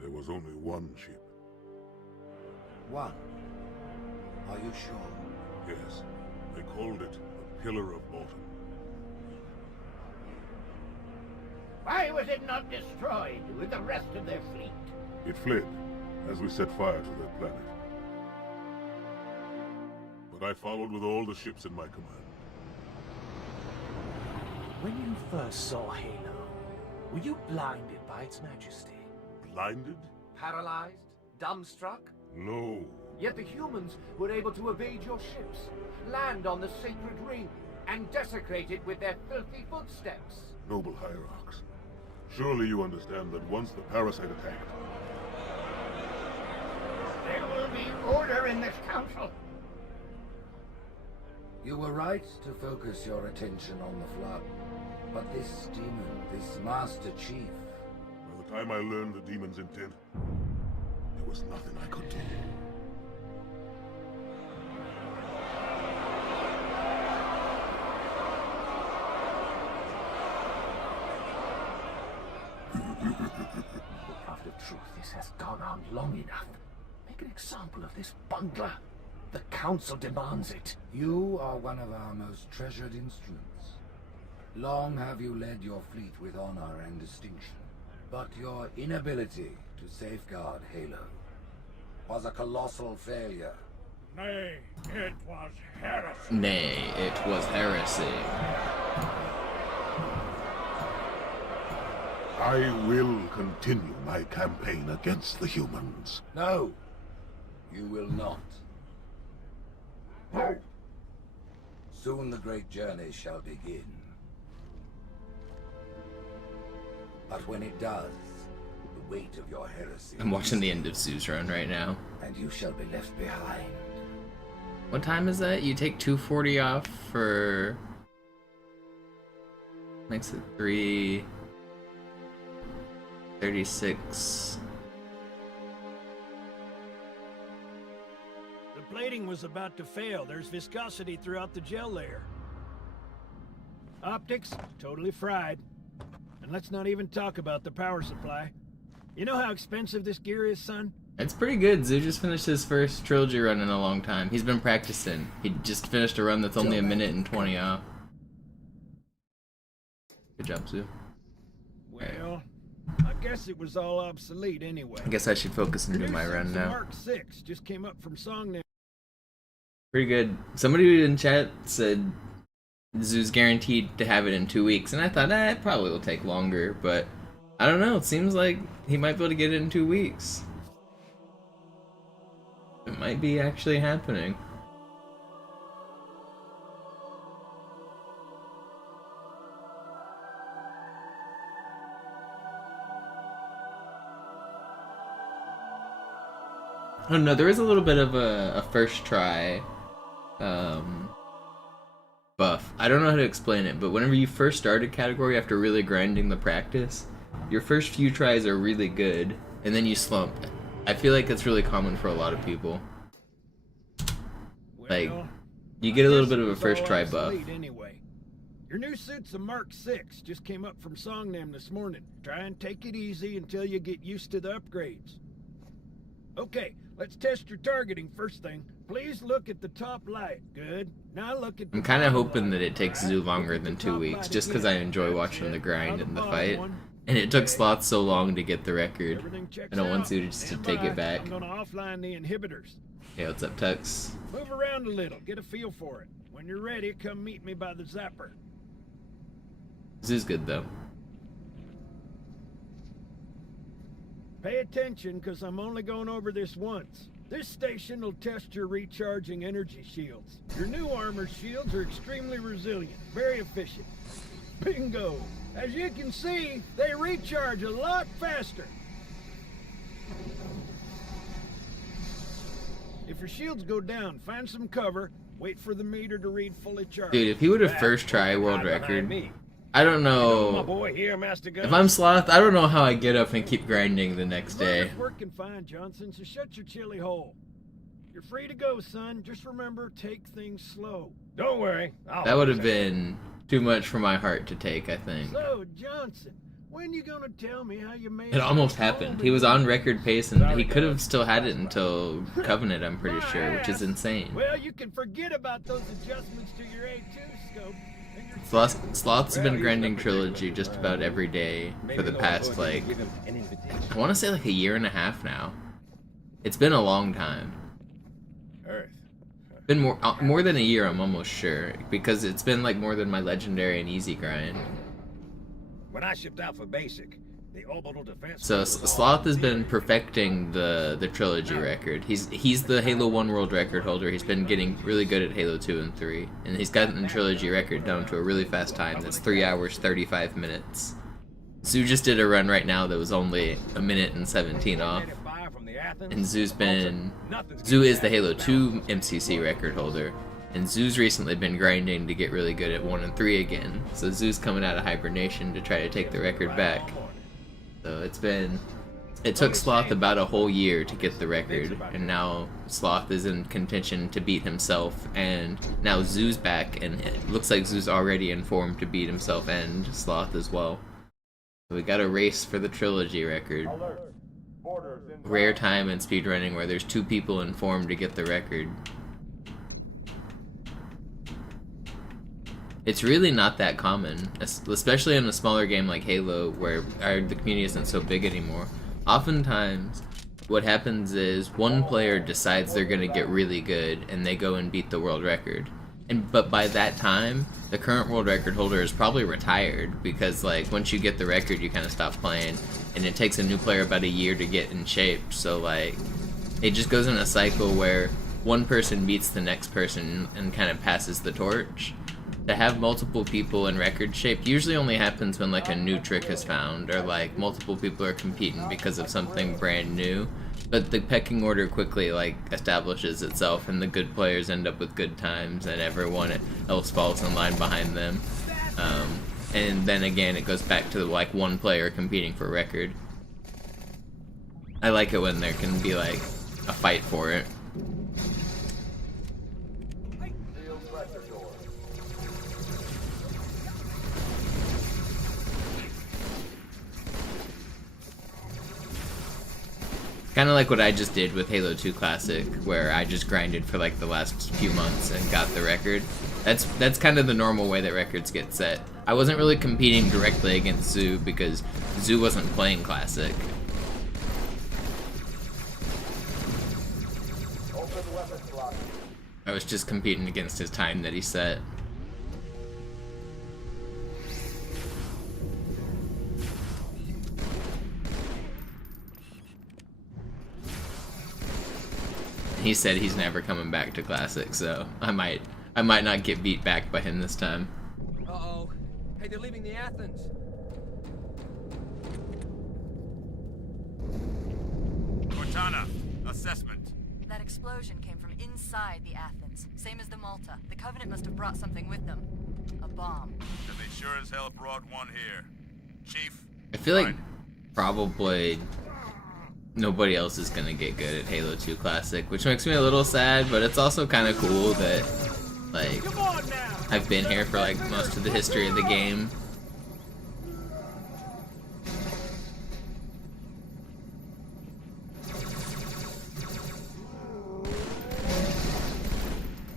There was only one ship. One? Are you sure? Yes. They called it the Pillar of Autumn. Why was it not destroyed with the rest of their fleet? It fled as we set fire to their planet. But I followed with all the ships in my command. When you first saw Halo, were you blinded by its majesty? Blinded? Paralyzed? Dumbstruck? No. Yet the humans were able to evade your ships, land on the sacred ring, and desecrate it with their filthy footsteps. Noble hierarchs, surely you understand that once the parasite attacked... There will be order in this council. You were right to focus your attention on the Flood. But this demon, this Master Chief... By the time I learned the demon's intent, there was nothing I could do. Craft of truth, this has gone on long enough. Make an example of this bungler. The council demands it. You are one of our most treasured instruments. Long have you led your fleet with honor and distinction. But your inability to safeguard Halo was a colossal failure. Nay, it was heresy. Nay, it was heresy. I will continue my campaign against the humans. No, you will not. Soon the great journey shall begin. But when it does, the weight of your heresy... I'm watching the end of Speedrun right now. And you shall be left behind. What time is that? You take 240 off for... Makes it 3:36. The plating was about to fail. There's viscosity throughout the gel layer. Optics, totally fried. And let's not even talk about the power supply. You know how expensive this gear is, son? It's pretty good. Zoo just finished his first trilogy run in a long time. He's been practicing. He just finished a run that's only a minute and 20 off. Good job, Zoo. Well, I guess it was all obsolete anyway. I guess I should focus and do my run now. Mark 6 just came up from Songnam. Pretty good. Somebody in chat said Zoo's guaranteed to have it in 2 weeks, and I thought, it probably will take longer, but I don't know. It seems like he might be able to get it in 2 weeks. It might be actually happening. Oh no, there is a little bit of a first try buff. I don't know how to explain it, but whenever you first start a category after really grinding the practice, your first few tries are really good, and then you slump. I feel like that's really common for a lot of people. Like, you get a little bit of a first try buff. Anyway. Your new suit's a Mark 6, just came up from Songnam this morning. Try and take it easy until you get used to the upgrades. Okay, let's test your targeting first thing. Please look at the top light. Good. Now look at the I'm kind of bottom hoping light. that it takes Zoo longer than 2 weeks, just because I enjoy watching the grind and the fight. One. And it took Sloth so long to get the record. Everything checks I don't want out. Zoo just to Stand take by. it back. I'm gonna offline the inhibitors. Hey, what's up, Tux? Move around a little, get a feel for it. When you're ready, come meet me by the zapper. Zoo's good though. Pay attention, because I'm only going over this once. This station will test your recharging energy shields. Your new armor shields are extremely resilient, very efficient. Bingo! As you can see, they recharge a lot faster. If your shields go down, find some cover, wait for the meter to read fully charged. Dude, if he would have first try world record, I don't My know. boy here, Master Gun. If I'm Sloth, I don't know how I get up and keep grinding the next day. It's working fine, Johnson, so shut your chilly hole. You're free to go, son. Just remember, take things slow. Don't worry. That would have been too much for my heart to take, I think. So, Johnson, when you gonna tell me how you made It almost happened. He was on record pace, and he could have still had it until Covenant, I'm pretty sure, which is insane. Well, you can forget about those adjustments to your A2 scope. Sloth's been grinding Trilogy just about every day for the past, like, I want to say like a year and a half now. It's been a long time. Been more than a year, I'm almost sure, because it's been like more than my Legendary and Easy grind. When I shipped out for basic, the orbital defense. So Sloth has been perfecting the Trilogy record. He's the Halo 1 world record holder. He's been getting really good at Halo 2 and 3, and he's gotten the Trilogy record down to a really fast time. That's 3 hours 35 minutes. Zoo just did a run right now that was only a minute and 17 off. And Zoo is the Halo 2 MCC record holder. And Zoo's recently been grinding to get really good at 1 and 3 again. So Zoo's coming out of hibernation to try to take the record back. So it took Sloth about a whole year to get the record, and now Sloth is in contention to beat himself, and now Zoo's back, and it looks like Zoo's already in form to beat himself and Sloth as well. So we got a race for the Trilogy record. Rare time in speedrunning where there's 2 people in form to get the record. It's really not that common, especially in a smaller game like Halo, where the community isn't so big anymore. Oftentimes, what happens is one player decides they're going to get really good, and they go and beat the world record. But by that time, the current world record holder is probably retired, because like once you get the record, you kind of stop playing, and it takes a new player about a year to get in shape. So like, it just goes in a cycle where one person beats the next person and kind of passes the torch. To have multiple people in record shape usually only happens when like a new trick is found, or like multiple people are competing because of something brand new. But the pecking order quickly like establishes itself, and the good players end up with good times, and everyone else falls in line behind them. And then again, it goes back to like one player competing for record. I like it when there can be like a fight for it. Kind of like what I just did with Halo 2 Classic, where I just grinded for like the last few months and got the record. That's kind of the normal way that records get set. I wasn't really competing directly against Zoo because Zoo wasn't playing Classic. I was just competing against his time that he set. He said he's never coming back to Classic, so I might not get beat back by him this time. Uh-oh. Hey, they're leaving the Athens. Cortana, assessment. That explosion came from inside the Athens, same as the Malta. The Covenant must have brought something with them. A bomb. And they sure as hell brought one here. Chief? I feel like fine. probably nobody else is gonna get good at Halo 2 Classic, which makes me a little sad, but it's also kind of cool that, like, I've been here for, like, most of the history of the game.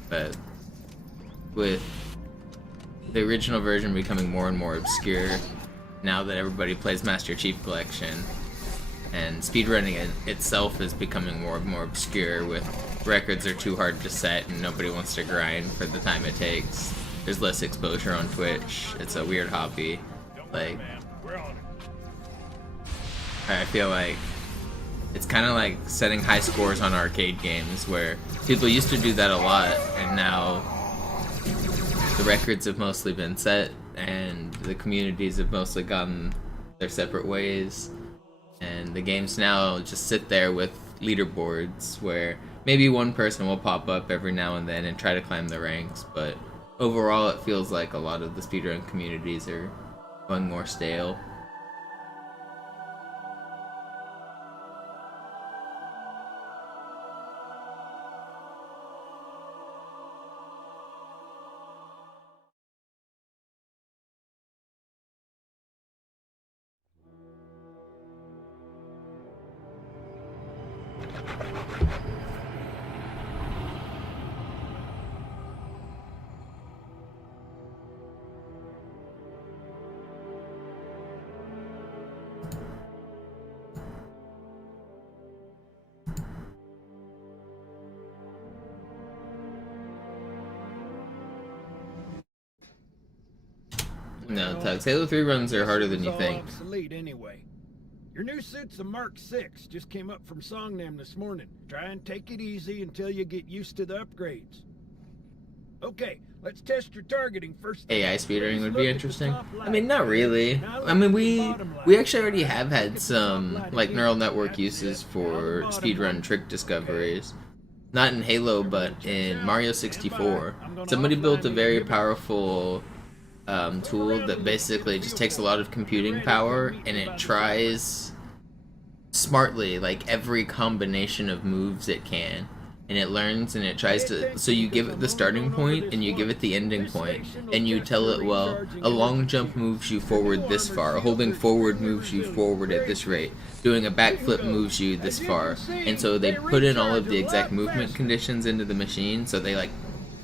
But with the original version becoming more and more obscure, now that everybody plays Master Chief Collection, and speedrunning itself is becoming more and more obscure, with records are too hard to set and nobody wants to grind for the time it takes. There's less exposure on Twitch. It's a weird hobby. Like, I feel like it's kind of like setting high scores on arcade games, where people used to do that a lot, and now the records have mostly been set and the communities have mostly gone their separate ways. And the games now just sit there with leaderboards where maybe one person will pop up every now and then and try to climb the ranks, but overall it feels like a lot of the speedrun communities are going more stale. No, Tugs. Halo 3 runs are harder than you think. Obsolete anyway. Your new suit's a Mark 6. Just came up from Songnam this morning. Try and take it easy until you get used to the upgrades. Okay, let's test your targeting first. AI speedrunning would be interesting. I mean, not really. I mean, we actually already have had some, like, neural network uses for speedrun trick discoveries. Not in Halo, but in Mario 64. Somebody built a very powerful tool that basically just takes a lot of computing power and it tries smartly like every combination of moves it can, and it learns and it tries to, so you give it the starting point and you give it the ending point and you tell it, well, a long jump moves you forward this far, holding forward moves you forward at this rate, doing a backflip moves you this far. And so they put in all of the exact movement conditions into the machine, so they, like,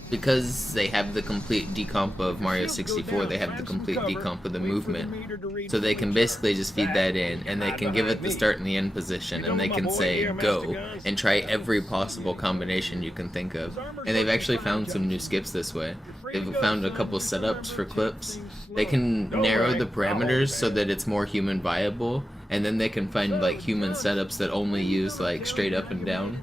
because they have the complete decomp of Mario 64, they have the complete decomp of the movement. So they can basically just feed that in, and they can give it the start and the end position, and they can say, go, and try every possible combination you can think of. And they've actually found some new skips this way. They've found a couple setups for clips. They can narrow the parameters so that it's more human viable, and then they can find, like, human setups that only use, like, straight up and down.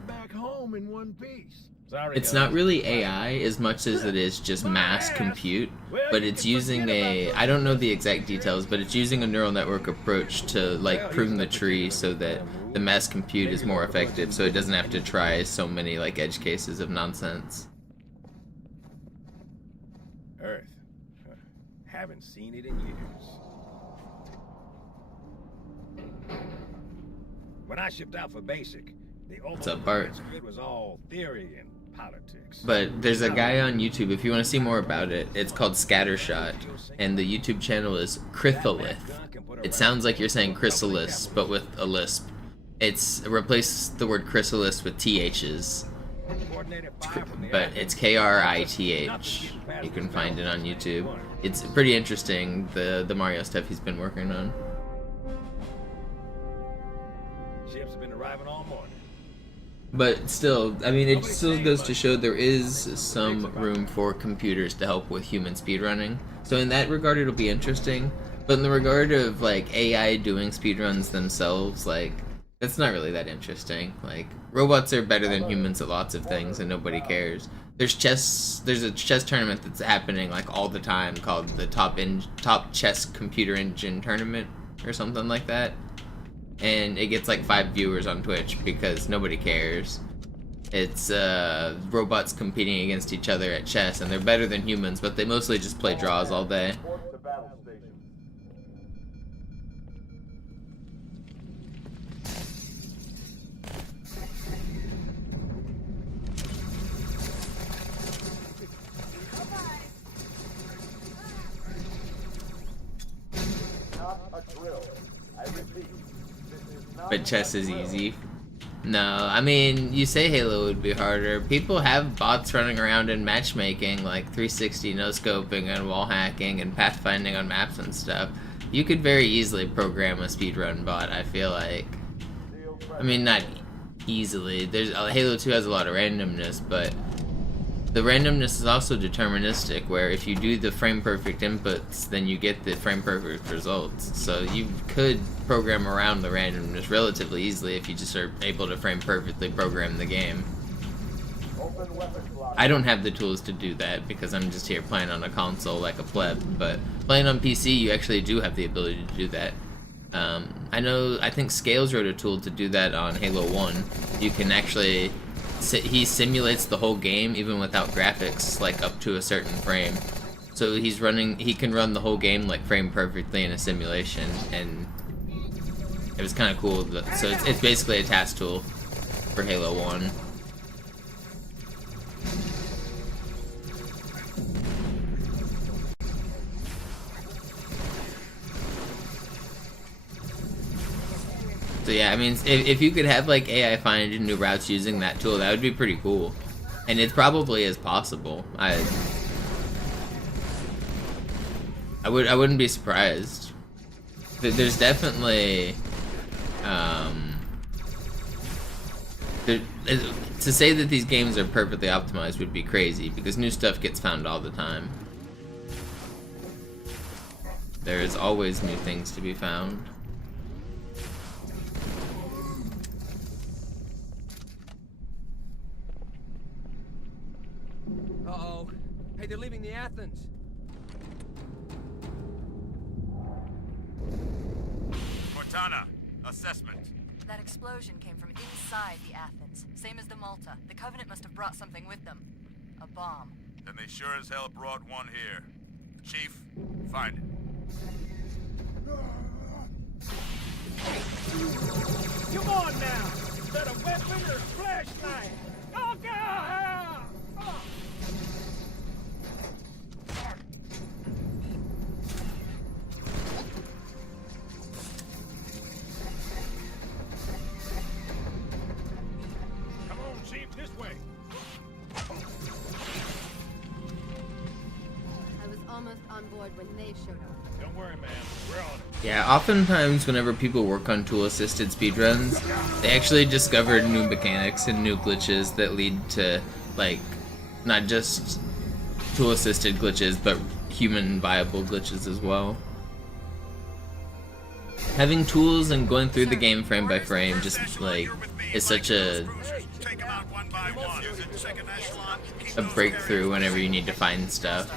It's not really AI as much as it is just mass compute, but it's using a, I don't know the exact details, but it's using a neural network approach to, like, prune the tree so that the mass compute is more effective, so it doesn't have to try so many, like, edge cases of nonsense. Earth. Haven't seen it in years. When I shipped out for basic, the What's up, Bart? it was all theory and politics. But there's a guy on YouTube, if you want to see more about it, it's called Scattershot, and the YouTube channel is Crytholith. It sounds like you're saying chrysalis, but with a lisp. It's replace the word chrysalis with THs, but it's KRITH. You can find it on YouTube. It's pretty interesting, the Mario stuff he's been working on. Ships have been arriving all morning. But still, I mean, it still goes to show there is some room for computers to help with human speedrunning. So in that regard, it'll be interesting. But in the regard of, like, AI doing speedruns themselves, like, that's not really that interesting. Like, robots are better than humans at lots of things, and nobody cares. There's a chess tournament that's happening, like, all the time called the Top Chess Computer Engine Tournament, or something like that. And it gets like 5 viewers on Twitch because nobody cares. It's robots competing against each other at chess, and they're better than humans, but they mostly just play draws all day. But chess is easy. No, I mean, you say Halo would be harder. People have bots running around in matchmaking, like 360 no-scoping and wall hacking and pathfinding on maps and stuff. You could very easily program a speedrun bot, I feel like. I mean, not easily. Halo 2 has a lot of randomness, but the randomness is also deterministic, where if you do the frame-perfect inputs, then you get the frame-perfect results. So you could program around the randomness relatively easily if you just are able to frame-perfectly program the game. I don't have the tools to do that because I'm just here playing on a console like a pleb, but playing on PC, you actually do have the ability to do that. I think Scales wrote a tool to do that on Halo 1. You can actually... He simulates the whole game even without graphics, like up to a certain frame. So he can run the whole game like frame perfectly in a simulation, and it was kind of cool. So it's basically a task tool for Halo 1. So yeah, I mean, if you could have like AI find new routes using that tool, that would be pretty cool, and it probably is possible. I wouldn't be surprised. There's definitely to say that these games are perfectly optimized would be crazy because new stuff gets found all the time. There is always new things to be found. Uh-oh. Hey, they're leaving the Athens. Cortana, assessment. That explosion came from inside the Athens, same as the Malta. The Covenant must have brought something with them. A bomb. Then they sure as hell brought one here. Chief, find it. Come on now! Is that a weapon or a flashlight? Oh, God! Oh. Come on, Chief, this way. I was almost on board when they showed up. Don't worry, man. We're on it. Yeah, oftentimes whenever people work on tool-assisted speedruns, they actually discover new mechanics and new glitches that lead to, like, not just tool-assisted glitches, but human-viable glitches as well. Having tools and going through the game frame by frame just, like, is such a breakthrough whenever you need to find stuff.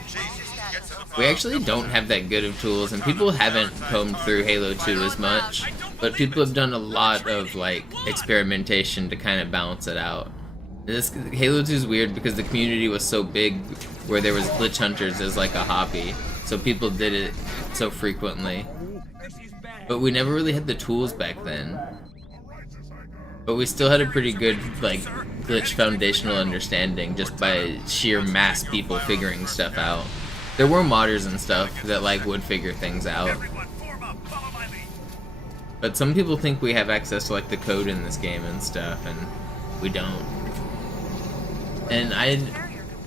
We actually don't have that good of tools, and people haven't combed through Halo 2 as much, but people have done a lot of, like, experimentation to kind of balance it out. Halo 2 is weird because the community was so big where there was glitch hunters as, like, a hobby, so people did it so frequently. But we never really had the tools back then. But we still had a pretty good, like, glitch foundational understanding just by sheer mass people figuring stuff out. There were modders and stuff that, like, would figure things out. But some people think we have access to like the code in this game and stuff, and we don't. And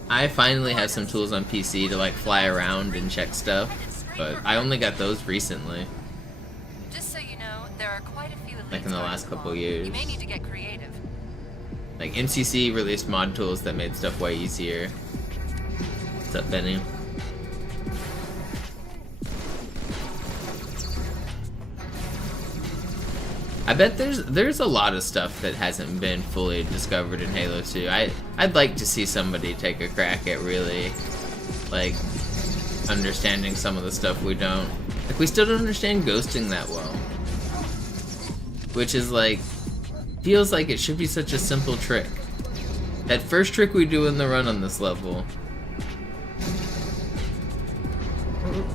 I finally have some tools on PC to like fly around and check stuff, but I only got those recently. Just so you know, there are quite a few Like in the last couple years. You may need to get creative. Like MCC released mod tools that made stuff way easier. What's up, Benny? I bet there's a lot of stuff that hasn't been fully discovered in Halo 2. I'd like to see somebody take a crack at really like understanding some of the stuff we don't. Like we still don't understand ghosting that well. Which is like feels like it should be such a simple trick. That first trick we do in the run on this level.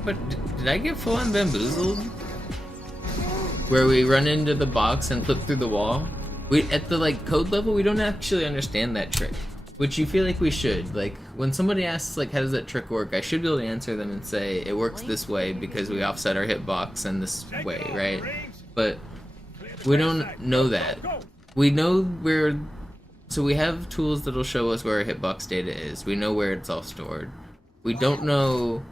But did I get full on bamboozled? Where we run into the box and flip through the wall. At the like code level, we don't actually understand that trick, which you feel like we should. Like when somebody asks like how does that trick work, I should be able to answer them and say it works this way because we offset our hitbox in this way, right? But we don't know that. We know where, so we have tools that'll show us where our hitbox data is. We know where it's all stored. We don't know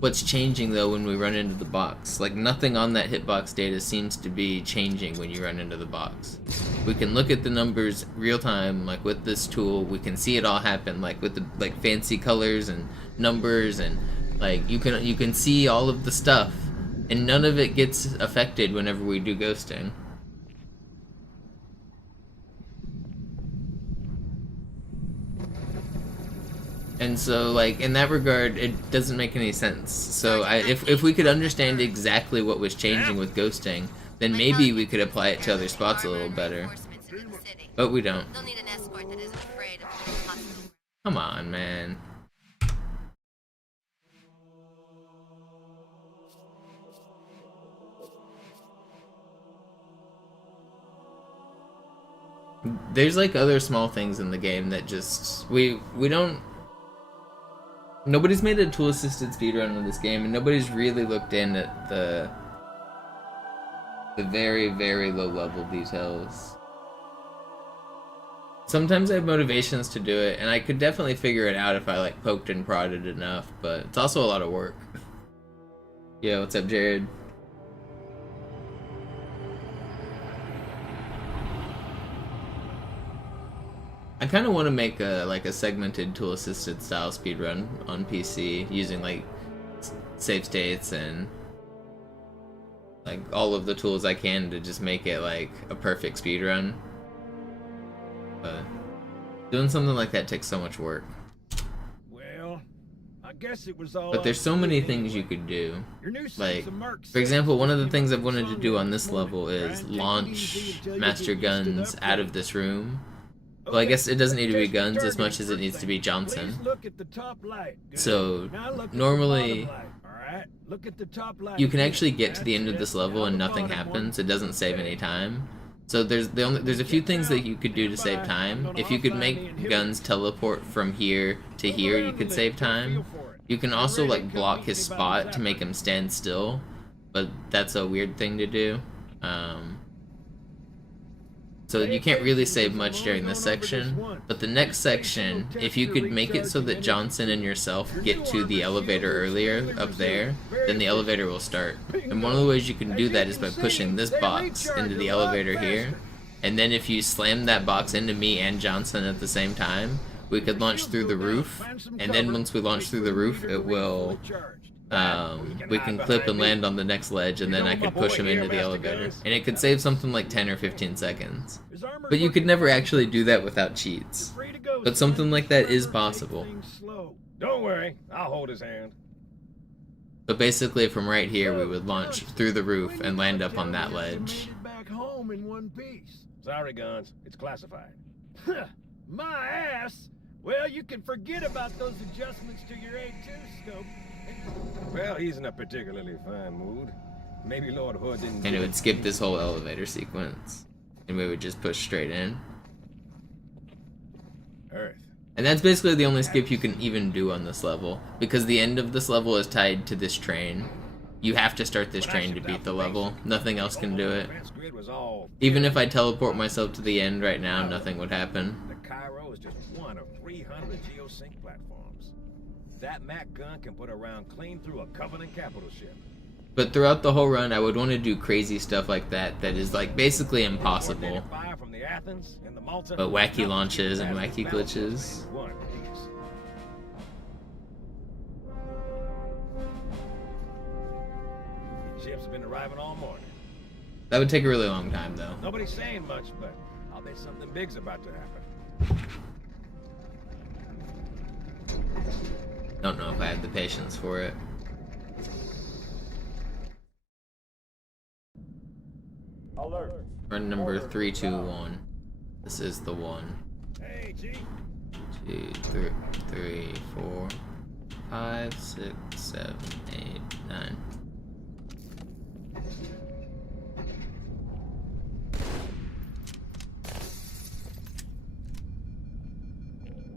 what's changing though when we run into the box. Like nothing on that hitbox data seems to be changing when you run into the box. We can look at the numbers real time, like with this tool. We can see it all happen, like with the like fancy colors and numbers, and like you can see all of the stuff, and none of it gets affected whenever we do ghosting. And so, like, in that regard, it doesn't make any sense. So, if we could understand exactly what was changing with ghosting, then maybe we could apply it to other spots a little better. But we don't. Come on, man. There's, like, other small things in the game that just... We don't... Nobody's made a tool-assisted speedrun in this game, and nobody's really looked in at the very, very low-level details. Sometimes I have motivations to do it, and I could definitely figure it out if I like poked and prodded enough, but it's also a lot of work. Yo, what's up, Jared? I kind of want to make a segmented tool-assisted style speedrun on PC using like save states and like all of the tools I can to just make it like a perfect speedrun. But doing something like that takes so much work. Well, I guess it was all. But there's so many things you could do. Like, for example, one of the things I've wanted to do on this level is launch Master Guns out of this room. Well, I guess it doesn't need to be guns as much as it needs to be Johnson. So, normally, you can actually get to the end of this level and nothing happens. It doesn't save any time. So there's a few things that you could do to save time. If you could make guns teleport from here to here, you could save time. You can also like block his spot to make him stand still, but that's a weird thing to do. So you can't really save much during this section, but the next section, if you could make it so that Johnson and yourself get to the elevator earlier up there, then the elevator will start. And one of the ways you can do that is by pushing this box into the elevator here, and then if you slam that box into me and Johnson at the same time, we could launch through the roof, and then once we launch through the roof, it will... we can clip and land on the next ledge, and then I could push him into the elevator. And it could save something like 10 or 15 seconds. But you could never actually do that without cheats. But something like that is possible. Don't worry, I'll hold his hand. But basically from right here we would launch through the roof and land up on that ledge. Sorry, Guns, it's classified. My ass! Well, you can forget about those adjustments to your A2 scope. Well, he's in a particularly fine mood. Maybe Lord Hood didn't... And it would skip this whole elevator sequence. And we would just push straight in. Earth. And that's basically the only skip you can even do on this level. Because the end of this level is tied to this train. You have to start this train to beat the level. Nothing else can do it. Defense grid was all... Even if I teleport myself to the end right now, nothing would happen. The Cairo is just one of 300 geosync platforms. That Mac gun can put a round clean through a Covenant capital ship. But throughout the whole run, I would want to do crazy stuff like that is like basically impossible. Fire from the Athens and the Malta, But wacky launches and wacky glitches. One piece. Ships have been arriving all morning. That would take a really long time though. Nobody's saying much, but I'll bet something big's about to happen. Don't know if I have the patience for it. Alert. Run number 321. This is the one. Hey, G. 2, 3, 4, 5, 6, 7, 8, 9.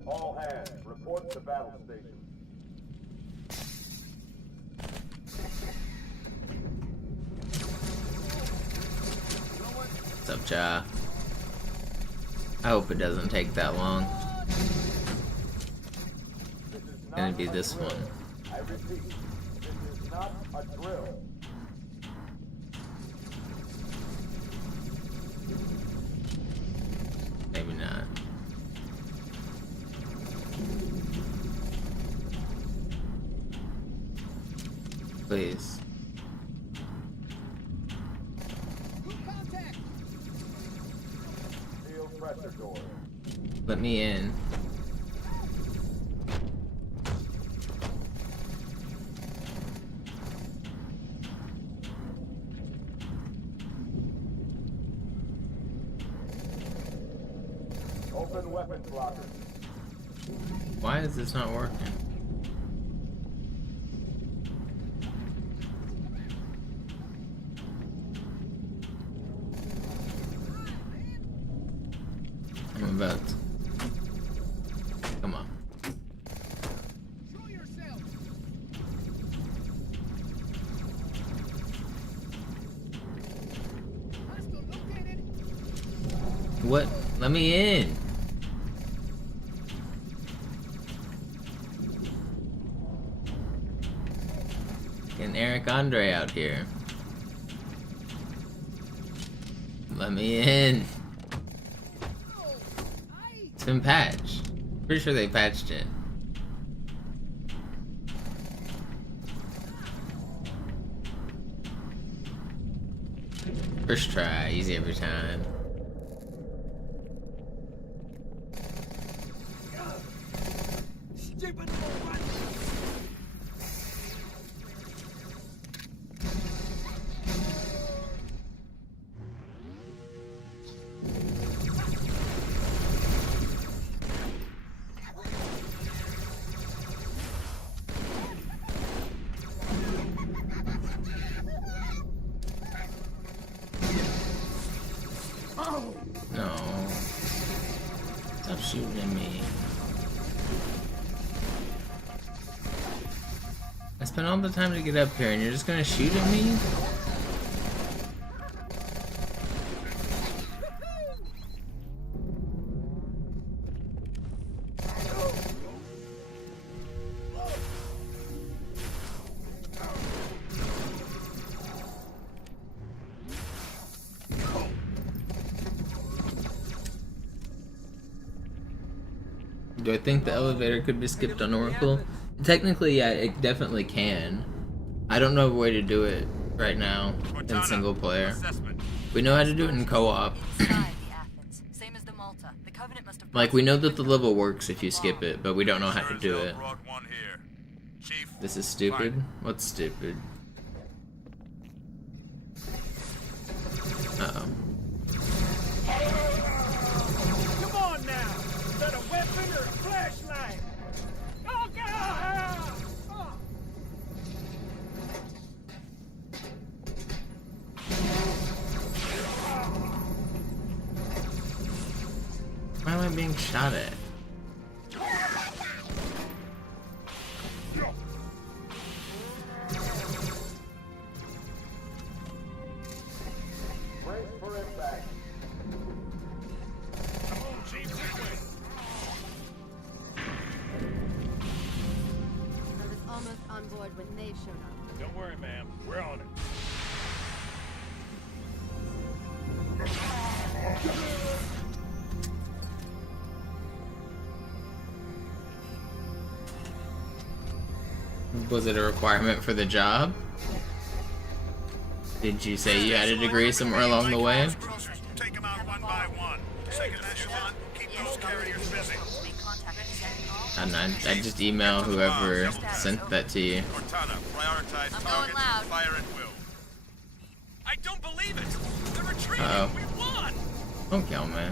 All hands, report to battle station. What's up, Ja? I hope it doesn't take that long. It's gonna be this one. I repeat, this is not a drill. Maybe not. Please. Seal pressure door. Let me in. Open weapons locker. Why is this not working? I'm about to... Come on. Show yourself. Hostile located. What? Let me in. Getting Eric Andre out here. Let me in. It's been patched. Pretty sure they patched it. First try, easy every time. Stupid one. No. Stop shooting at me. I spent all the time to get up here and you're just gonna shoot at me? Do I think the elevator could be skipped on Oracle? Technically, yeah, it definitely can. I don't know a way to do it right now in single player. We know how to do it in co-op. Same as the Malta. The Covenant must have Like, we know that the level works if you skip it, but we don't know how to do it. This is stupid? What's stupid? Uh-oh. Come on now! Is that a weapon or a flashlight? Oh, God! Oh. Why am I being shot at? on board when they showed up. Don't worry, ma'am. We're on it. Was it a requirement for the job? Did you say you had a degree somewhere along the way? Take them out one by one. Second echelon, keep those carriers busy. I don't know, I just email whoever sent that to you. Cortana, prioritize target, fire at will. I don't believe it! They're retreating! Uh-oh. We won! Don't kill me.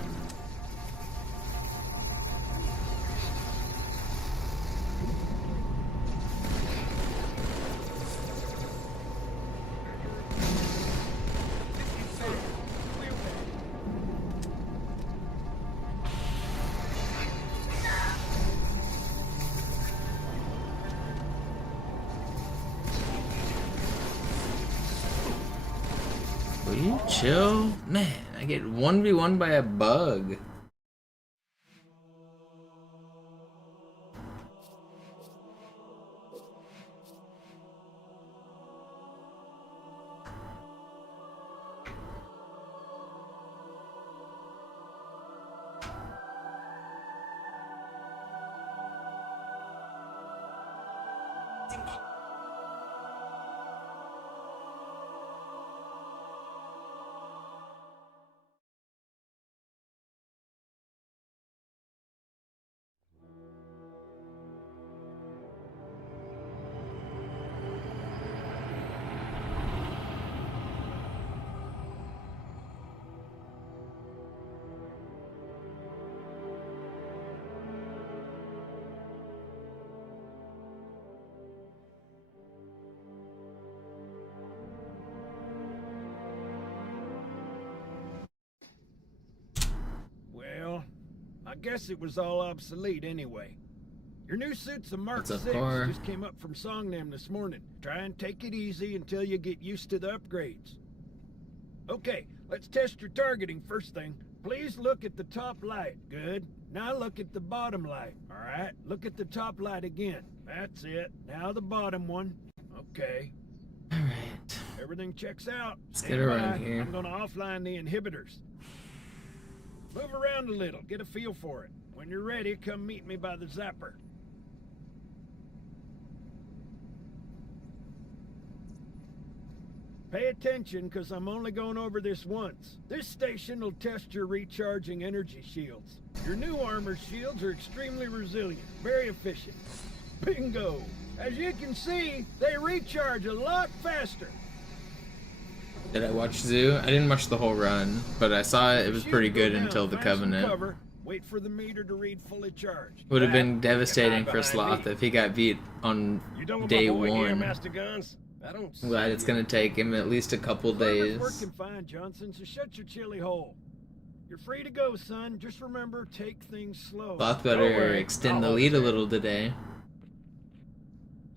Will you chill? Man, I get 1v1 by a bug. Well, I guess it was all obsolete anyway. Your new suit's a Mark What's up, 6. Cor? Just came up from Songnam this morning. Try and take it easy until you get used to the upgrades. Okay, let's test your targeting first thing. Please look at the top light. Good. Now look at the bottom light. Alright, look at the top light again. That's it. Now the bottom one. Okay. Alright. Everything checks out. Let's get around Stand by. here. I'm gonna offline the inhibitors. Move around a little. Get a feel for it. When you're ready, come meet me by the zapper. Pay attention, because I'm only going over this once. This station will test your recharging energy shields. Your new armor shields are extremely resilient, very efficient. Bingo! As you can see, they recharge a lot faster. Did I watch Zoo? I didn't watch the whole run, but I saw it. It was pretty good until the Covenant. Cover. Wait for the meter to read fully charged. Would have been devastating for Sloth if he got beat on day one. Master Guns? I don't see But it's gonna take him at least a couple days. Working fine, Johnson, so shut your chilly hole. You're free to go, son. Just remember, take things slow. Sloth better extend the lead a little today.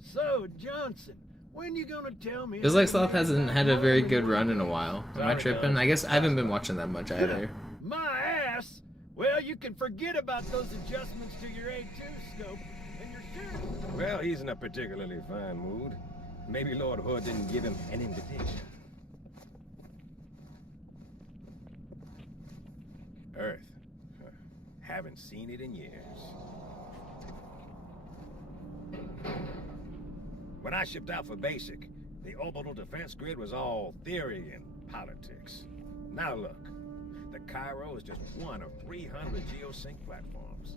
So, Johnson, when you gonna tell me? Feels like Sloth hasn't had a very good run in a while. Am I tripping? I guess I haven't been watching that much either. My ass? Well, you can forget about those adjustments to your A2 scope, and you're sure. Well, he's in a particularly fine mood. Maybe Lord Hood didn't give him an invitation. Earth. Huh. Haven't seen it in years. When I shipped out for basic, the orbital defense grid was all theory and politics. Now look, the Cairo is just one of 300 geosync platforms.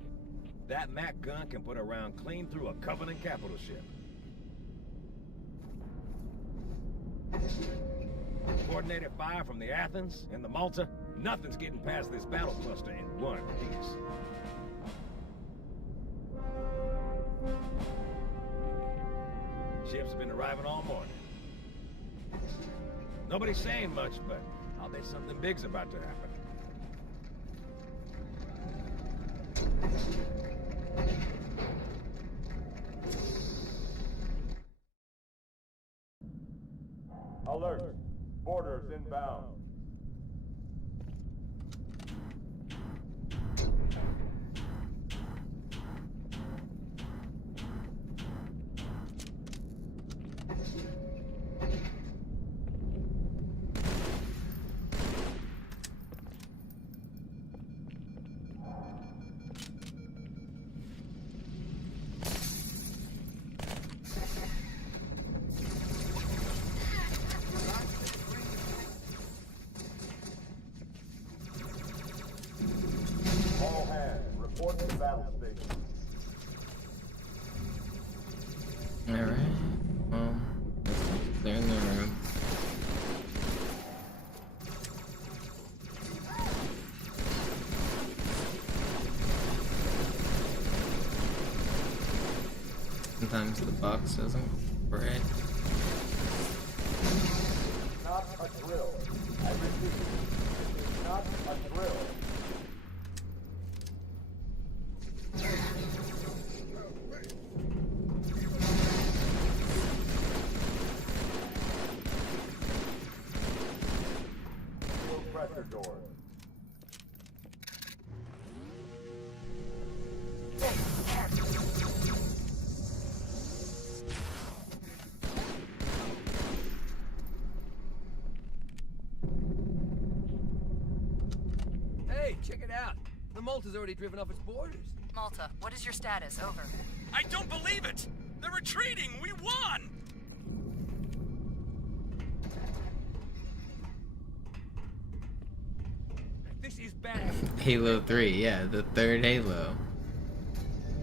That Mac gun can put a round clean through a Covenant capital ship. Coordinated fire from the Athens and the Malta, nothing's getting past this battle cluster in one piece. Ships have been arriving all morning. Nobody's saying much, but I'll bet something big's about to happen. Alert. Boarders inbound. Alright. Well, they're in the room. Sometimes the box doesn't break. Not a drill. I repeat, it's not a drill. Steel pressure doors. Hey, check it out. The Malta's already driven off its borders. Malta, what is your status? Over. I don't believe it! They're retreating! We won! This is bad. Halo 3, yeah, the third Halo.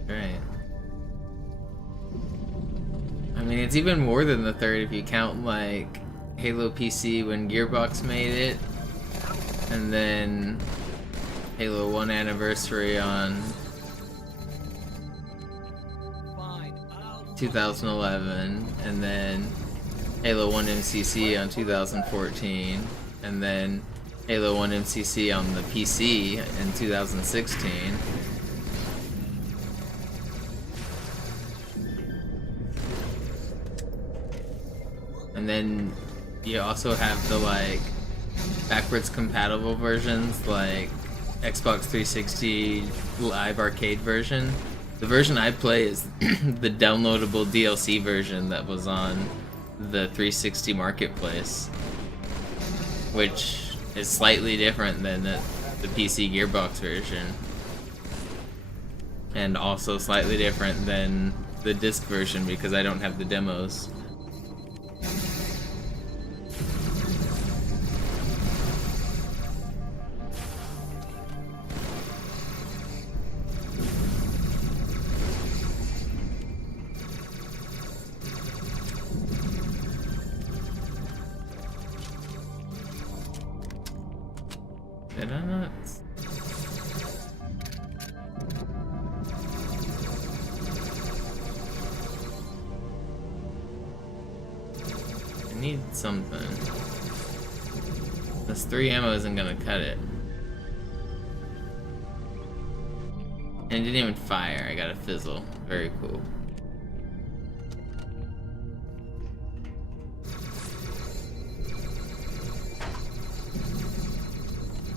Right. I mean, it's even more than the third if you count, like, Halo PC when Gearbox made it, and then Halo 1 Anniversary on 2011, and then Halo 1 MCC on 2014, and then Halo 1 MCC on the PC in 2016. And then you also have the, like, backwards compatible versions, like Xbox 360 Live Arcade version. The version I play is the downloadable DLC version that was on the 360 Marketplace, which is slightly different than the PC Gearbox version, and also slightly different than the disc version because I don't have the demos. Did I not? I need something. This 3 ammo isn't gonna cut it. And it didn't even fire, I got a fizzle. Very cool.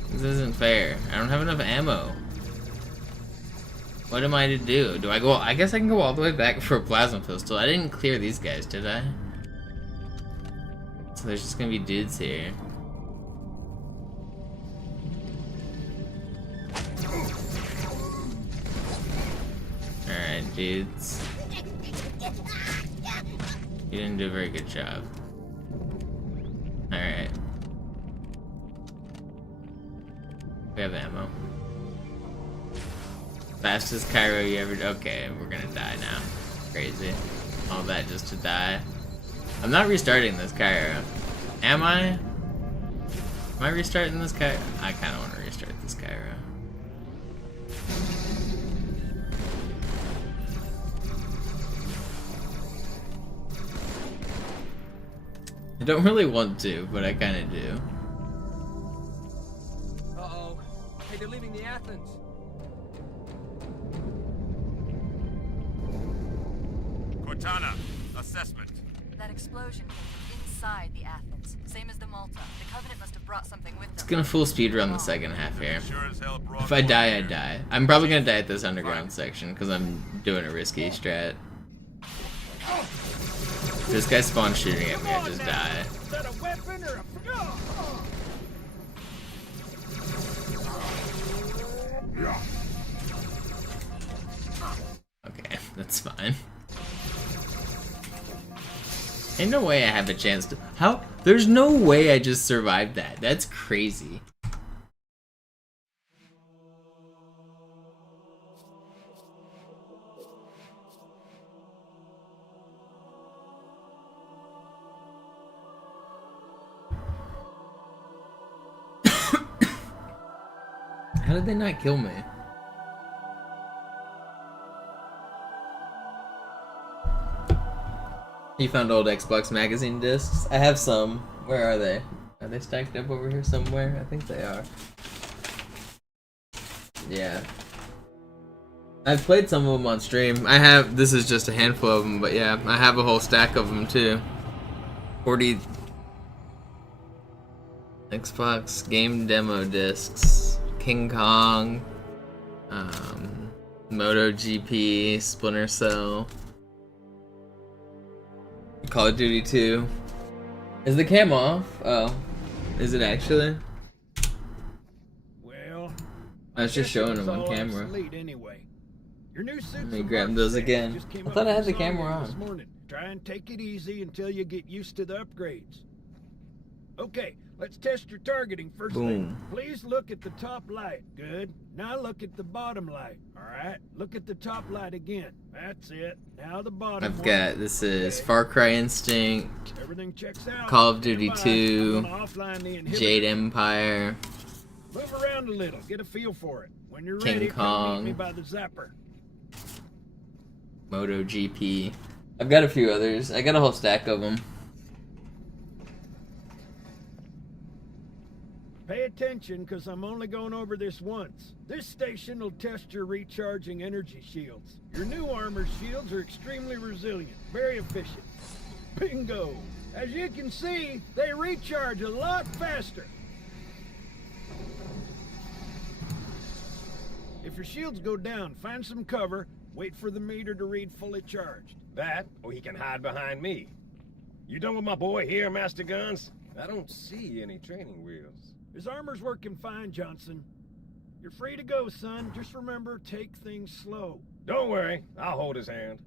This isn't fair. I don't have enough ammo. What am I to do? Do I go? I guess I can go all the way back for a plasma pistol. I didn't clear these guys, did I? So there's just gonna be dudes here. Alright, dudes. You didn't do a very good job. Alright. We have ammo. Fastest Cairo you ever... Okay, we're gonna die now. Crazy. All that just to die. I'm not restarting this Cairo. Am I? Am I restarting this Cairo? I kinda wanna restart this Cairo. I don't really want to, but I kinda do. Uh-oh. Hey, they're leaving the Athens. Cortana, assessment. That explosion came from inside the Athens, same as the Malta. The Covenant must have brought something with them. It's gonna full speedrun the second half here. Sure as hell brought If I more die, I here. die. I'm probably gonna die at this underground section because I'm doing a risky strat. If this guy spawns shooting at me, I just die. Is that a weapon or a... Okay, that's fine. Ain't no way I have a chance to... How? There's no way I just survived that. That's crazy. did they not kill me? You found old Xbox magazine discs? I have some. Where are they? Are they stacked up over here somewhere? I think they are. Yeah. I've played some of them on stream. I have, this is just a handful of them, but yeah, I have a whole stack of them too. 40 Xbox game demo discs. King Kong, MotoGP, Splinter Cell, Call of Duty 2. Is the cam off? Oh, is it actually? Well, I was just showing them on camera. Anyway. Your new suits Let me grab those again. I thought I had the camera on. This morning. Try and take it easy until you get used to the upgrades. Okay, let's test your targeting first. Thing. Please look at the top light. Good. Now look at the bottom light. Alright, look at the top light again. That's it. Now the bottom I've got, this is Far Cry Instinct, everything checks out. Call of Duty 2, Jade Empire, move around a little, get a feel for it. When you're King ready, Kong, come meet me by the zapper. MotoGP. I've got a few others. I got a whole stack of them. Pay attention, because I'm only going over this once. This station will test your recharging energy shields. Your new armor shields are extremely resilient, very efficient. Bingo! As you can see, they recharge a lot faster. If your shields go down, find some cover, wait for the meter to read fully charged. That, or he can hide behind me. You done with my boy here, Master Guns? I don't see any training wheels. His armor's working fine, Johnson. You're free to go, son. Just remember, take things slow. Don't worry, I'll hold his hand.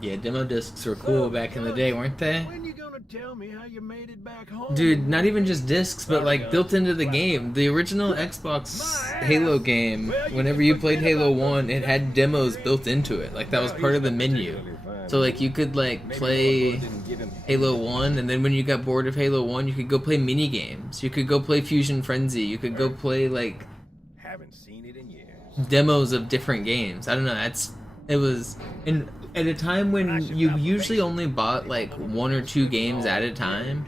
Yeah, demo discs were cool back in the day, weren't they? When you gonna tell me how you made it back home? Dude, not even just discs, but like built into the game. The original Xbox Halo game, whenever you played Halo 1, it had demos built into it. Like that was part of the menu. So like you could like play Halo 1, and then when you got bored of Halo 1, you could go play mini games. You could go play Fusion Frenzy. You could go play like haven't seen it in years. Demos of different games. I don't know. It was at a time when you usually only bought like 1 or 2 games at a time.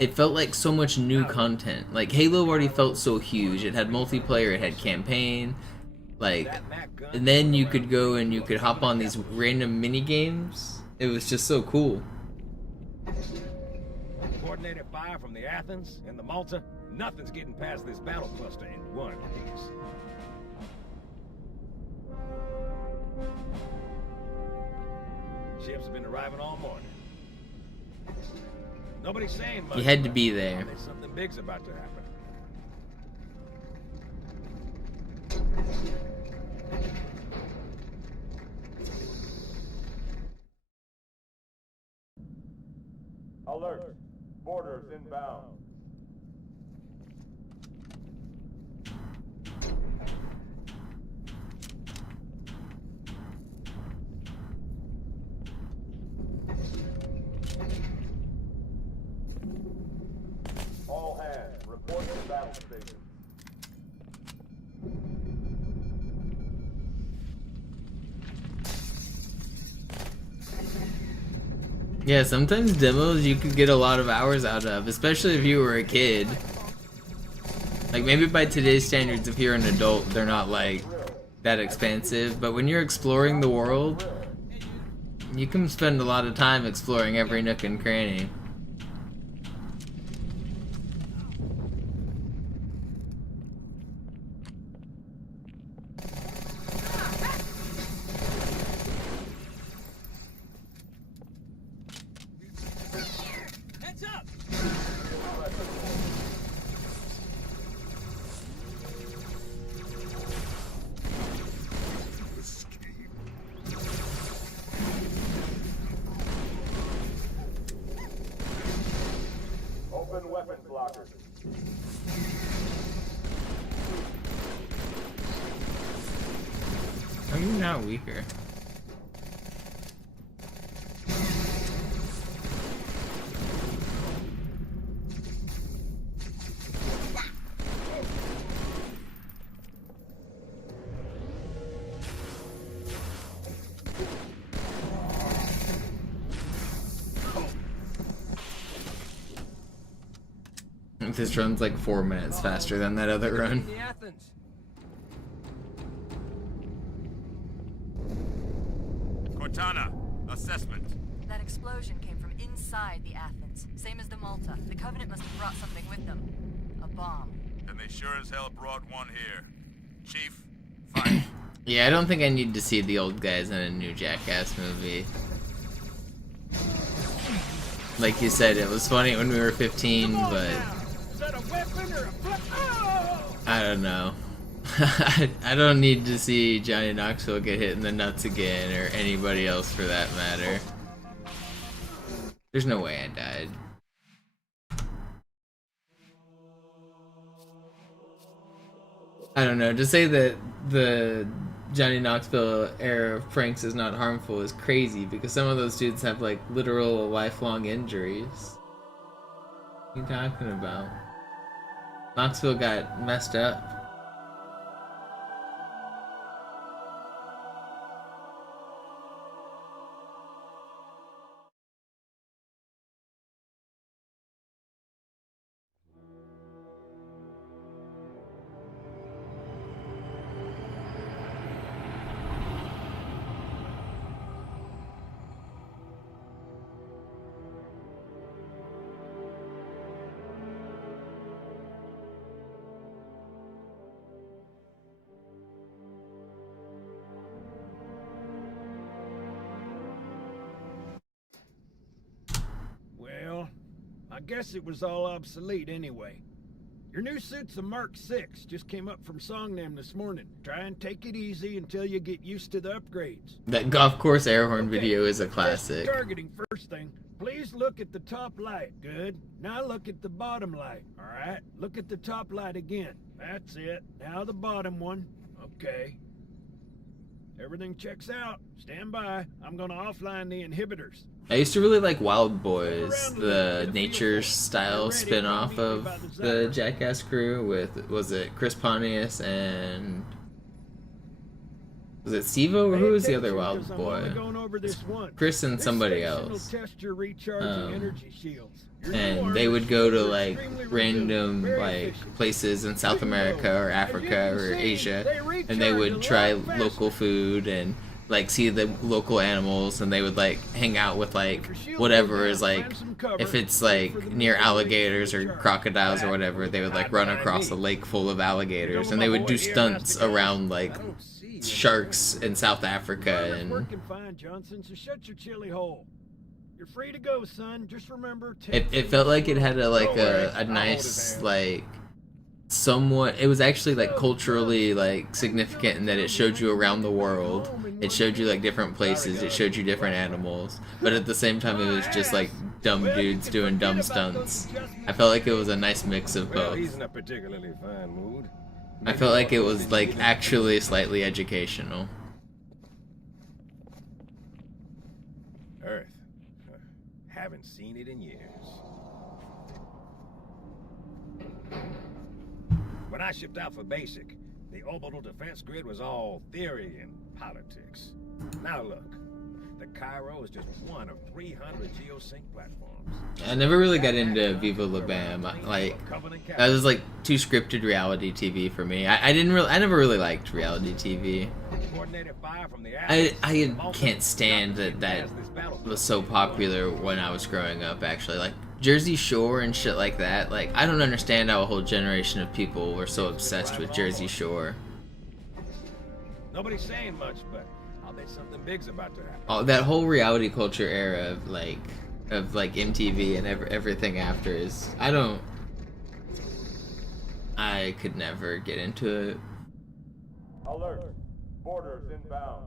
It felt like so much new content. Like Halo already felt so huge. It had multiplayer. It had campaign. Like, and then you could go and you could hop on these random mini games. It was just so cool. Coordinated fire from the Athens and the Malta. Nothing's getting past this battle cluster in one piece. Ships have been arriving all morning. Nobody's saying much. You had to be there. Something big's about to happen. Alert! Boarders inbound. All hands, report to battle station. Yeah, sometimes demos you could get a lot of hours out of, especially if you were a kid. Like maybe by today's standards, if you're an adult, they're not like that expansive, but when you're exploring the world, you can spend a lot of time exploring every nook and cranny. Open weapons lockers. Are you not weaker? This run's like 4 minutes faster than that other run. The Athens. Cortana, assessment. That explosion came from inside the Athens, same as the Malta. The Covenant must have brought something with them. A bomb. And they sure as hell brought one here. Chief, fight. Yeah, I don't think I need to see the old guys in a new Jackass movie. Like you said, it was funny when we were 15, but Is that a weapon or a flip? Oh! I don't know. I don't need to see Johnny Knoxville get hit in the nuts again, or anybody else for that matter. There's no way I died. I don't know, to say that the Johnny Knoxville era of pranks is not harmful is crazy, because some of those dudes have like literal lifelong injuries. What are you talking about? Knoxville got messed up. Well, I guess it was all obsolete anyway. Your new suit's a Mark 6, just came up from Songnam this morning. Try and take it easy until you get used to the upgrades. That golf course air horn video is a Just classic. targeting first thing. Please look at the top light. Good. Now look at the bottom light. Alright, look at the top light again. That's it. Now the bottom one. Okay. Everything checks out. Stand by. I'm gonna offline the inhibitors. I used to really like Wild Boys, the nature style spin-off of the Jackass crew with, was it Chris Pontius and... Was it Stevo, or who was the other Wild Boy? Chris and somebody else. And they would go to like random like places in South America or Africa or Asia, and they would try local food and like see the local animals, and they would like hang out with like whatever is like, if it's like near alligators or crocodiles or whatever, they would like run across a lake full of alligators, and they would do stunts around like sharks in South Africa. And working fine, Johnson, so shut your chili hole. You're free to go, son. Just remember, it felt like it had a nice like somewhat, it was actually like culturally like significant in that it showed you around the world, it showed you like different places, it showed you different animals, but at the same time it was just like dumb dudes doing dumb stunts. I felt like it was a nice mix of both. He's in a particularly fine mood. I felt like it was like actually slightly educational. Earth. Haven't seen it in years. When I shipped out for basic, the orbital defense grid was all theory and politics. Now look, the Cairo is just one of 300 geosync platforms. I never really got into Viva La Bam. Like, that was like too scripted reality TV for me. I never really liked reality TV. I can't stand that was so popular when I was growing up, actually. Like, Jersey Shore and shit like that. Like, I don't understand how a whole generation of people were so obsessed with Jersey Shore. Nobody's saying much, but I'll bet something big's about to happen. Oh, that whole reality culture era of like MTV and everything after is, I could never get into it. Alert. Borders inbound.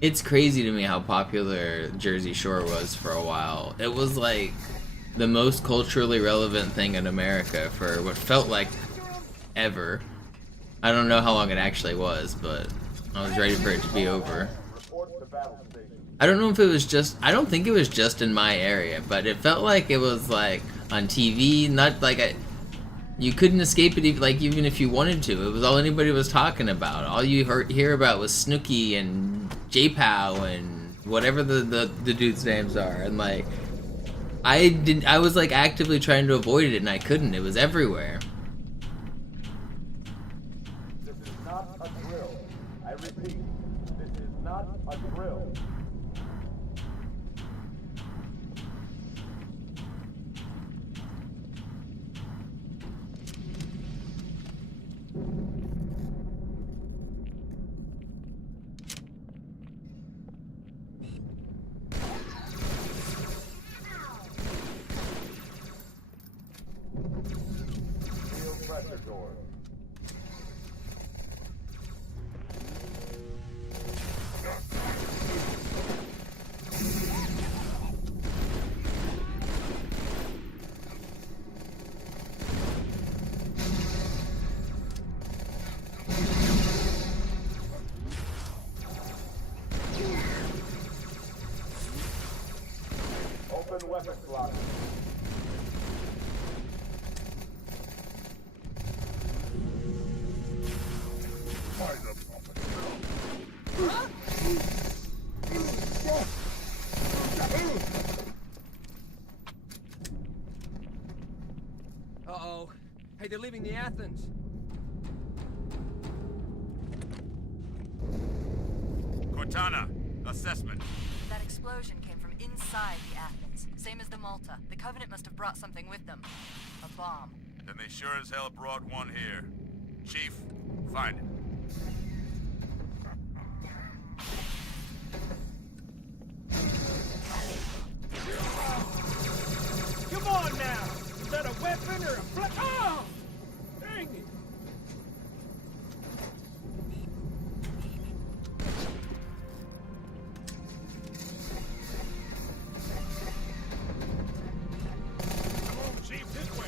It's crazy to me how popular Jersey Shore was for a while. It was like the most culturally relevant thing in America for what felt like ever. I don't know how long it actually was, but I was ready for it to be over. Reports of I don't know if it was just, I don't think it was just in my area, but it felt like it was like on TV, not like you couldn't escape it even if you wanted to. It was all anybody was talking about. All you hear about was Snooki and J-Pow and whatever the dudes' names are. And like, I was like actively trying to avoid it and I couldn't. It was everywhere. This is not a drill. I repeat, this is not a drill. Pressure door. Open weapon slot. Uh-oh. Hey, they're leaving the Athens. Cortana, assessment. That explosion came from inside the Athens, same as the Malta. The Covenant must have brought something with them. A bomb. And they sure as hell brought one here. Chief, find it. Come on now! Is that a weapon or a Oh! Dang it! Come on, Chief, this way.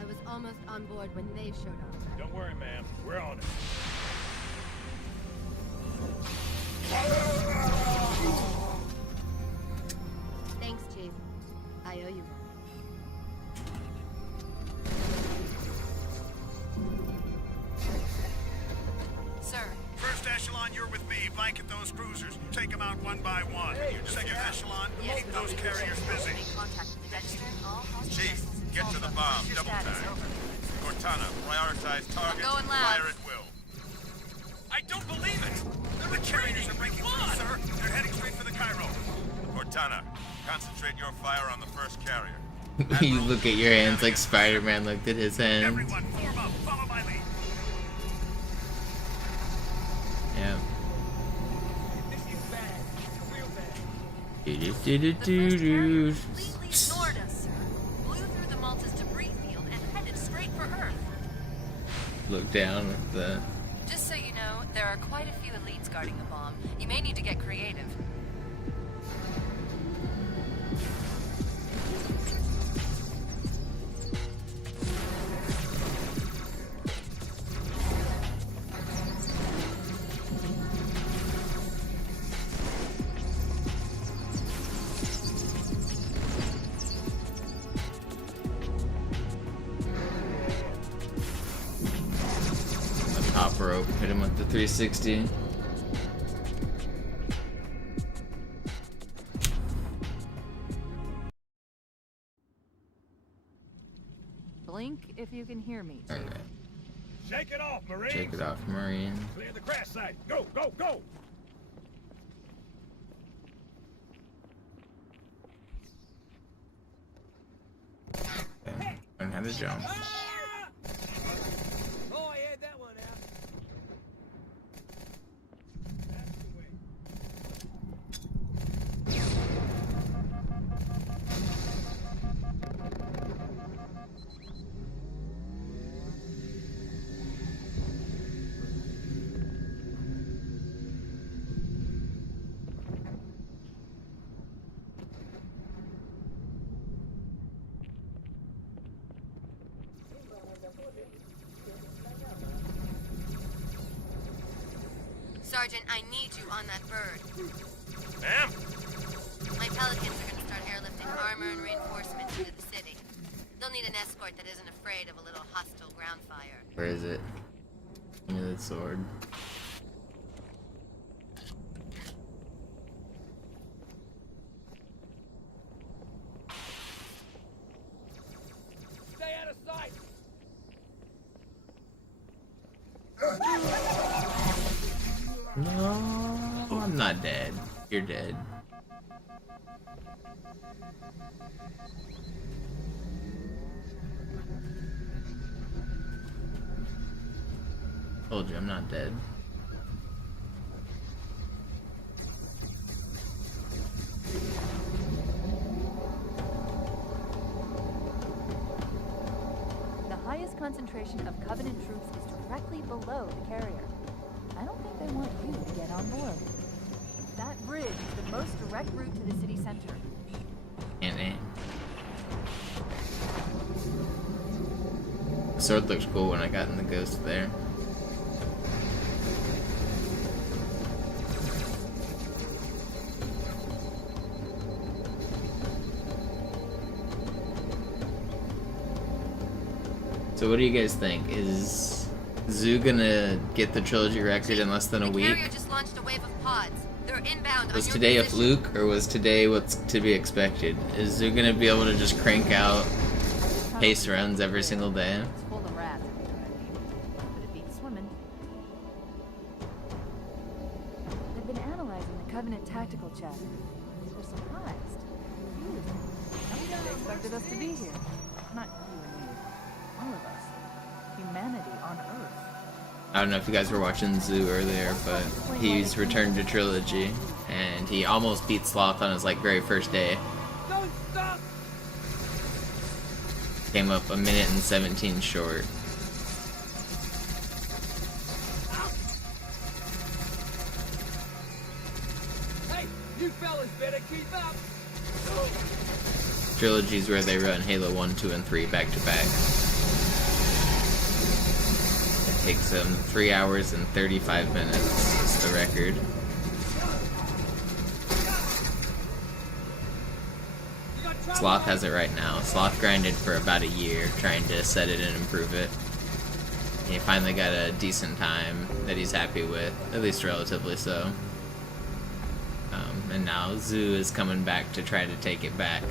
I was almost on board when they showed up. Don't worry, ma'am. We're on it. Thanks, Chief. I owe you one. Sir. First echelon, you're with me. Blanket those cruisers. Take them out one by one. Second echelon, Yes, keep those carriers busy. Make contact with the Dexter. All hostile Chief, vessels in get to the Salta. bomb. Your Double status, time. over. Cortana, prioritize targets. going loud. Fire at will. I don't believe it! The carriers are breaking through, sir. They're heading straight for the Cairo. Cortana, concentrate your fire on the first carrier. You look at your hands like Spider-Man looked at his hands. Everyone, form up. Follow my lead. Yeah. This is bad. Real bad. Do do do The do first carrier do. completely ignored us, sir. Blew through the Malta's debris field and headed straight for Earth. Look down at the. Just so you know, there are quite a few elites guarding the bomb. You may need to get creative. Top rope, hit him with the 360. Blink if you can hear me. Okay. Shake it off, Marine. Take it off, Marine. Clear the crash site. Go, go, go. Okay. Learn how to jump. Oh, I had that one out. That's the way. Sergeant, I need you on that bird. Ma'am? My Pelicans are gonna start airlifting armor and reinforcements into the city. They'll need an escort that isn't afraid of a little hostile ground fire. Where is it? Give me the sword. Stay out of sight! No, I'm not dead. You're dead. Told you I'm not dead. The highest concentration of Covenant troops is directly below the carrier. I don't think they want you to get on board. That bridge is the most direct route to the city center. Can't aim. The sword looks cool when I got in the ghost there. So what do you guys think? Is Zoo gonna get the trilogy record in less than a week? The carrier just launched a wave of pods. They're inbound Was on your today a position. fluke, or was today what's to be expected? Is Zoo gonna be able to just crank out pace runs every single day? It's full of rats, if you know what I mean. But it beats swimming. They've been analyzing the Covenant tactical chatter. They're surprised. Confused. They expected us to be here. Not you and me. All of us. Humanity on Earth. I don't know if you guys were watching Zoo earlier, but he's returned to trilogy, and he almost beat Sloth on his very first day. Don't stop! Came up 1 minute and 17 short. Hey, you fellas better keep up! Trilogy's where they run Halo 1, 2, and 3 back to back. It takes them 3 hours and 35 minutes. It's the record. Sloth has it right now. Sloth grinded for about a year trying to set it and improve it. He finally got a decent time that he's happy with, at least relatively so. And now Zoo is coming back to try to take it back.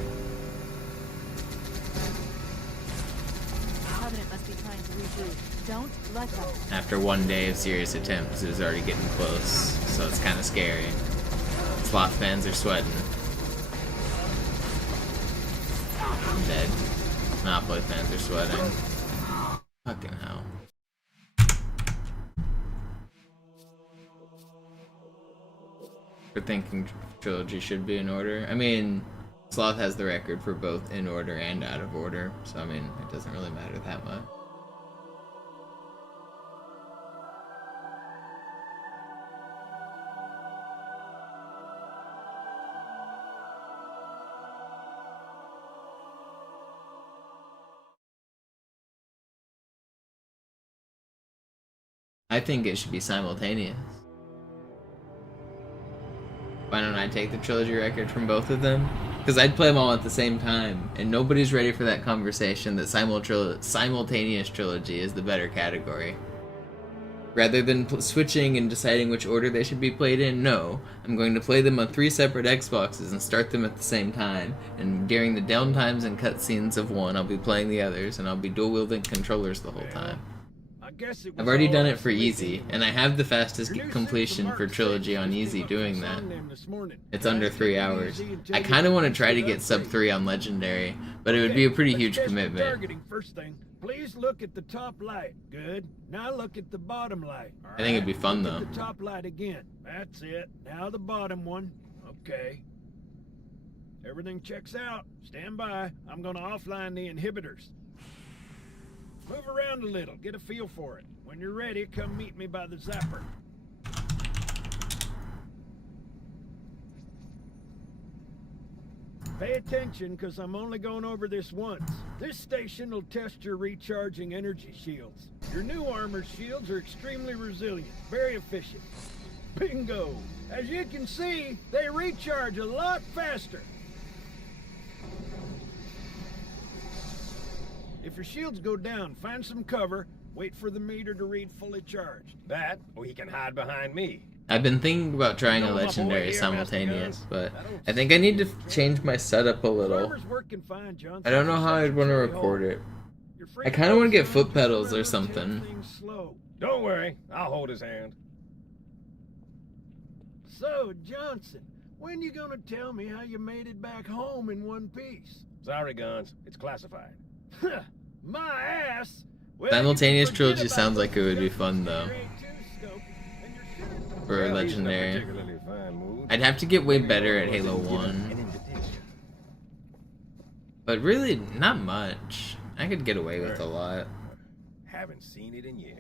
Covenant must be trying to regroup. Don't let them. After 1 day of serious attempts, Zoo's already getting close, so it's kind of scary. Sloth fans are sweating. I'm dead. Monopoly fans are sweating. Fucking hell. We're thinking trilogy should be in order. I mean, Sloth has the record for both in order and out of order, so I mean, it doesn't really matter that much. I think it should be simultaneous. Why don't I take the trilogy record from both of them? Because I'd play them all at the same time, and nobody's ready for that conversation that simultaneous trilogy is the better category. Rather than switching and deciding which order they should be played in, no. I'm going to play them on 3 separate Xboxes and start them at the same time, and during the downtimes and cutscenes of one, I'll be playing the others, and I'll be dual-wielding controllers the whole time. I've already done it for easy, and I have the fastest completion for trilogy on easy doing that. It's under 3 hours. I kind of want to try to get sub 3 on legendary, but it would be a pretty huge commitment. Targeting first thing. Please look at the top light. Good. Now look at the bottom light. I think it'd be fun though. Look at the top light again. That's it. Now the bottom one. Okay. Everything checks out. Stand by. I'm gonna offline the inhibitors. Move around a little, get a feel for it. When you're ready, come meet me by the zapper. Pay attention, because I'm only going over this once. This station will test your recharging energy shields. Your new armor shields are extremely resilient, very efficient. Bingo! As you can see, they recharge a lot faster. If your shields go down, find some cover, wait for the meter to read fully charged. That, or he can hide behind me. I've been thinking about trying a legendary simultaneous, but I think I need to change my setup a little. Server's working fine, Johnson. I don't know how I'd want to record it. I kind of want to get foot pedals or something. Don't worry, I'll hold his hand. So, Johnson, when you gonna tell me how you made it back home in one piece? Sorry, Guns. It's classified. My ass! Well, Simultaneous trilogy sounds like it would be fun, though. For a legendary. I'd have to get way better at Halo 1. But really, not much. I could get away with a lot. Haven't seen it in years.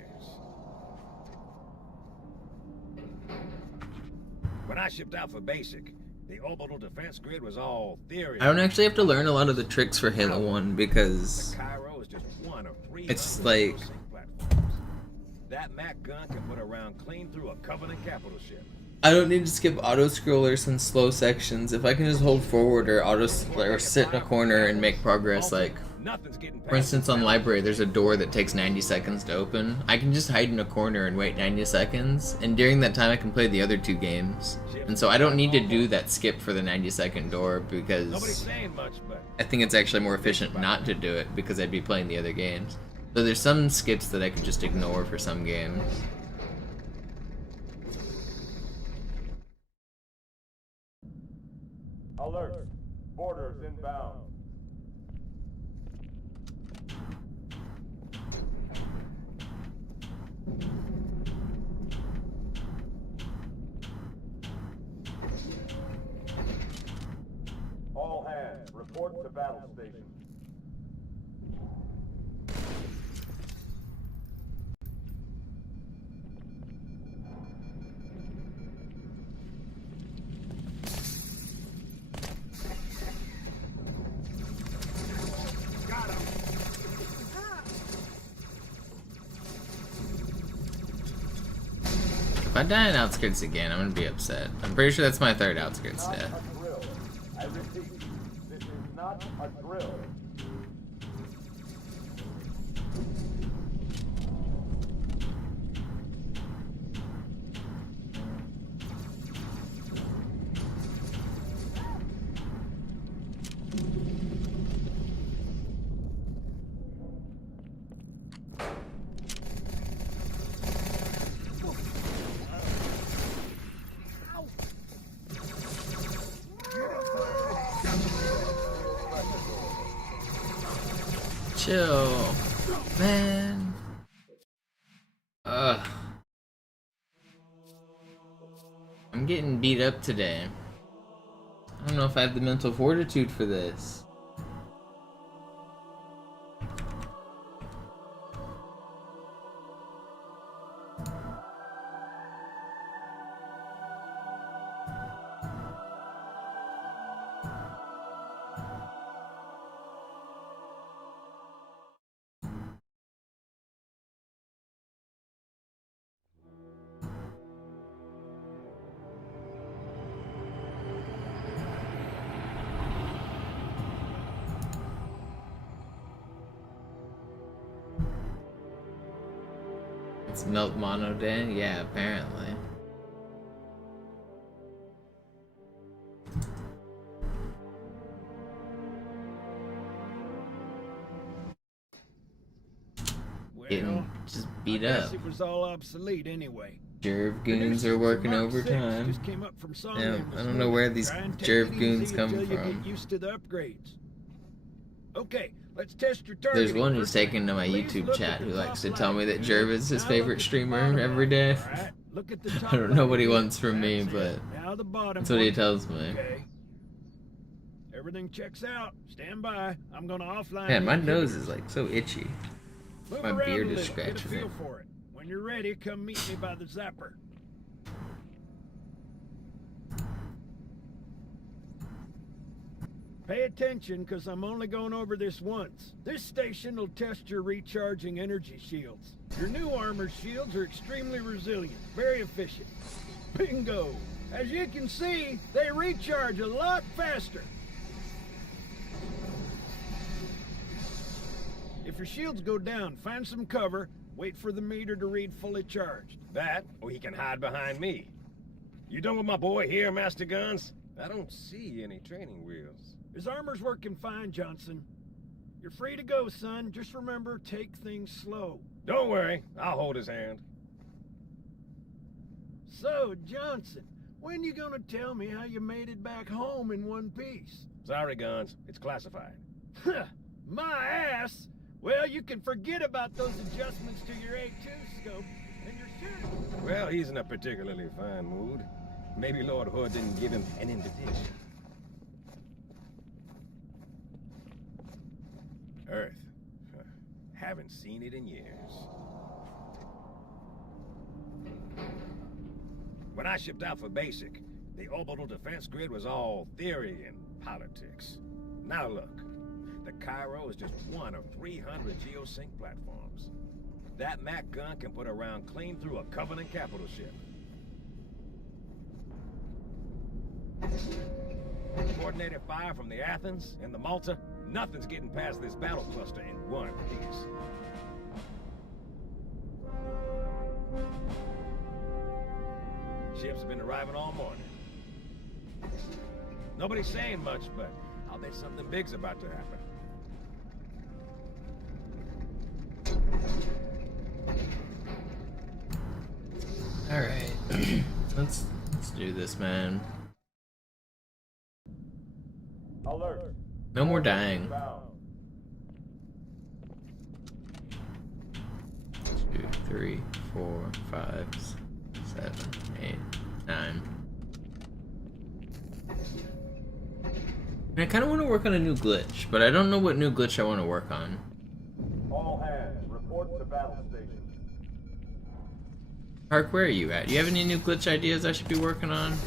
When I shipped out for basic, the orbital defense grid was all theory. I don't actually have to learn a lot of the tricks for Halo 1 because it's like that Mac gun can put a round clean through a Covenant capital ship. I don't need to skip auto scrollers and slow sections. If I can just hold forward or sit in a corner and make progress, like for instance on library there's a door that takes 90 seconds to open. I can just hide in a corner and wait 90 seconds, and during that time I can play the other two games. And so I don't need to do that skip for the 90-second door because I think it's actually more efficient not to do it because I'd be playing the other games. So there's some skips that I could just ignore for some games. Alert. Borders inbound. All hands, report to battle station. If I die in Outskirts again, I'm gonna be upset. I'm pretty sure that's my third Outskirts death. I repeat, this is not a drill. Chill, man. Ugh. I'm getting beat up today. I don't know if I have the mental fortitude for this. It's Melt Mono Day? Yeah, apparently. Well, Getting just beat I guess up. it was all obsolete anyway. Jerv goons are working overtime. Just came up from Yeah, I don't know where these Jerv goons come You from. get used to the upgrades. Okay, let's test your target. There's one who's taken to my YouTube chat who likes to tell me that Jerv is his favorite streamer every day. I don't know what he wants from me, but that's what he tells me. Okay. Everything checks out. Stand by. I'm gonna offline. Man, my these nose inhibitors. is like so itchy. Move My around beard a is little, get a scratching feel it. for it. When you're ready, come meet me by the zapper. Pay attention, because I'm only going over this once. This station will test your recharging energy shields. Your new armor shields are extremely resilient, very efficient. Bingo! As you can see, they recharge a lot faster. If your shields go down, find some cover, wait for the meter to read fully charged. That, or he can hide behind me. You done with my boy here, Master Guns? I don't see any training wheels. His armor's working fine, Johnson. You're free to go, son. Just remember, take things slow. Don't worry, I'll hold his hand. So, Johnson, when you gonna tell me how you made it back home in one piece? Sorry, Guns. It's classified. My ass! Well, you can forget about those adjustments to your A2 scope, and you're sure... Well, he's in a particularly fine mood. Maybe Lord Hood didn't give him an invitation. Earth. Haven't seen it in years. When I shipped out for basic, the orbital defense grid was all theory and politics. Now look, the Cairo is just one of 300 geosync platforms. That Mac gun can put a round clean through a Covenant capital ship. Coordinated fire from the Athens and the Malta, nothing's getting past this battle cluster in one piece. Ships have been arriving all morning. Nobody's saying much, but I'll bet something big's about to happen. Alright. let's do this, man. Alert. No more dying. 2, 3, 4, 5, 7, 8, 9. I kind of want to work on a new glitch, but I don't know what new glitch I want to work on. All hands, report to battle station. Hark, where are you at? Do you have any new glitch ideas I should be working on?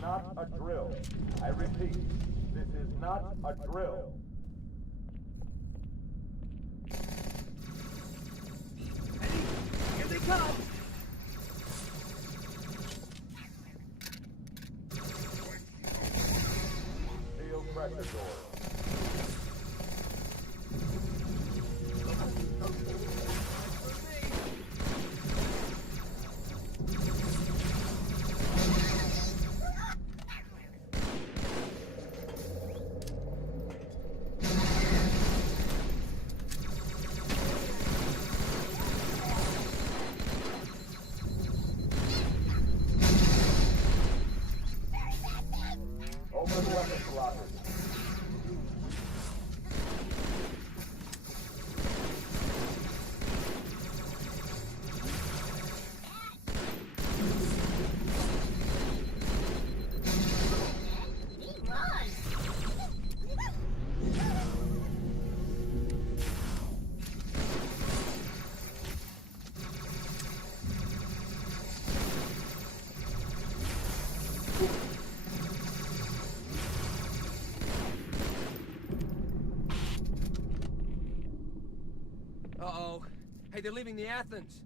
Not a drill. I repeat, this is not a drill. Here they come! Steel pressure door. Uh-oh. Hey, they're leaving the Athens.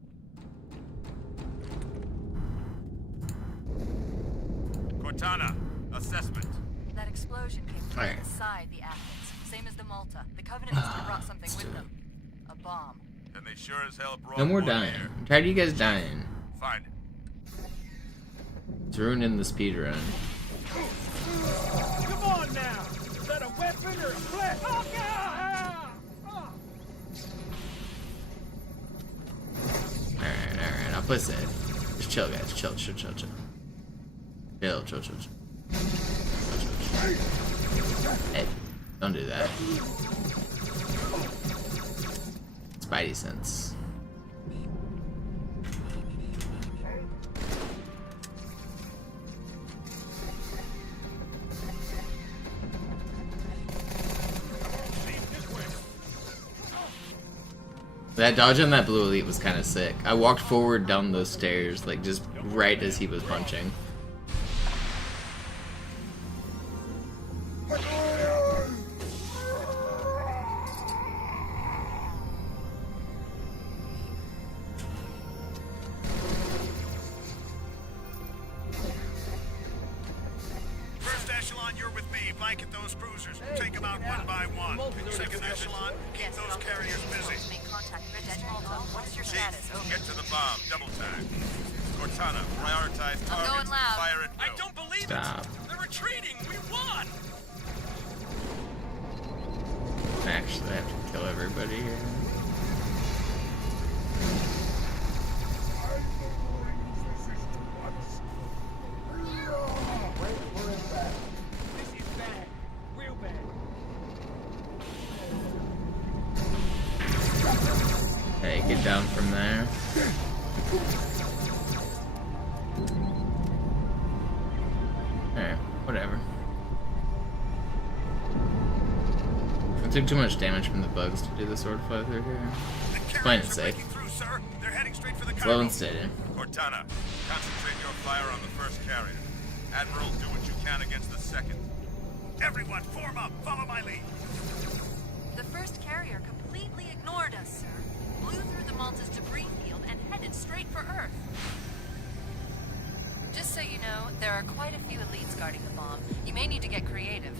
Cortana, assessment. That explosion came from inside the Athens, same as the Malta. The Covenant must have brought something with them. A bomb. And they sure as hell brought No more one dying. here. I'm tired of you guys dying. Find it. It's ruining the speedrun. Come on now! Is that a weapon or a flesh? Oh, yeah! Alright, I'll play safe. Just chill, guys. Chill. Chill. Hey, don't do that. Spidey sense. That dodge on that blue elite was kind of sick. I walked forward down those stairs, like just right as he was punching. First echelon, you're with me. Blanket those cruisers. Take them out one by one. Second echelon, keep those carriers busy. Make contact with Edge Malta. What's your Chief, status? Over. get to the bomb. Double time. Cortana, prioritize I'm going targets. loud. Fire at will. I don't believe Stop. it! They're retreating! We won! Actually, I have to kill everybody here. This is bad. Real bad. Hey, get down from there. Alright, whatever. I took too much damage from the bugs to do the sword fly through here. Playing it safe. Through, sir. They're heading straight for the Slow Cairo. and steady. Cortana, concentrate your fire on the first carrier. Admiral, do what you can against the second. Everyone, form up. Follow my lead. The first carrier completely ignored us, sir. Blew through the Malta's debris field and headed straight for Earth. Just so you know, there are quite a few elites guarding the bomb. You may need to get creative.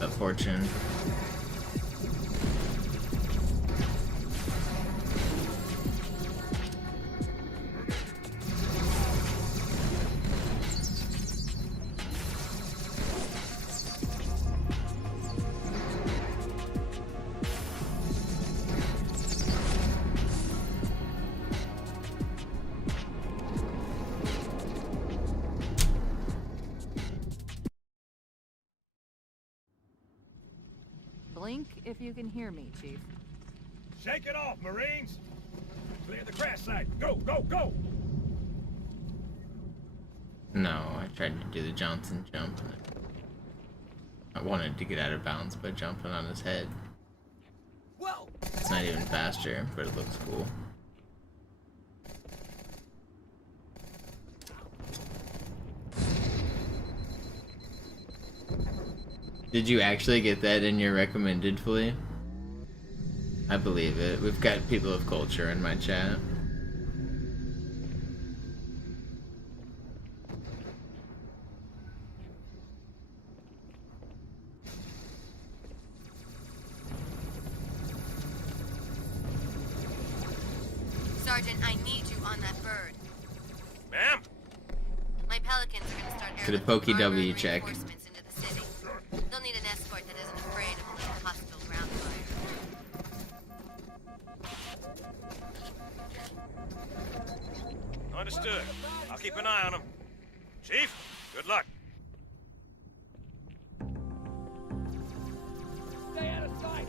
A fortune. Blink if you can hear me, Chief. Shake it off, Marines! Clear the crash site. Go, go, go! No, I tried to do the Johnson jump. I wanted to get out of bounds by jumping on his head. Whoa! It's not even faster, but it looks cool. Did you actually get that in your recommended flea? I believe it. We've got people of culture in my chat. Sergeant, I need you on that bird. Ma'am? My Pelicans are gonna start Could a airlifting pokey armor W and check. reinforcements into the city. They'll need an escort that isn't afraid of a little hostile ground fire. Understood. I'll keep an eye on him. Chief, good luck. Stay out of sight.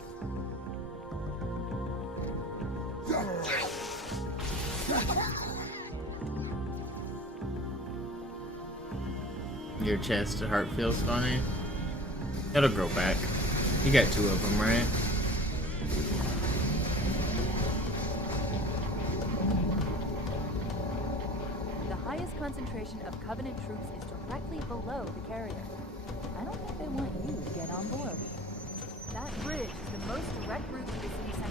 Your chest heart feels funny. It'll grow back. You got 2 of them, right? The highest concentration of Covenant troops is directly below the carrier. I don't think they want you to get on board. That bridge is the most direct route to the city center.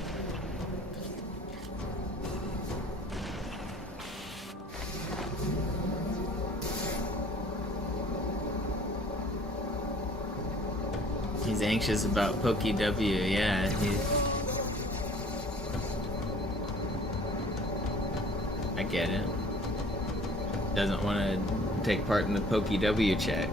He's anxious about Pokey W, yeah. I get it. Doesn't want to take part in the Pokey W check.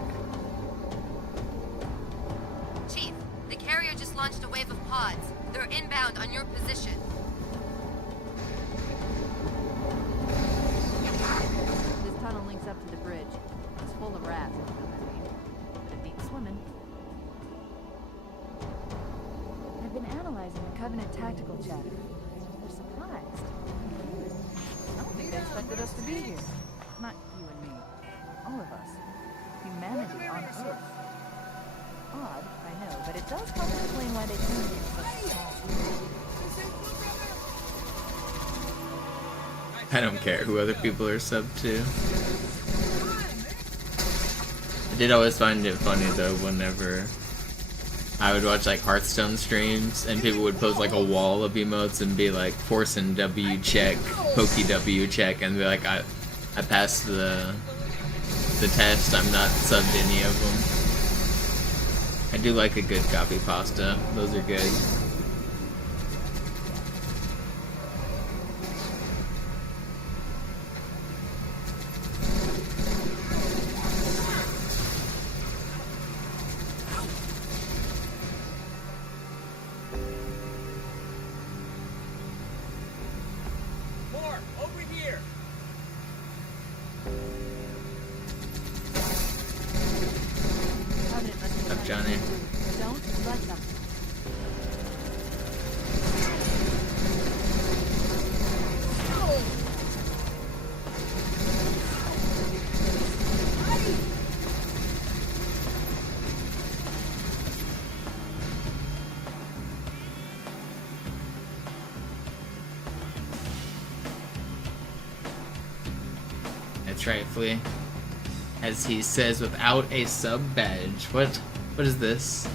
Chief, the carrier just launched a wave of pods. They're inbound on your position. This tunnel links up to the bridge. It's full of rats, if you know what I mean. But it beats swimming. I've been analyzing the Covenant tactical chatter. They're surprised. Confused. I don't think they expected us to be here. Not you and me. All of us. Humanity on Earth. Odd, but it does help explain why they turned into such a small group. I don't care who other people are subbed to. I did always find it funny though whenever I would watch like Hearthstone streams and people would post like a wall of emotes and be like force and W check, pokey W check, and be like I passed the test, I'm not subbed any of them. I do like a good copy pasta, those are good. More, over here. Covenant must be What's up, Johnny? Don't let them. That's right, Flea. As he says, without a sub badge. What is this?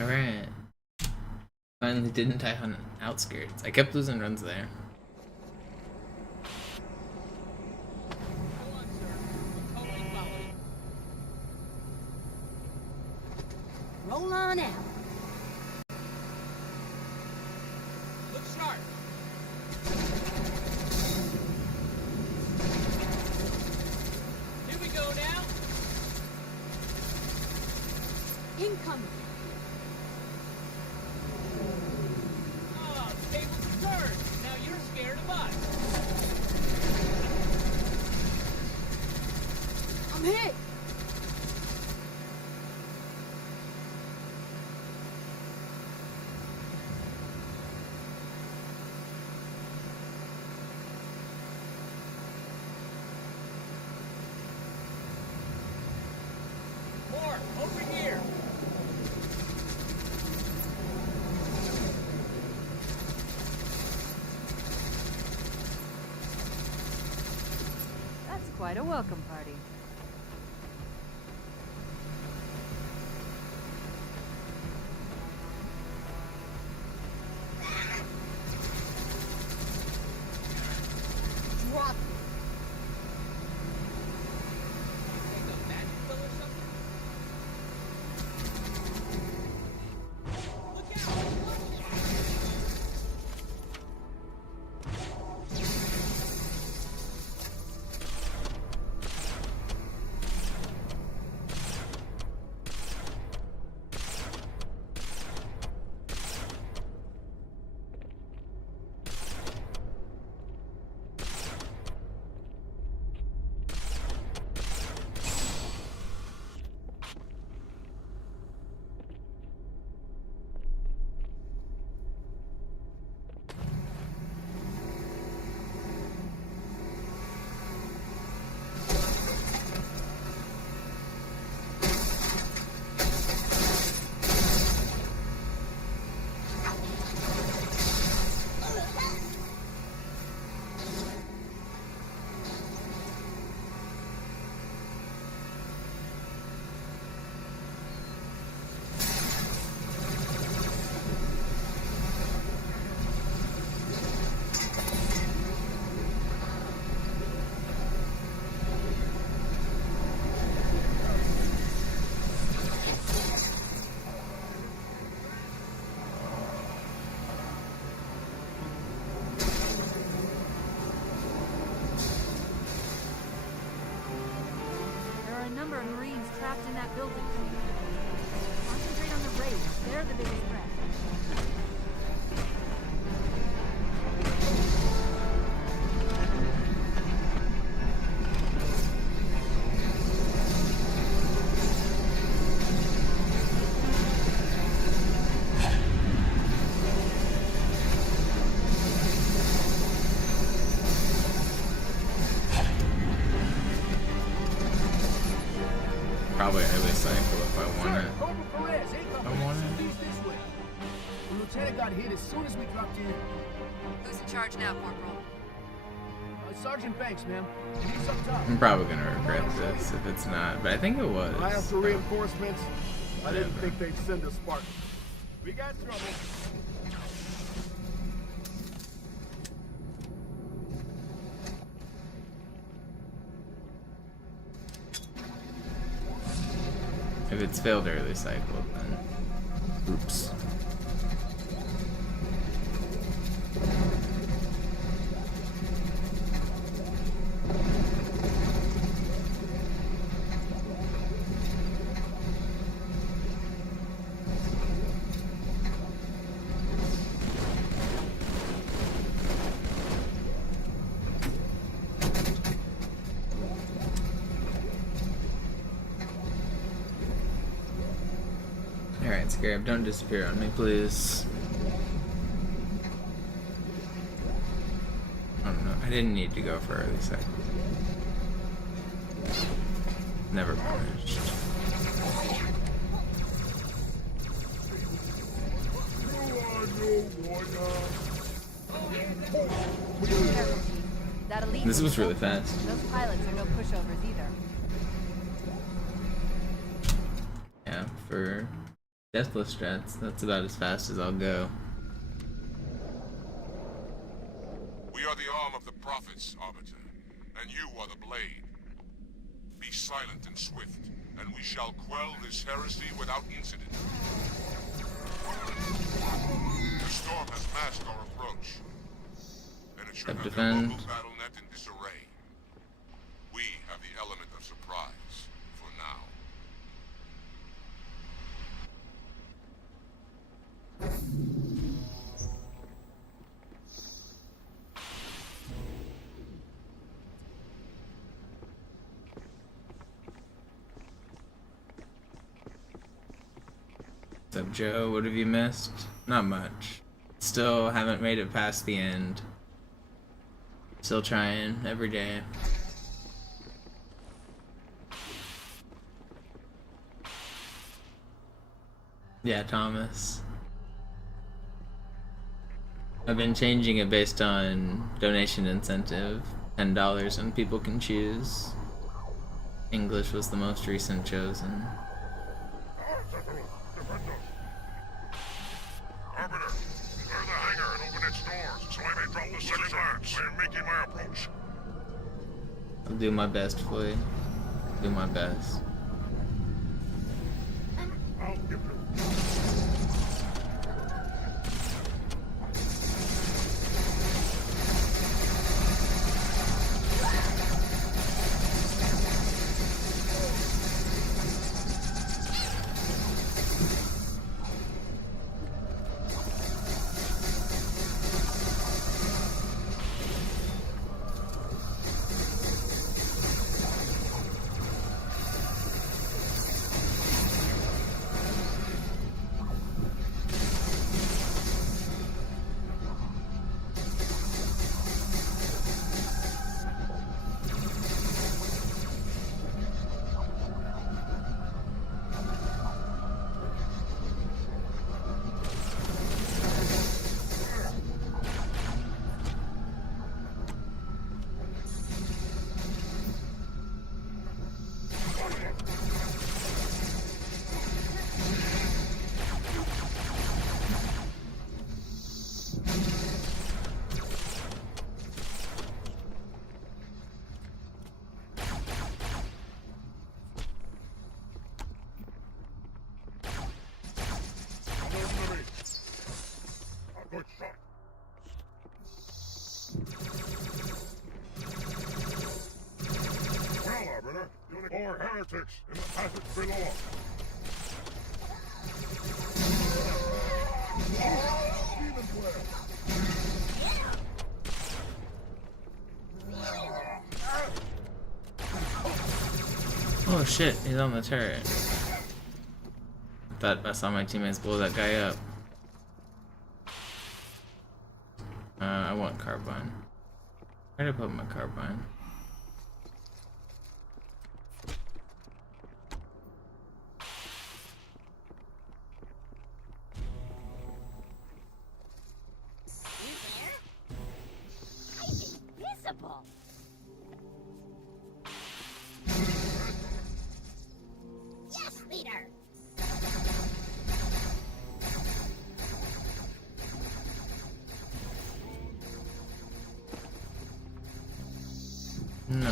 Alright. Finally didn't die on outskirts. I kept losing runs there. Roll on out. Look sharp. Here we go now. Incoming. Oh, tables turned. Now you're scared of us. I'm hit. More, over here. That's quite a welcome party. Drop. Like a magic pill or something? Look out! trapped in that building. Concentrate on the raids. They're the biggest threat. Probably early cycle if I want it. Corporal Perez, incoming. I want it. Please this way. The lieutenant got hit as soon as we dropped in. Who's in charge now, Corporal? Sergeant Banks, ma'am. He's up top. I'm probably gonna regret this if it's not, but I think it was. I asked for reinforcements. I didn't Whatever. think they'd send a Spartan. We got trouble. If it's failed early cycle, then oops. Alright, Scarab, don't disappear on me, please. I don't know. I didn't need to go for early cycle. Never punished. That elite This was really fast. Those pilots are no pushovers either. Yeah, for Deathless strats, that's about as fast as I'll go. We are the arm of the prophets, Arbiter, and you are the blade. Be silent and swift, and we shall quell this heresy without incident. The storm has masked our approach, and it should have the Defend. local battle net in disarray. We have the element of surprise for now. What's up, Joe? What have you missed? Not much. Still haven't made it past the end. Still trying every day. Yeah, Thomas. I've been changing it based on donation incentive. $10 and people can choose. English was the most recent chosen. Arbiter, clear the hangar and open its doors so I may drop the second glance. I am making my approach. I'll do my best, Floyd. Do my best. I'll give you. Good shot. Well, Arbiter, you and the More heretics in the passage below. Demon flare. Oh shit, he's on the turret. I thought I saw my teammates blow that guy up. I want carbine. Where did I put my carbine? Invisible. Yes, leader. No,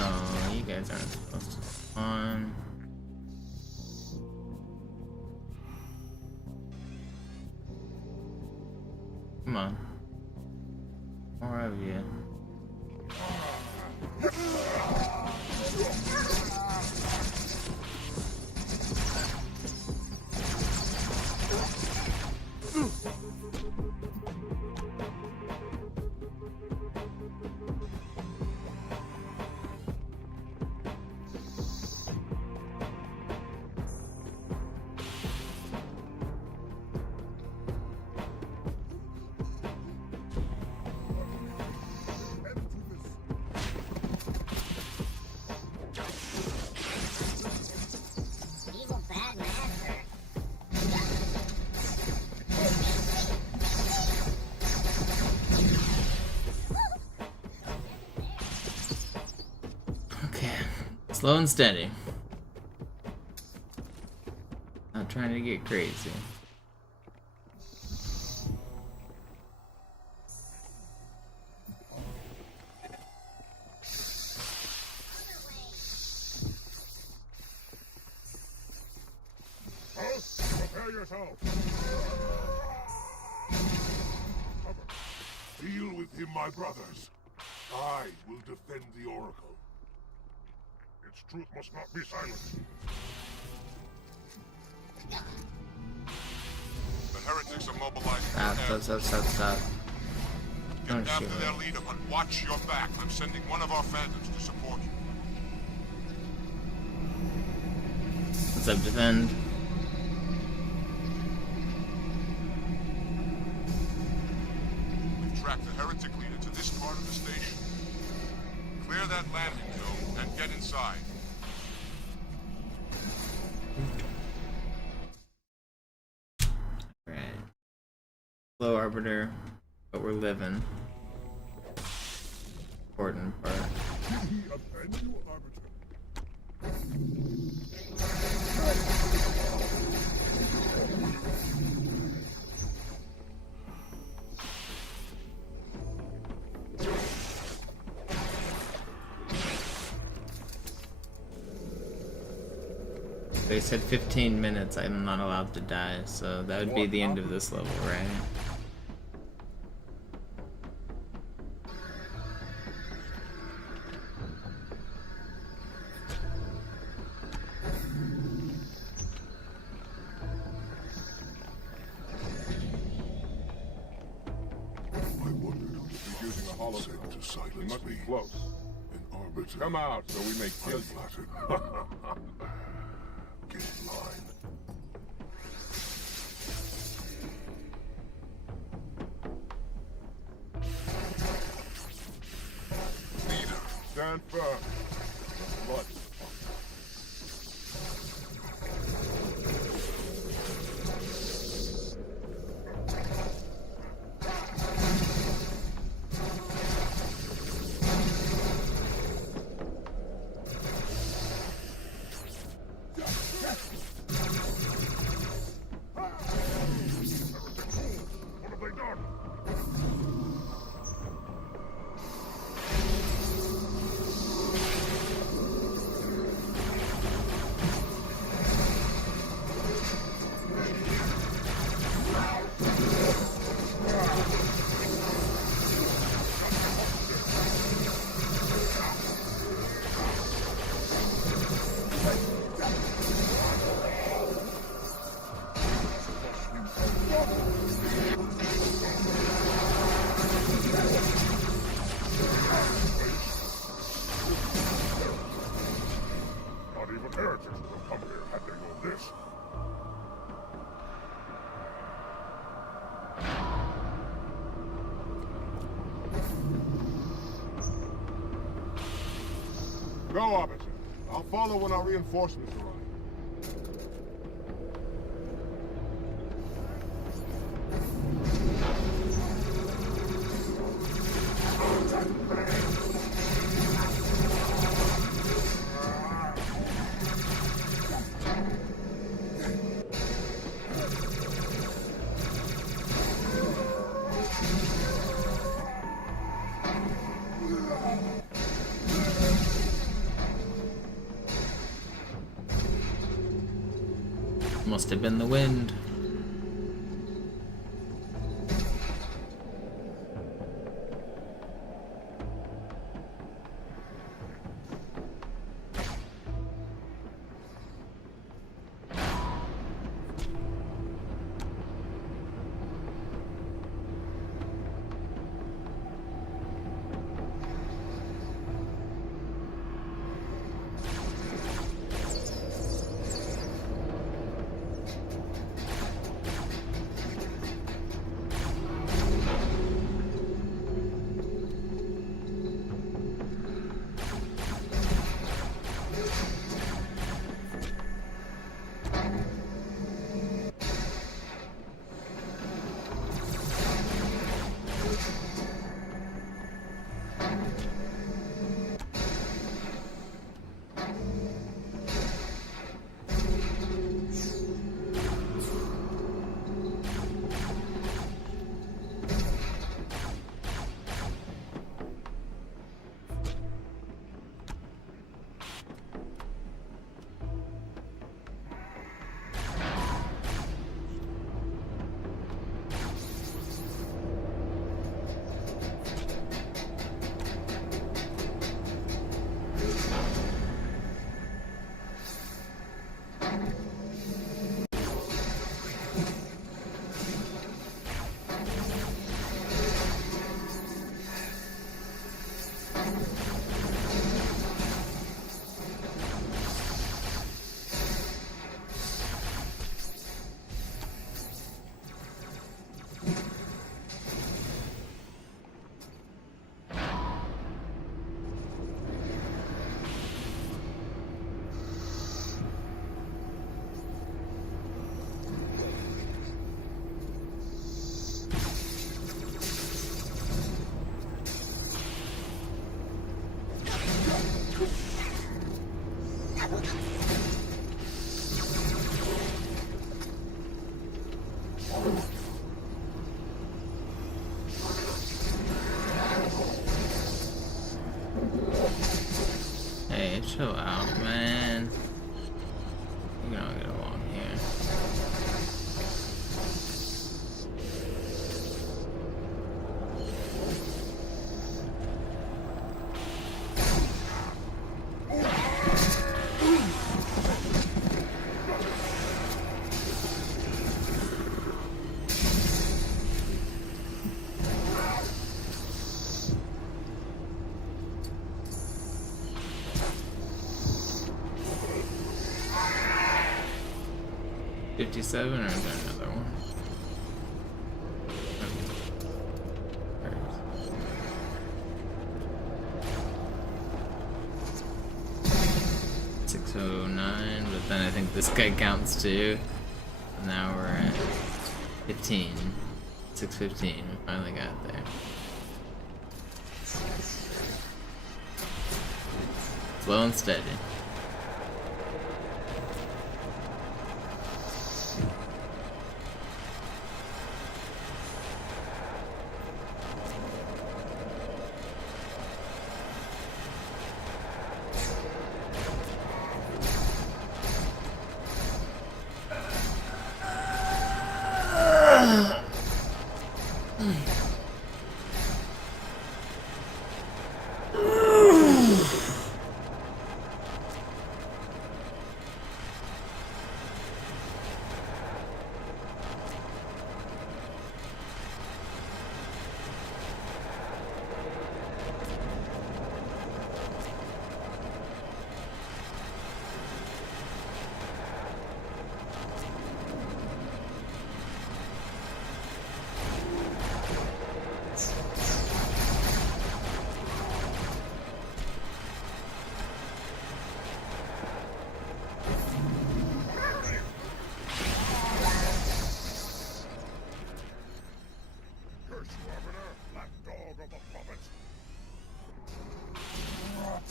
you guys aren't supposed to spawn. Come on. More of you. Evil bad master. Okay. Slow and steady. Not trying to get crazy. Prepare yourself. Deal with him, my brothers. I will defend the Oracle. Its truth must not be silenced. The heretics are mobilizing. Stop. Get Don't after shoot. their leader, but watch your back. I'm sending one of our phantoms to support you. What's up, defend? We've tracked the heretic leader to this part of the station. Clear that landing zone and get inside. Right. Slow Arbiter, but we're living. Important part. Offend you, Arbiter. They said 15 minutes, I'm not allowed to die, so that would be the end of this level, right? I wondered if you're using a hologram to silence me. Must be close. An Arbiter. Come out so we may kill you. Flattered. Get in line. Leader, stand firm. Blood. What have they done? Go, Arbiter. I'll follow when our reinforcements arrive. Must have been the wind. Hey, chill out, man. We can all get along here. $57 or is there another one? $609, but then I think this guy counts too. Now we're at 15. 615. We finally got there. Slow and steady.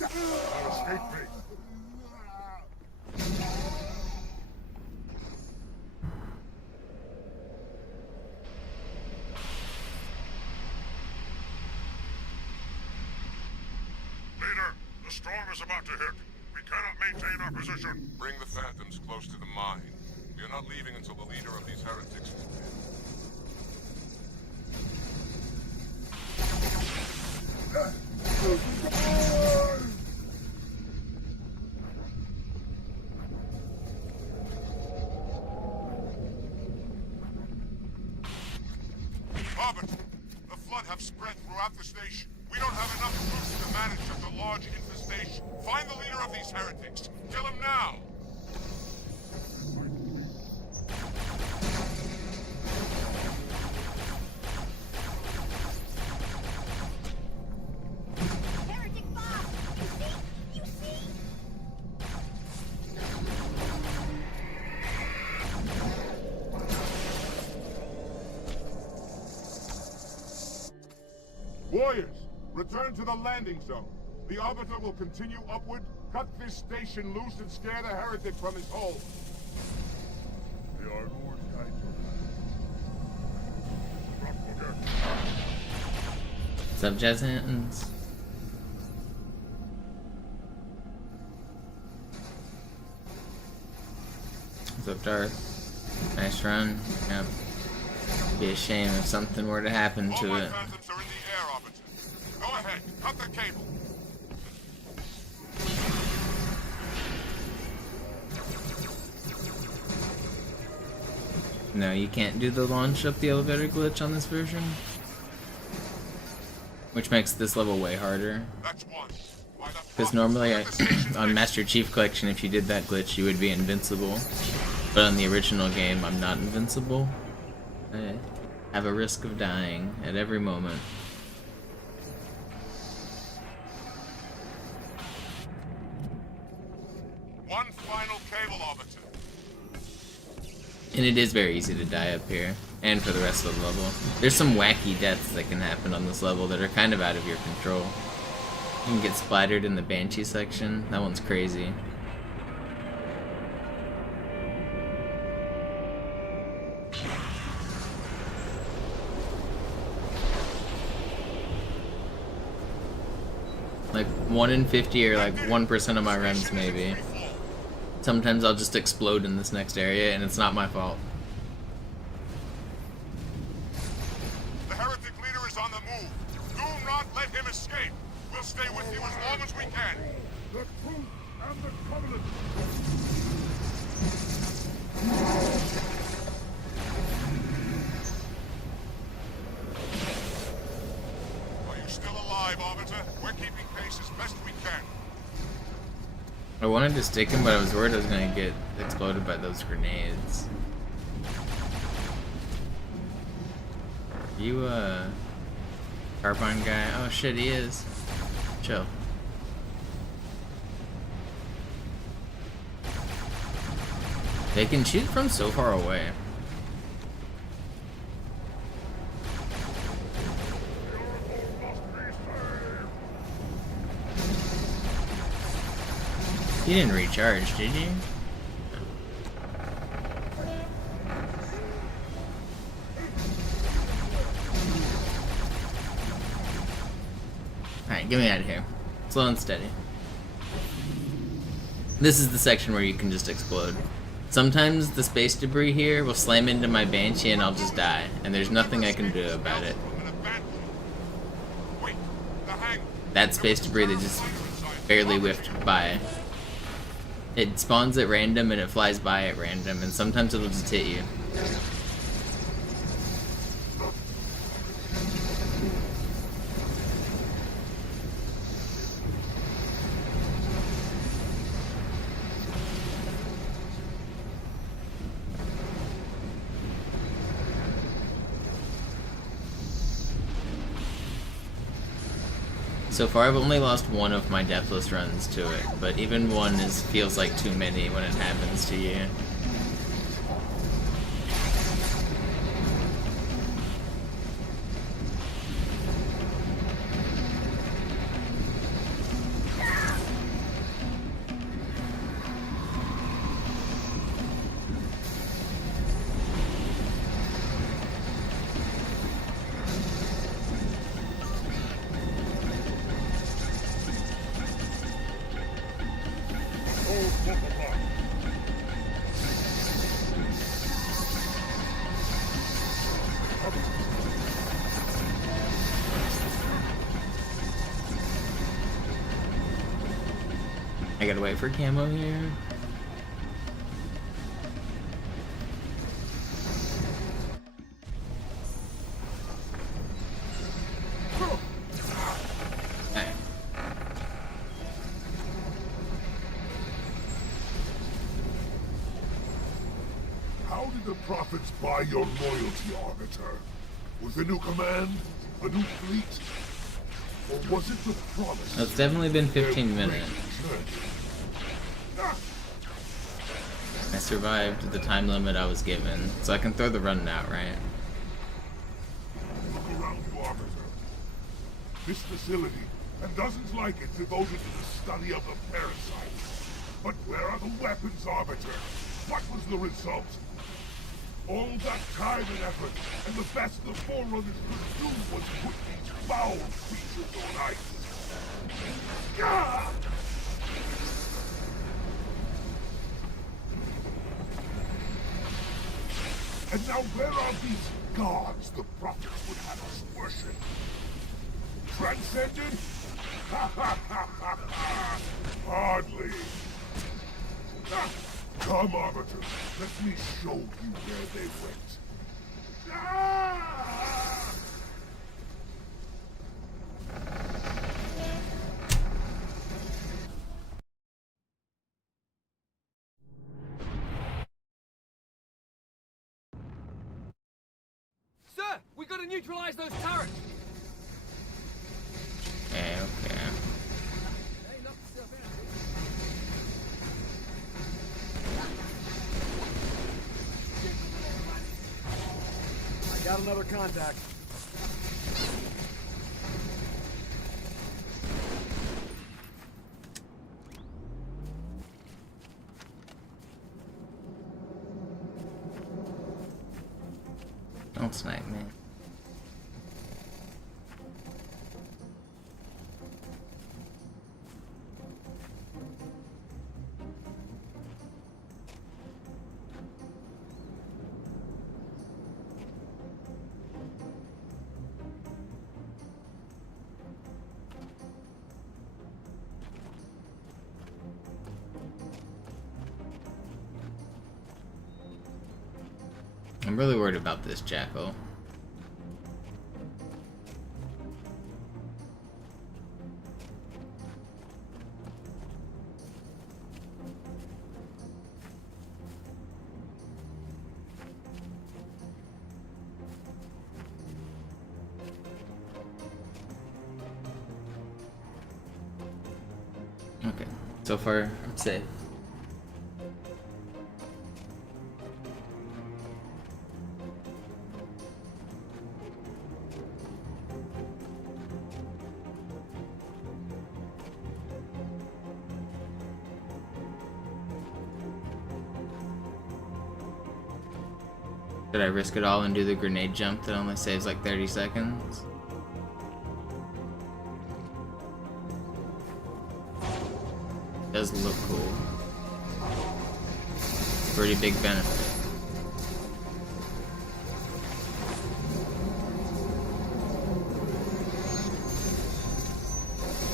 Escape me. Leader, the storm is about to hit. We cannot maintain our position. Bring the Phantoms close to the mine. We are not leaving until the leader of these heretics is dead. Arbiter, the flood have spread throughout the station. We don't have enough troops to manage such a large infestation. Find the leader of these heretics. Kill him now! Heretic boss! You see? Warriors, return to the landing zone. The Arbiter will continue upward, cut this station loose, and scare the heretic from his hole. The Lord guide your What's up, jazz hands? What's up, Darth? Nice run. Yep. Be a shame if something were to happen to it. Phantoms are in the air, Arbiter. Go ahead, cut the cable. No, you can't do the launch up the elevator glitch on this version. Which makes this level way harder. That's one. Because normally on Master Chief Collection, if you did that glitch, you would be invincible. But on the original game, I'm not invincible. I have a risk of dying at every moment. One final cable, Arbiter. And it is very easy to die up here, and for the rest of the level. There's some wacky deaths that can happen on this level that are kind of out of your control. You can get splattered in the Banshee section. That one's crazy. Like 1 in 50 or like 1% of my runs maybe. Sometimes I'll just explode in this next area and it's not my fault. The heretic leader is on the move. Do not let him escape. We'll stay with you as long as we can. The truth and the covenant. Are you still alive, Arbiter? We're keeping pace as best we can. I wanted to stick him, but I was worried I was gonna get exploded by those grenades. You, carbine guy? Oh shit, he is. Chill. They can shoot from so far away. You didn't recharge, did you? Alright, get me out of here. Slow and steady. This is the section where you can just explode. Sometimes the space debris here will slam into my Banshee and I'll just die. And there's nothing I can do about it. That space debris that just barely whiffed by. It spawns at random and it flies by at random, and sometimes it'll just hit you. So far I've only lost one of my Deathless runs to it, but even one feels like too many when it happens to you. I gotta wait for camo here. How did the prophets buy your loyalty, Arbiter? Was a new command? A new fleet? Or was it the promise? It's definitely been 15 minutes. I survived the time limit I was given, so I can throw the run out, right? Look around you, Arbiter. This facility, and dozens like it, devoted to the study of the parasites. But where are the weapons, Arbiter? What was the result? All that time and effort, and the best the Forerunners could do was put these foul creatures on ice. Gah! And now where are these gods the prophets would have us worship? Transcended? Ha ha ha ha ha! Hardly. Ah, come, Arbiter. Let me show you where they went. Ah! Sir, we gotta neutralize those turrets! Okay, okay. I got another contact. Don't snipe me. I'm really worried about this jackal. Okay, so far I'm safe. Should I risk it all and do the grenade jump that only saves like 30 seconds? Does look cool. Pretty big benefit.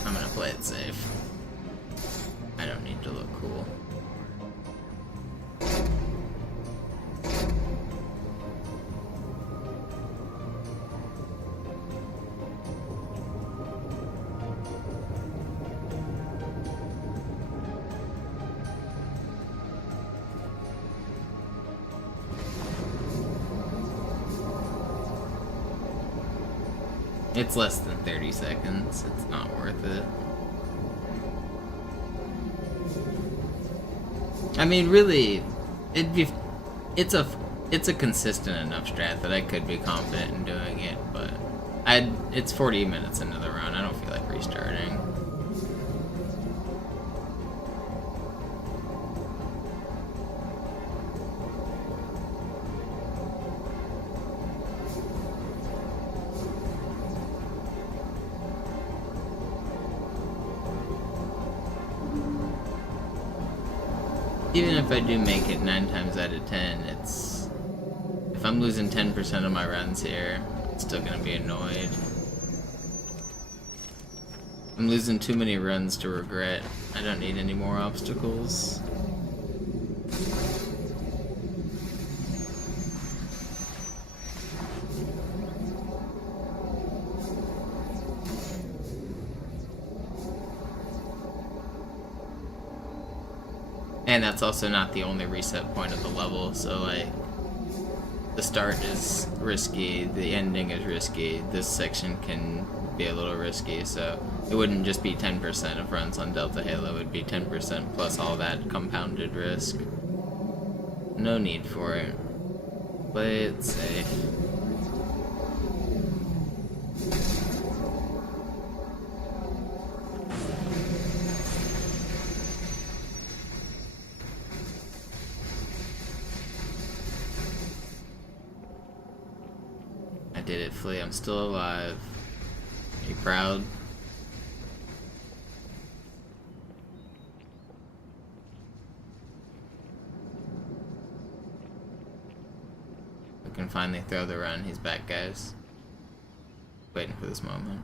I'm gonna play it safe. I don't need to look cool. It's less than 30 seconds. It's not worth it. I mean, really, it's a consistent enough strat that I could be confident in doing it, but it's 40 minutes into the run. I don't feel like restarting. Even if I do make it 9 times out of 10, it's... If I'm losing 10% of my runs here, I'm still gonna be annoyed. I'm losing too many runs to regret. I don't need any more obstacles. And that's also not the only reset point of the level, so like, the start is risky, the ending is risky, this section can be a little risky, so it wouldn't just be 10% of runs on Delta Halo, it would be 10% plus all that compounded risk. No need for it. Play it safe. I did it, Flea. I'm still alive. Are you proud? We can finally throw the run. He's back, guys. Waiting for this moment.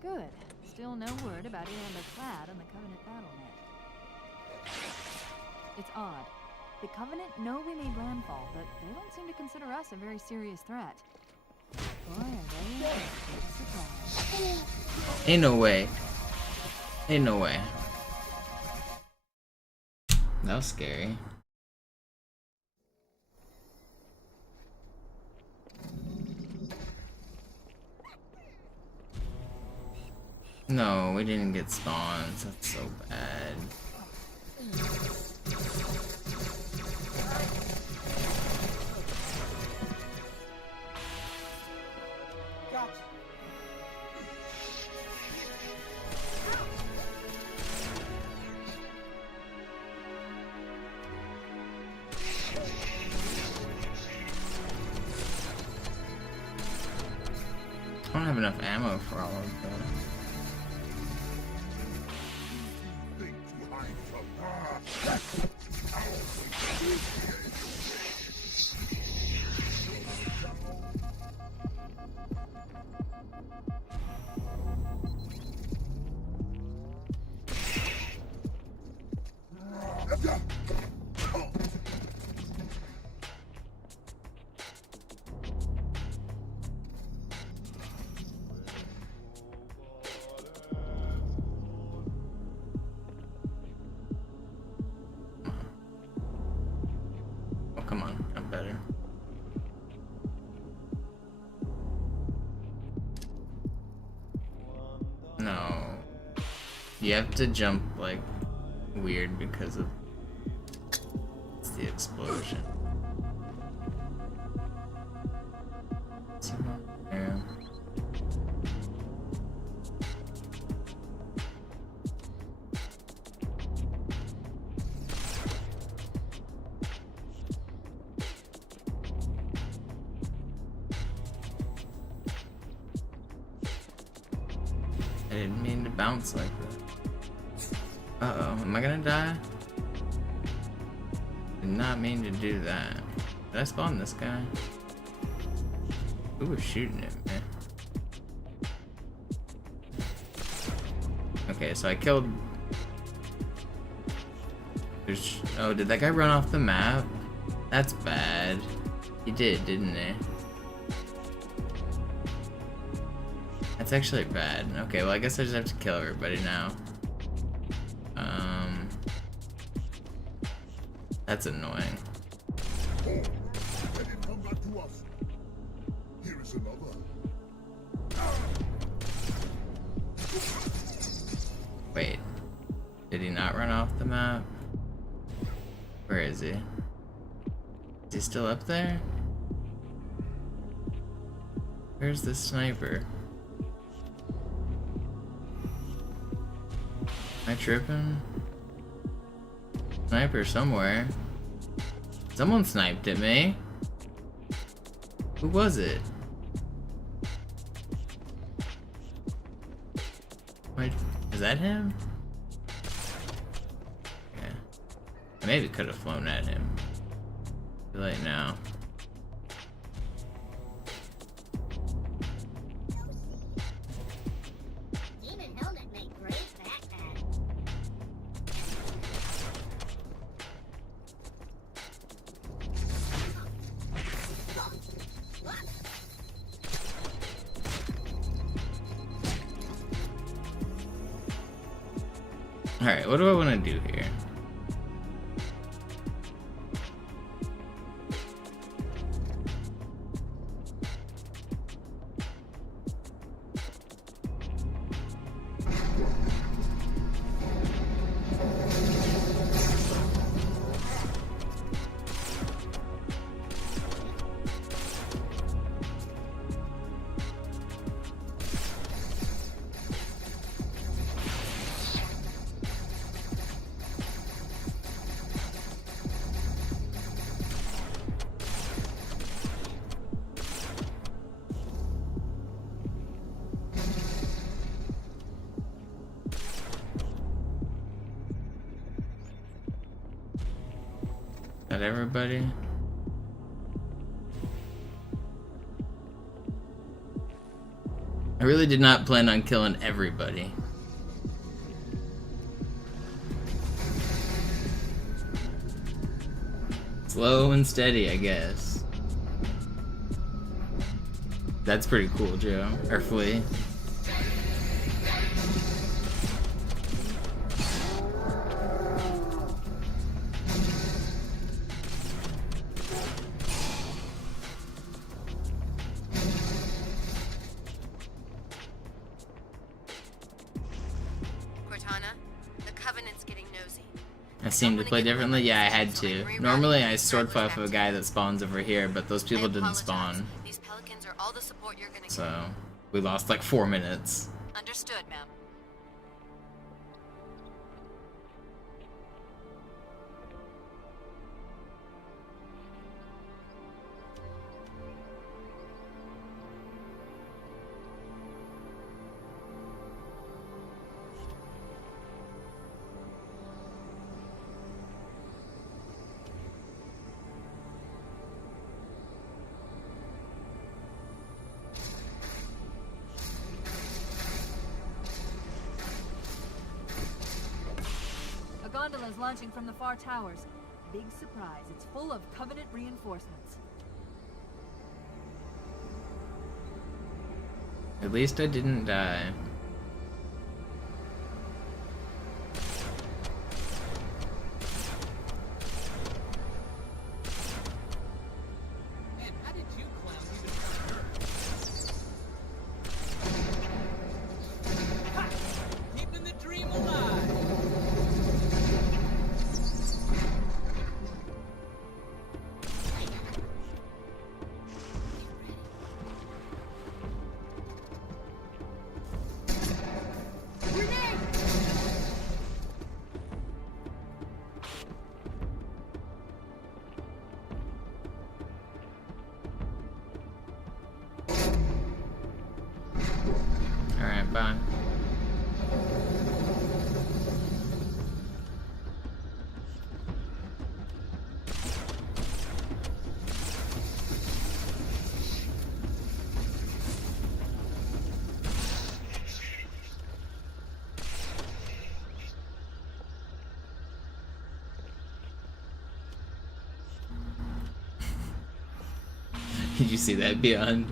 Good. Still no word about Clad on the Covenant BattleNet. It's odd. The Covenant know we made landfall, but they don't seem to consider us a very serious threat. Boy, are they in for a big surprise. Ain't no way. Ain't no way. That was scary. No, we didn't get spawns. That's so bad. I don't have enough ammo for all of them. Come on, I'm better. No. You have to jump like weird because of it's the explosion. Yeah. I didn't mean to bounce like that. Uh-oh, am I gonna die? Did not mean to do that. Did I spawn this guy? Who was shooting at me? Okay, so I killed... Oh, did that guy run off the map? That's bad. He did, didn't he? That's actually bad. Okay, well I guess I just have to kill everybody now. That's annoying. Wait. Did he not run off the map? Where is he? Is he still up there? Where's the sniper? Am I tripping? Sniper somewhere. Someone sniped at me. Who was it? Wait, is that him? Yeah. I maybe could have flown at him. Too late now. Demon helmet make great backpack. Alright, what do I want to do here? Got everybody? I really did not plan on killing everybody. Slow and steady, I guess. That's pretty cool, Joe. Or Flea. I seem to play differently? Yeah, I had to. Normally I sword fight with a guy that spawns over here, but those people didn't spawn. So, we lost like 4 minutes. Understood, ma'am. Gondola is launching from the far towers. Big surprise, it's full of Covenant reinforcements. At least I didn't die. Man, how did you clowns even hurt? Ha! Keeping the dream alive! Alright, bye. Did you see that beyond?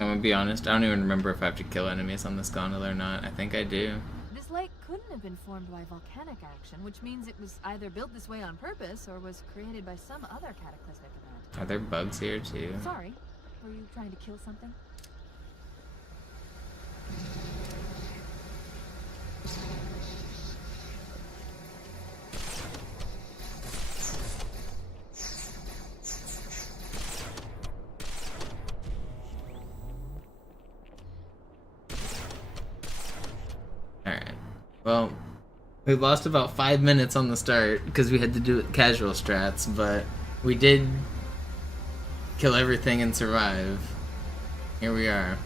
I'm gonna be honest, I don't even remember if I have to kill enemies on this gondola or not. I think I do. This lake couldn't have been formed by volcanic action, which means it was either built this way on purpose or was created by some other cataclysmic event. Are there bugs here too? Sorry, were you trying to kill something? Alright. Well, we lost about 5 minutes on the start because we had to do it casual strats, but we did kill everything and survive. Here we are.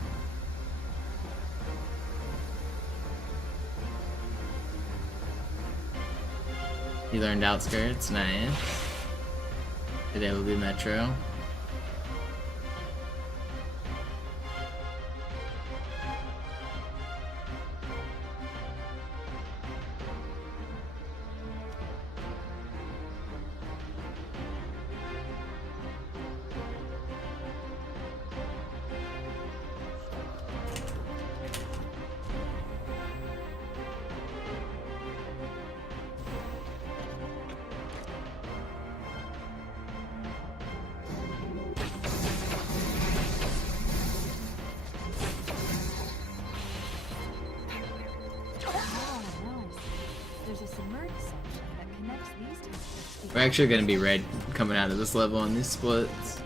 You learned Outskirts, nice. Today will be Metro. We're actually gonna be red coming out of this level on these splits.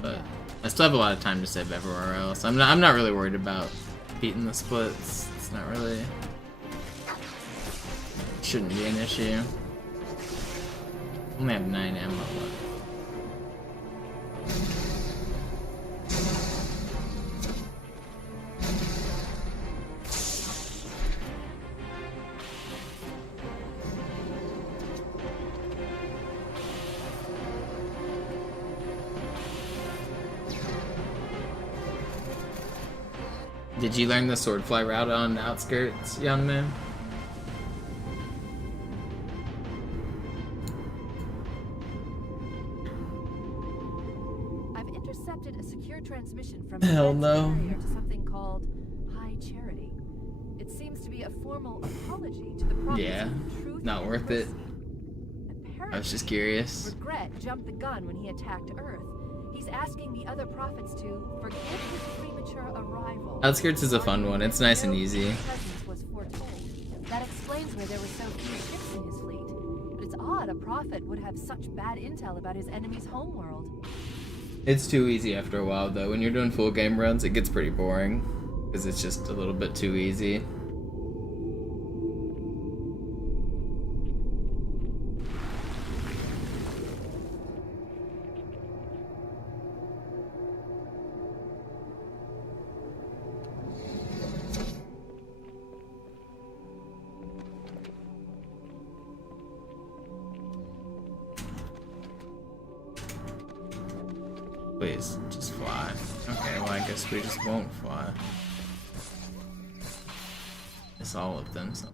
But I still have a lot of time to save everywhere else. I'm not really worried about beating the splits. It's not really shouldn't be an issue. Only have 9 ammo left. Did you learn the swordfly route on Outskirts, young man? I've intercepted a secure transmission from Hell no. carrier to something called High Charity. It seems to be a formal apology to the prophets Yeah, of truth not and worth it. Apparently, I was just curious. Regret jumped the gun when he attacked Earth. He's asking the other prophets to forgive his premature arrival. Outskirts is a fun one. It's nice and easy. His presence was foretold. That explains why there were so few ships in his fleet. But it's odd a prophet would have such bad intel about his enemy's homeworld. It's too easy after a while, though. When you're doing full game runs, it gets pretty boring because it's just a little bit too easy. Please, just fly. Okay, well I guess we just won't fly. It's all of them, so.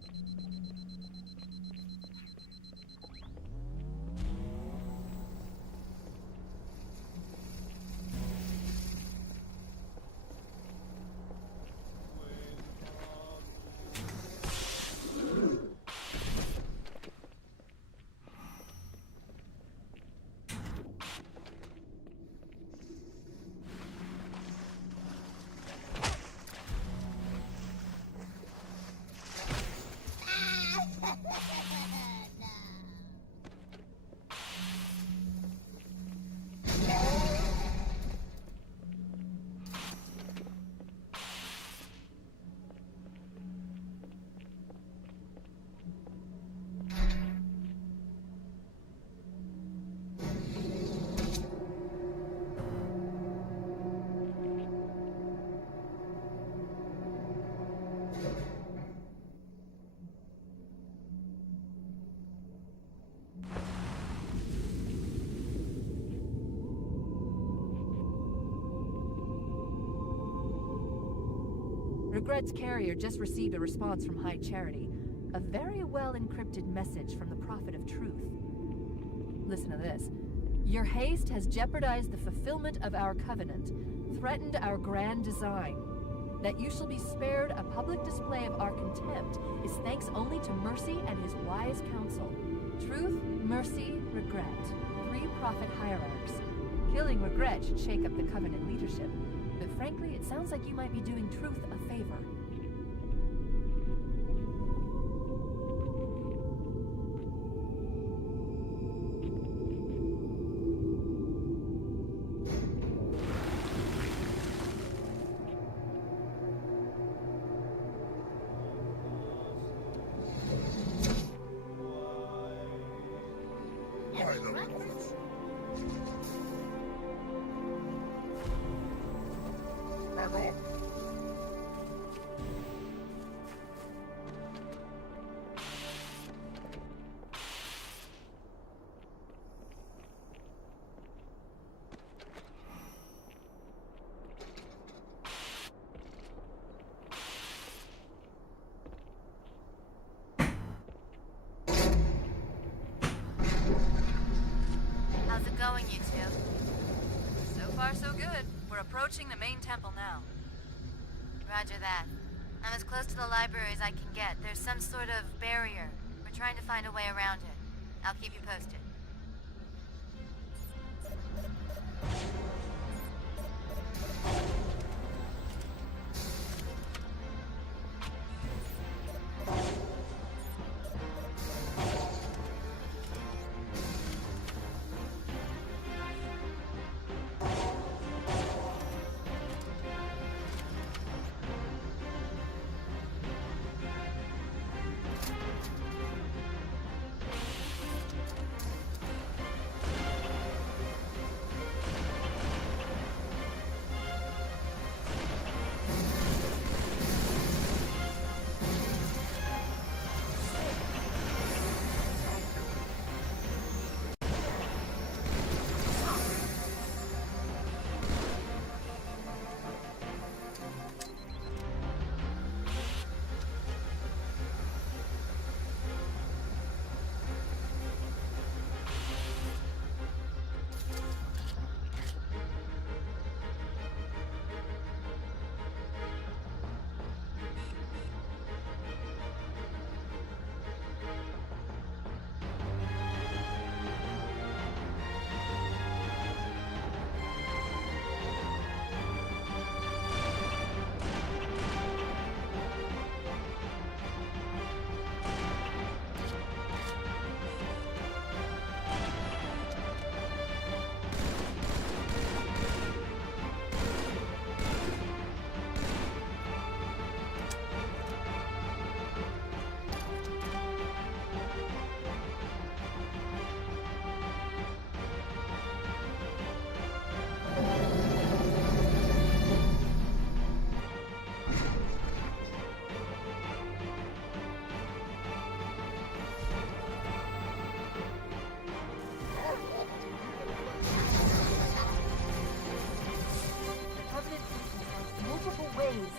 Regret's carrier just received a response from High Charity. A very well-encrypted message from the Prophet of Truth. Listen to this. Your haste has jeopardized the fulfillment of our covenant, threatened our grand design. That you shall be spared a public display of our contempt is thanks only to Mercy and his wise counsel. Truth, Mercy, Regret. 3 prophet hierarchs. Killing Regret should shake up the covenant leadership. But frankly, it sounds like you might be doing Truth a favor. How's it going, you two? So far, so good. We're approaching the main temple now. Roger that. I'm as close to the library as I can get. There's some sort of barrier. We're trying to find a way around it. I'll keep you posted.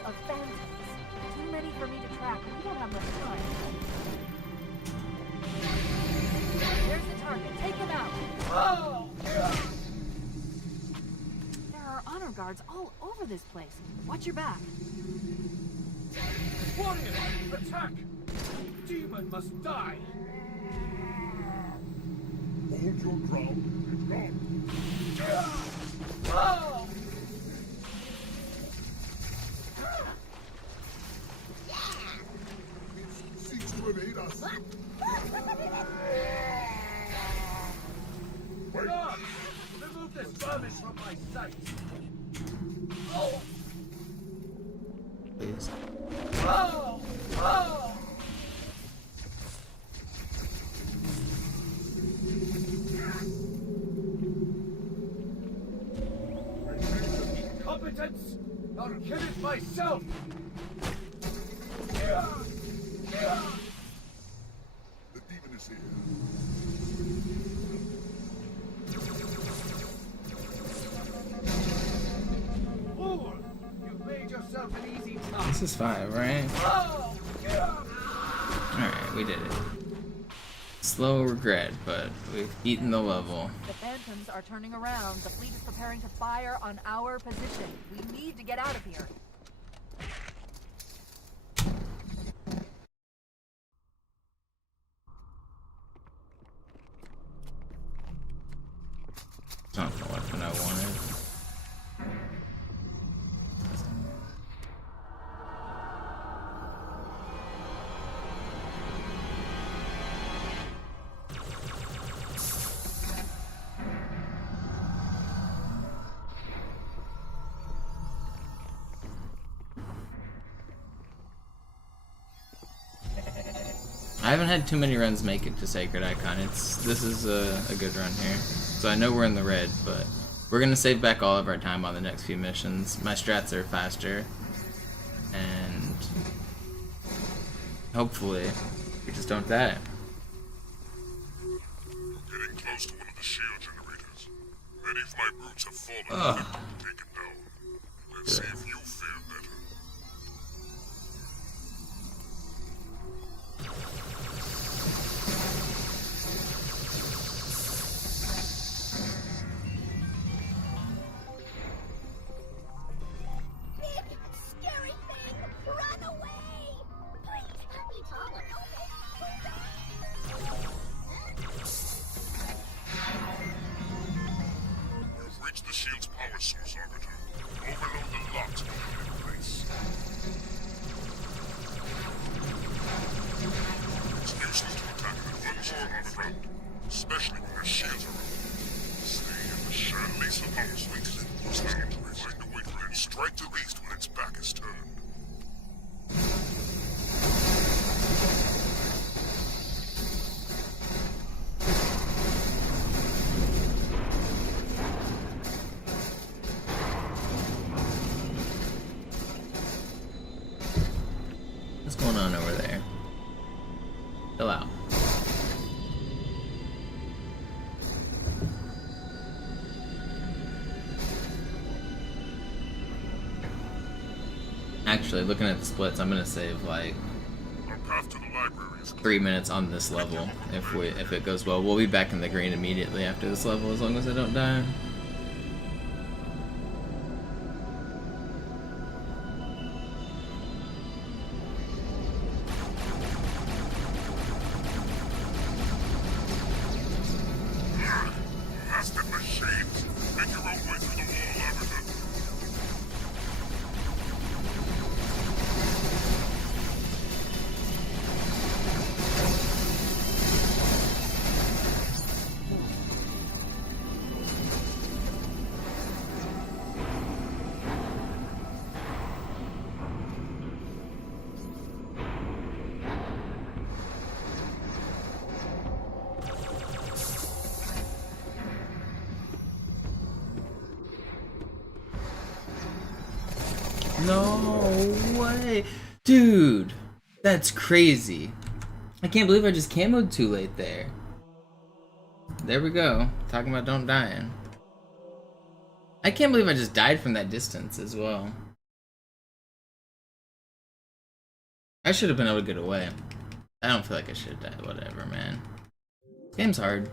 Of phantoms. Too many for me to track. We don't have much time. There's the target. Take him out. Oh! There are honor guards all over this place. Watch your back. Warrior! Attack! Demon must die! Hold your ground. It's gone. Oh! It seeks to evade us. Wait. God! Remove this vermin from my sight! Oh! Please. Oh! Oh! Incompetence! I'll kill it myself! The demon is here. Fool! You've made yourself an easy target. This is 5, right? Oh! Alright, we did it. Slow regret, but we've eaten the level. The phantoms are turning around. The fleet is preparing to fire on our position. We need to get out of here. It's not the weapon I wanted. I haven't had too many runs make it to Sacred Icon. This is a good run here. So I know we're in the red, but we're gonna save back all of our time on the next few missions. My strats are faster, and hopefully we just don't die. We're getting close to one of the shield generators. Many of my brutes have fallen and been taken down. Let's see if you feel better. Scary thing! Run away! Please, help me, Tyler. You've reached the shield's power source, Arbiter. Overload the locks while you're in place. It's useless to attack an unsure underground, especially when their shields are up. Stay in the shadow base of power swings and push down to find a way to then strike the beast when its back is turned. What's going on over there? Chill out. Actually, looking at the splits, I'm gonna save like Our path to the library is 3 minutes on this level. If it goes well, we'll be back in the green immediately after this level, as long as I don't die. Blasted machines! Make your own way through the wall, Arbiter. No way. Dude, that's crazy. I can't believe I just camoed too late there. There we go. Talking about don't dying. I can't believe I just died from that distance as well. I should have been able to get away. I don't feel like I should die. Whatever, man. This game's hard.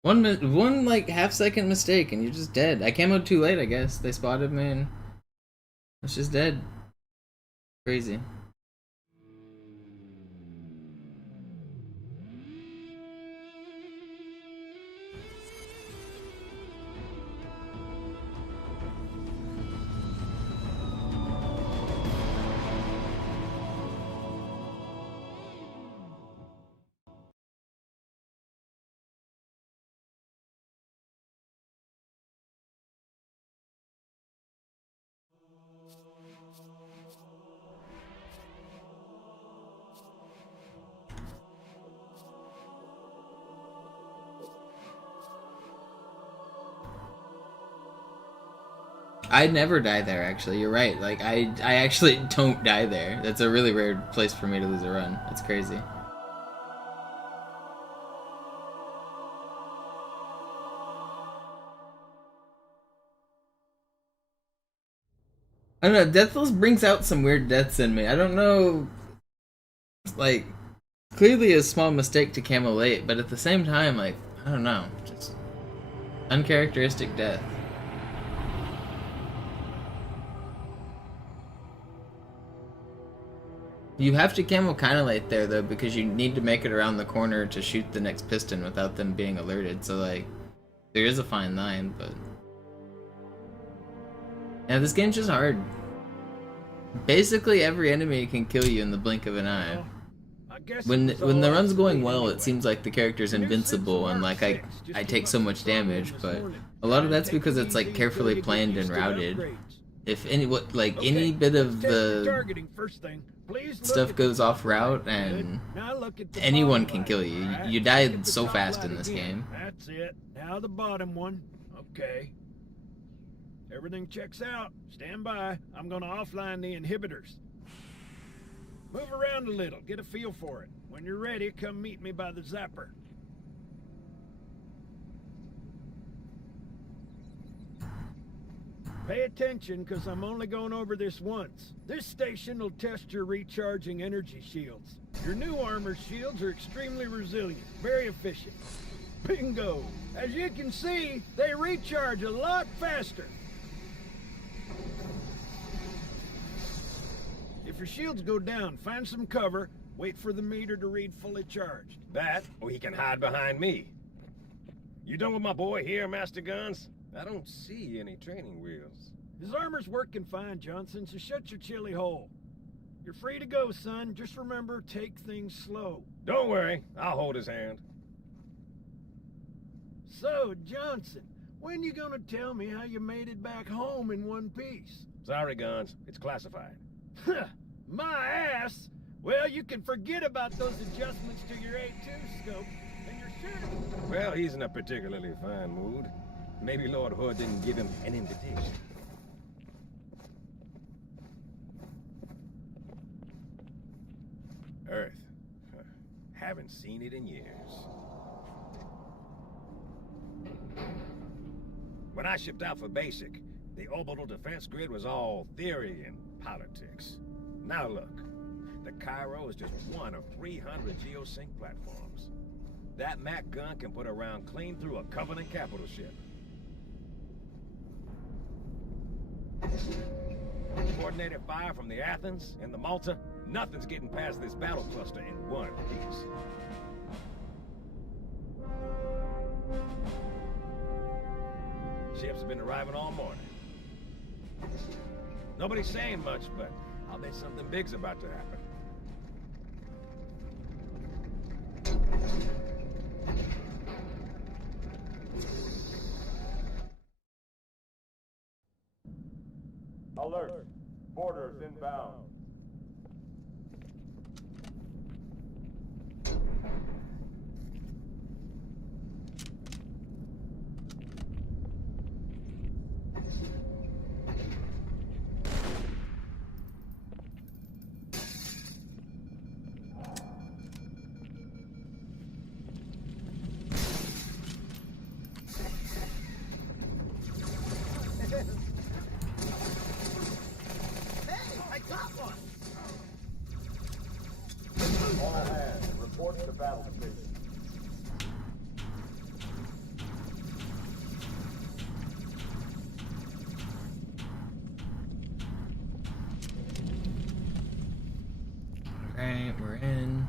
One like half-second mistake and you're just dead. I camoed too late, I guess. They spotted me and I was just dead. Crazy. I never die there, actually. You're right. Like, I actually don't die there. That's a really rare place for me to lose a run. It's crazy. I don't know, Deathless brings out some weird deaths in me. I don't know, like, clearly a small mistake to camo late, but at the same time, like, I don't know, just uncharacteristic death. You have to camo kind of late there, though, because you need to make it around the corner to shoot the next piston without them being alerted, so, like, there is a fine line, but... yeah, this game's just hard. Basically, every enemy can kill you in the blink of an eye. When the run's going well, it seems like the character's invincible, and, like, I take so much damage, but a lot of that's because it's, like, carefully planned and routed. If any, any bit of the... targeting first thing. Please look stuff at goes the off top route, right. and Good. Now look at the anyone bottom can right. kill you. Right. You Look die at the so top fast right in this again. game. That's it. Now the bottom one. Okay. Everything checks out. Stand by. I'm gonna offline the inhibitors. Move around a little. Get a feel for it. When you're ready, come meet me by the zapper. Pay attention, because I'm only going over this once. This station will test your recharging energy shields. Your new armor shields are extremely resilient, very efficient. Bingo! As you can see, they recharge a lot faster. If your shields go down, find some cover, wait for the meter to read fully charged. That, or he can hide behind me. You done with my boy here, Master Guns? I don't see any training wheels. His armor's working fine, Johnson, so shut your chilly hole. You're free to go, son. Just remember, take things slow. Don't worry, I'll hold his hand. So, Johnson, when you gonna tell me how you made it back home in one piece? Sorry, Guns, it's classified. My ass! Well, you can forget about those adjustments to your A2 scope, and you're sure... Well, he's in a particularly fine mood. Maybe Lord Hood didn't give him an invitation. Earth. Huh. Haven't seen it in years. When I shipped out for basic, the orbital defense grid was all theory and politics. Now look, the Cairo is just one of 300 geosync platforms. That Mac gun can put a round clean through a Covenant capital ship. Coordinated fire from the Athens and the Malta, nothing's getting past this battle cluster in one piece. Ships have been arriving all morning. Nobody's saying much, but I'll bet something big's about to happen. Alert! Boarders inbound. All hands, report to battle station. Alright, we're in.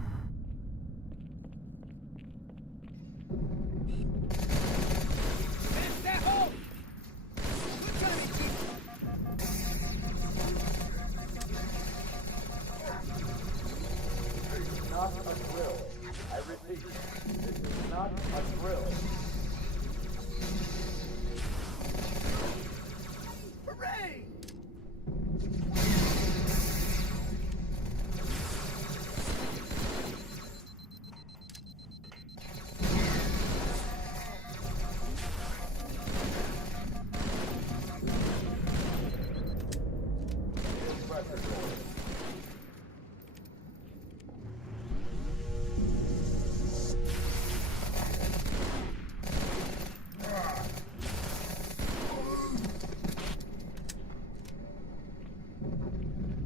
Not a drill. I repeat, this is not a drill. Hooray! Pressure door.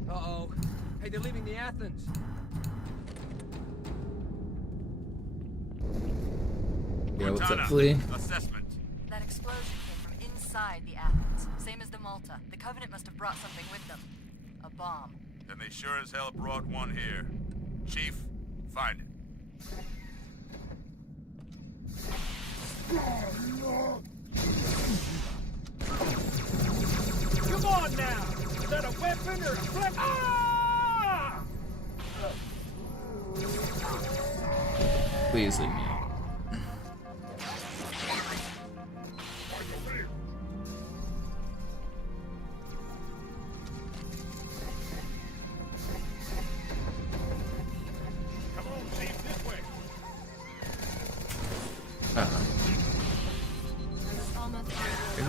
Uh-oh. Hey, they're leaving the Athens. Yeah, what's up, Cortana, Flea? assessment. That explosion came from inside the Athens. Same as the Malta. The Covenant must have brought something with them. A bomb. Then they sure as hell brought one here. Chief, find it. Come on now! Is that a weapon or a flip? Ah! Please leave me out.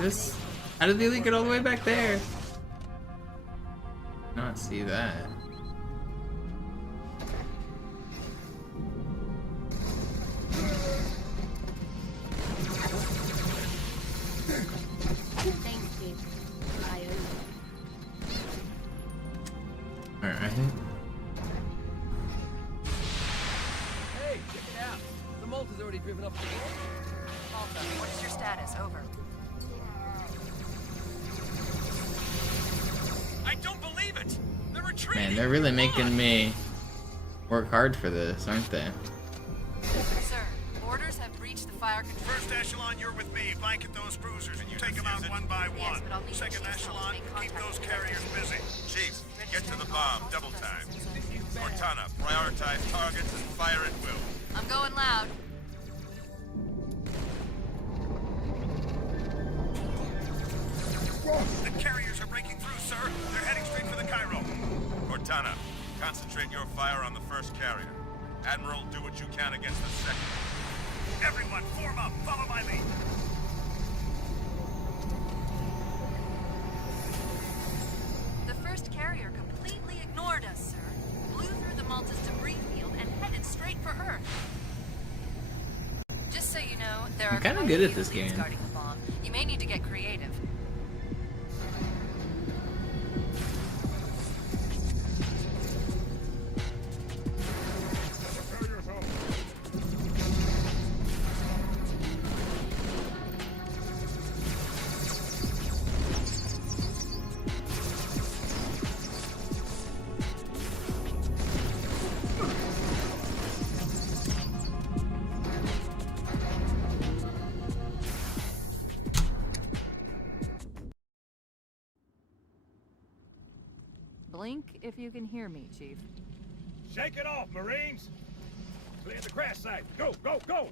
this? How did they get all the way back there? Not see that. Thanks, Steve. I owe you. Alright. Hey, check it out. The Malta's already driven up the wall. Malta, what is your status? Over. I don't believe it! They're retreating! Man, they're really making me work hard for this, aren't they? Sir, orders have breached the fire control. First echelon, you're with me. Blanket those cruisers and you take them out one by Yes, one. but I'll need Second Chief's help to echelon, make keep contact those with carriers busy. Chief, get to the bomb, double time. Cortana, prioritize targets and fire at will. I'm going loud. The carriers are breaking through, sir. They're heading straight for the Cairo. Cortana, concentrate your fire on the first carrier. Admiral, do what you can against the second. Everyone, form up. Follow my lead. The first carrier completely ignored us, sir. Blew through the Malta's debris field and headed straight for Earth. Just so you know, there are I'm kinda quite good a at few this fleets game. guarding the bomb. You may need to get creative. Blink if you can hear me, Chief. Shake it off, Marines! Clear the crash site. Go, go, go!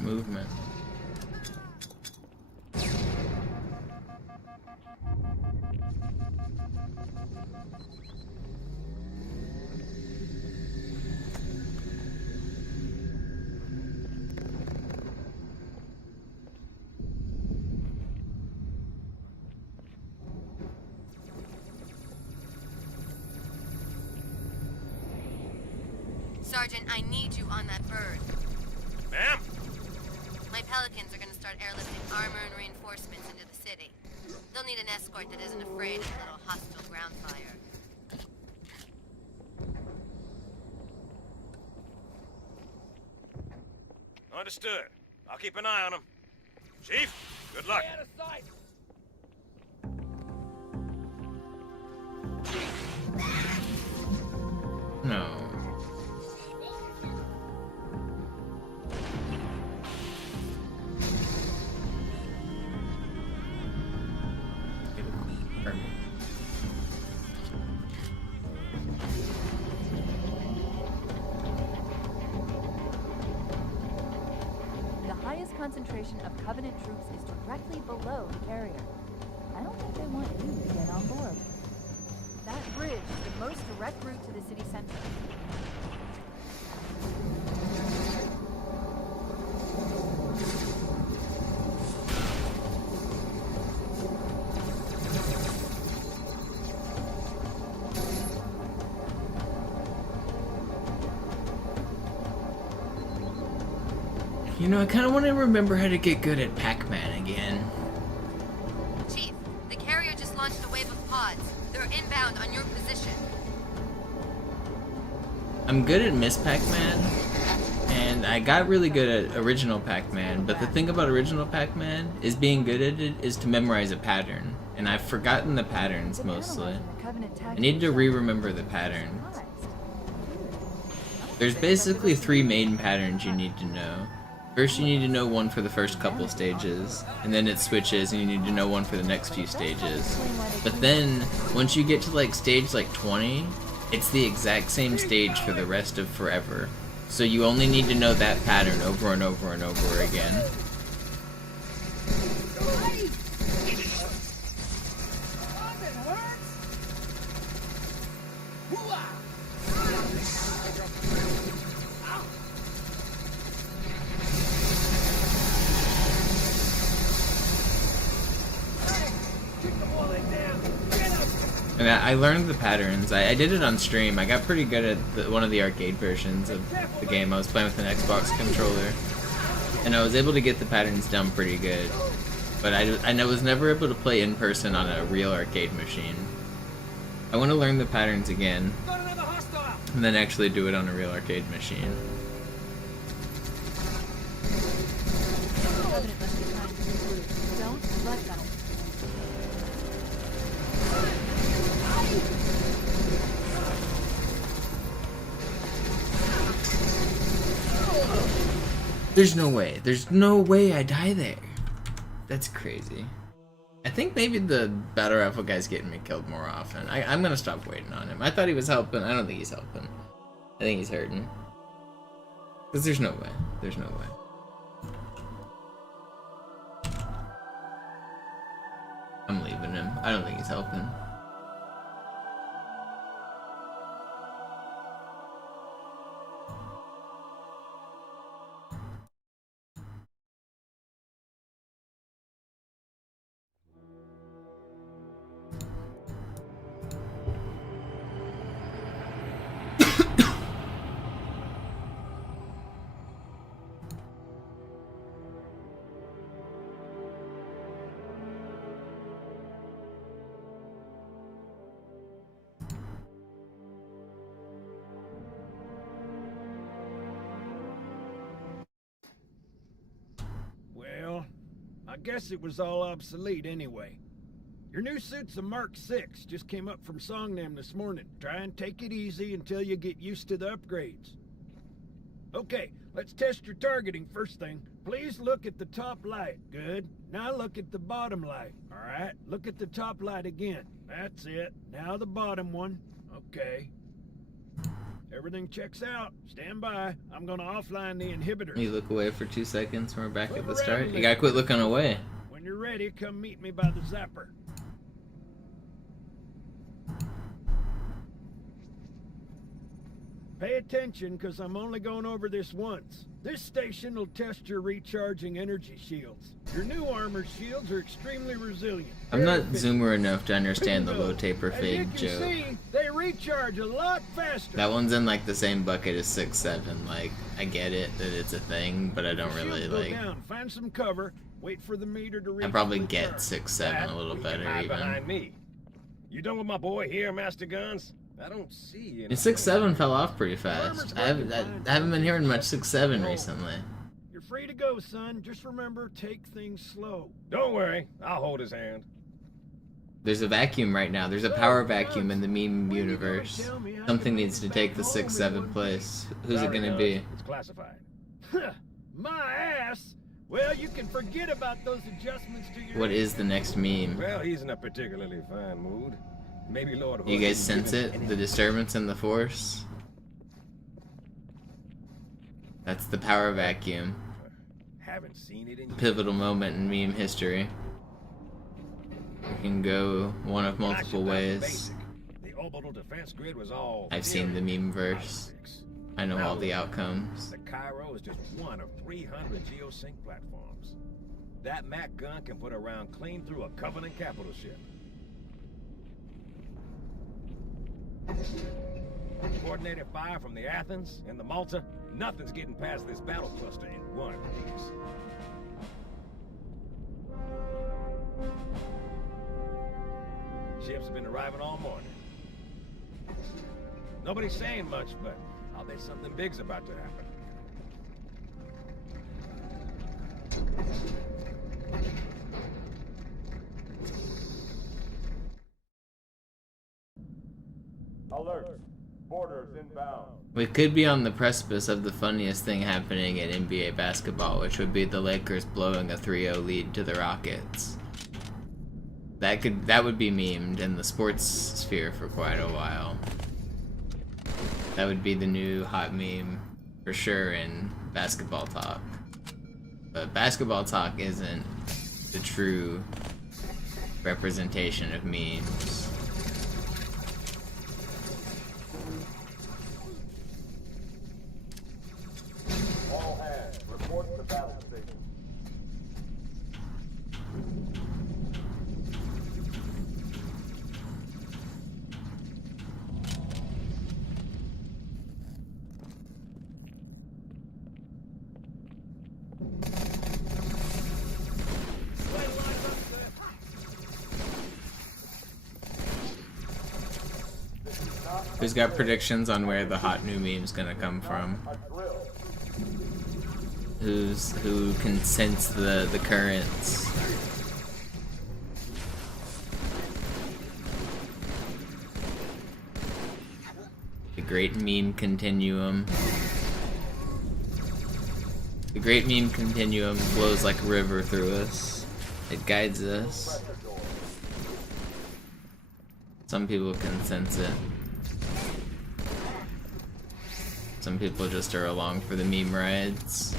Movement. Sergeant, I need you on that bird. Ma'am? My Pelicans are gonna start airlifting armor and reinforcements into the city. They'll need an escort that isn't afraid of a little hostile ground fire. Understood. I'll keep an eye on them. Chief, good luck. Stay out of sight. No. The highest concentration of Covenant troops is directly below the carrier. I don't think they want you to get on board. That bridge is the most direct route to the city center. You know, I kind of want to remember how to get good at Pac-Man again. Chief, the carrier just launched a wave of pods. They're inbound on your position. I'm good at Miss Pac-Man, and I got really good at original Pac-Man, but the thing about original Pac-Man is being good at it is to memorize a pattern, and I've forgotten the patterns mostly. I need to re-remember the pattern. There's basically 3 main patterns you need to know. First, you need to know one for the first couple stages, and then it switches and you need to know one for the next few stages. But then, once you get to like stage like 20, it's the exact same stage for the rest of forever. So you only need to know that pattern over and over and over again. And I learned the patterns. I did it on stream. I got pretty good at one of the arcade versions of the game. I was playing with an Xbox controller, and I was able to get the patterns down pretty good. But I was never able to play in person on a real arcade machine. I want to learn the patterns again, and then actually do it on a real arcade machine. Don't let them. There's no way. There's no way I die there. That's crazy. I think maybe the battle rifle guy's getting me killed more often. I'm gonna stop waiting on him. I thought he was helping. I don't think he's helping. I think he's hurting. Because there's no way. There's no way. I'm leaving him. I don't think he's helping. Well, I guess it was all obsolete anyway. Your new suit's a Mark 6, just came up from Songnam this morning. Try and take it easy until you get used to the upgrades. Okay, let's test your targeting first thing. Please look at the top light. Good. Now look at the bottom light. Alright, look at the top light again. That's it. Now the bottom one. Okay. Everything checks out. Stand by. I'm gonna offline the inhibitor. You look away for 2 seconds when we're back at the start. You gotta quit looking away. When you're ready, come meet me by the zapper. Pay attention, because I'm only going over this once. This station will test your recharging energy shields. Your new armor shields are extremely resilient. I'm not zoomer enough to understand the low taper As you fade can joke. see, they recharge a lot faster. That one's in like the same bucket as 6-7. Like, I get it that it's a thing, but I don't Your really shields go like. down. Find some cover. Wait for the meter to reach. I probably full get charge. 6-7 a little better Hide even. behind me. You done with my boy here, Master Guns? I don't see any. And 6-7 fell off pretty fast. I haven't been hearing much 6-7 recently. You're free to go, son. Just remember, take things slow. Don't worry, I'll hold his hand. There's a vacuum right now. There's a power vacuum in the meme universe. Something needs to take the 6-7 place. Who's it gonna be? It's classified. My ass. Well, you can forget about those adjustments to your. What is the next meme? Well, he's in a particularly fine mood. Maybe Lord You Hood guys is sense giving it? The disturbance in the force? That's the power vacuum. Haven't seen it in years. Pivotal moment in meme history. It can go one of multiple ways. The orbital defense grid was all. I've seen the meme verse. I know all the outcomes. The Cairo is just one of 300 geosync platforms. That Mac gun can put a round clean through a Covenant capital ship. Coordinated fire from the Athens and the Malta. Nothing's getting past this battle cluster in one piece. Ships have been arriving all morning. Nobody's saying much, but I'll bet something big's about to happen. Alert. Boarders inbound. We could be on the precipice of the funniest thing happening in NBA basketball, which would be the Lakers blowing a 3-0 lead to the Rockets. That would be memed in the sports sphere for quite a while. That would be the new hot meme for sure in basketball talk. But basketball talk isn't the true representation of memes. Who's got predictions on where the hot new meme's gonna come from? Who can sense the currents? The great meme continuum. The great meme continuum flows like a river through us. It guides us. Some people can sense it. Some people just are along for the meme rides.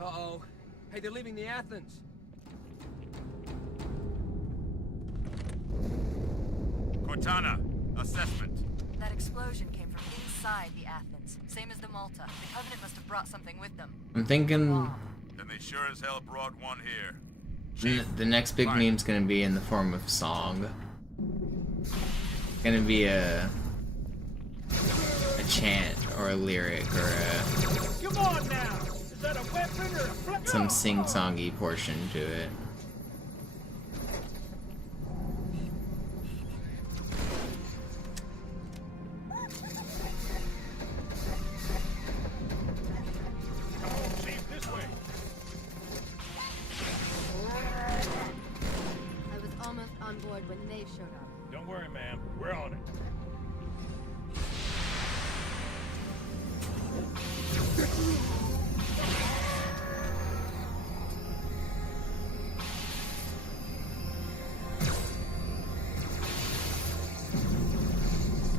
Uh-oh. Hey, they're leaving the Athens. Cortana, assessment. That explosion came from inside the Athens, same as the Malta. The Covenant must have brought something with them. I'm thinking And they sure as hell brought one here. the next big meme's gonna be in the form of song. Gonna be a chant or a lyric or Come on now! Is that a weapon or a flip? some sing-songy portion to it. I was almost on board when they showed up. Don't worry, ma'am. We're on it.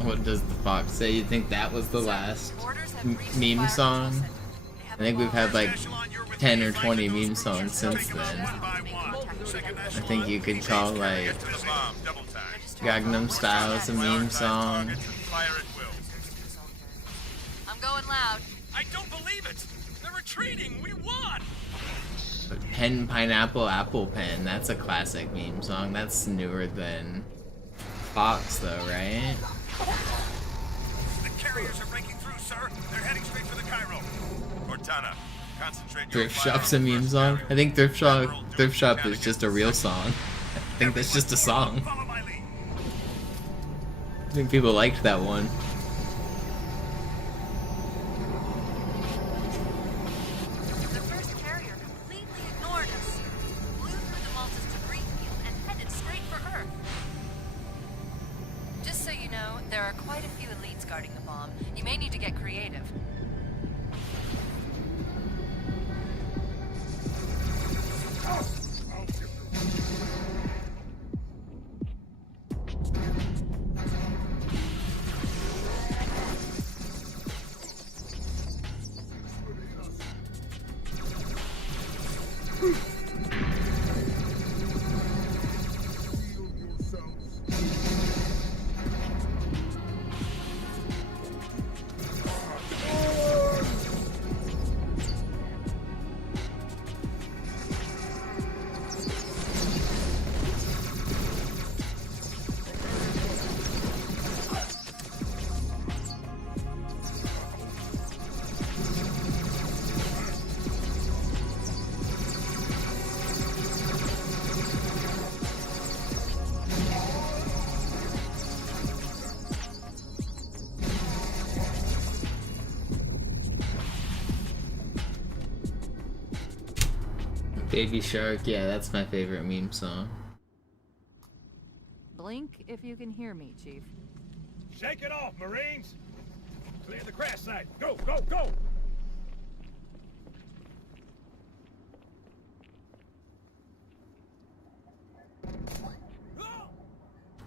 What does the fox say? You think that was the last meme song? I think we've had like 10 or 20 meme songs since then. I think you could call like Gangnam Style's a meme song. I'm going loud. I don't believe it! They're retreating! We won! But Pen Pineapple Apple Pen, that's a classic meme song. That's newer than Fox though, right? The carriers are breaking through, sir. They're heading straight for the Cairo. Cortana, concentrate your Thrift fire Shop's on a the meme first song. carrier. I think Thrift Shop is just a real song. I think that's just a song. I think people liked that one. The first carrier completely ignored us. Blew through the Malta's debris field and headed straight for Earth. Just so you know, there are quite a few elites guarding the bomb. You may need to get creative. Baby Shark, yeah, that's my favorite meme song. Blink if you can hear me, Chief. Shake it off, Marines! Clear the crash site. Go, go, go!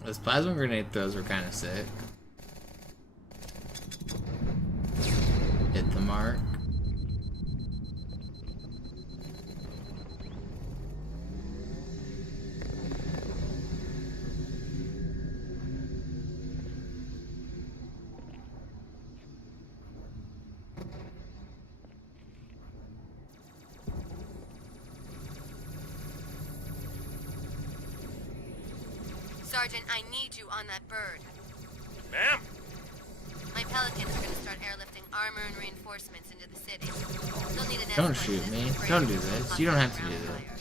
Those plasma grenade throws were kind of sick. Hit the mark. Sergeant, I need you on that bird. Ma'am? My Pelicans are gonna start airlifting armor and reinforcements into the city. They'll need an Don't escort shoot that me. isn't afraid Don't of do hostile this. You don't have to do ground that.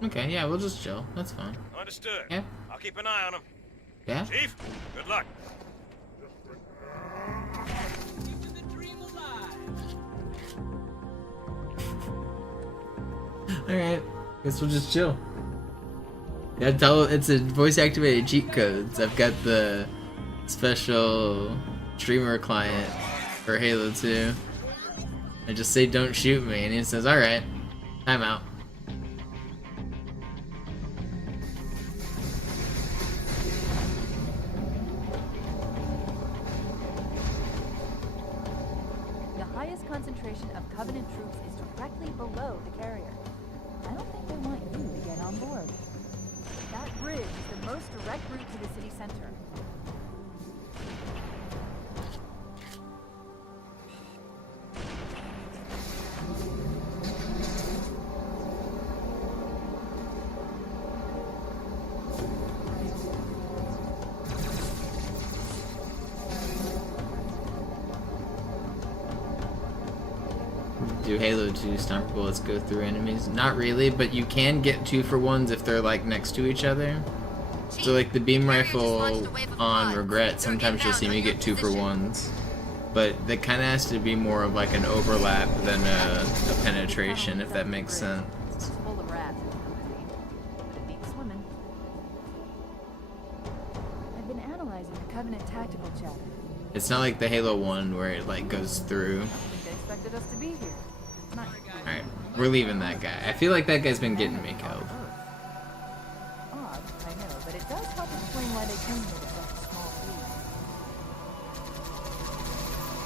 fire. Okay, yeah, we'll just chill. That's fine. Understood. Yeah. I'll keep an eye on him. Yeah? Chief, good luck. Keeping the dream alive. Alright. Guess we'll just chill. Yeah, it's a voice activated cheat codes. I've got the special streamer client for Halo 2. I just say don't shoot me and he says, alright, time out. The highest concentration of Covenant troops is directly below the carrier. I don't think they want you to get on board. That bridge is the most direct route to the city center. Do Halo 2 stomper bullets go through enemies? Not really, but you can get 2-for-1s if they're like next to each other. So like the beam rifle on Regret, sometimes you'll see me get 2-for-1s. But that kind of has to be more of like an overlap than a penetration, if that makes sense. It's full of rats and company. But it beats swimming. I've been analyzing the Covenant tactical chatter. It's not like the Halo 1 where it like goes through. I think they expected us to be here. Not Alright, we're leaving that guy. I feel like that guy's been getting me killed. odd, I know, but it does help explain why they came here with such a small fleet.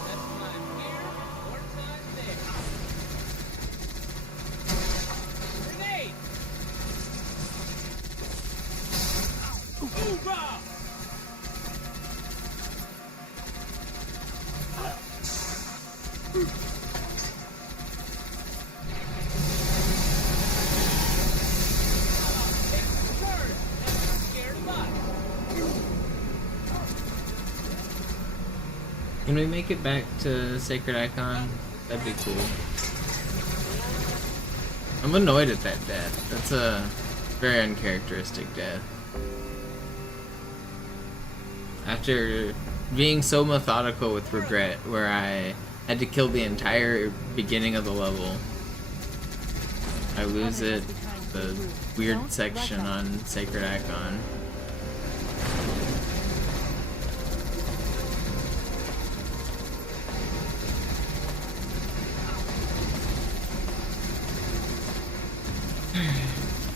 That's time here or time there. Grenade! Hoorah! Can we make it back to Sacred Icon? That'd be cool. I'm annoyed at that death. That's a very uncharacteristic death. After being so methodical with Regret, where I had to kill the entire beginning of the level, I lose it, the weird section on Sacred Icon.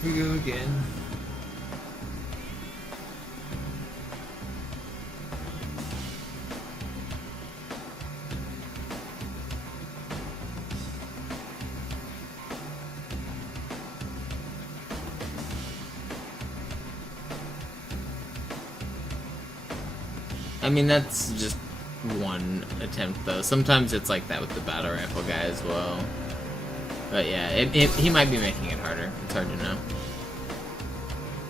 Here we go again. I mean, that's just one attempt, though. Sometimes it's like that with the battle rifle guy as well. But yeah, he might be making it harder. It's hard to know.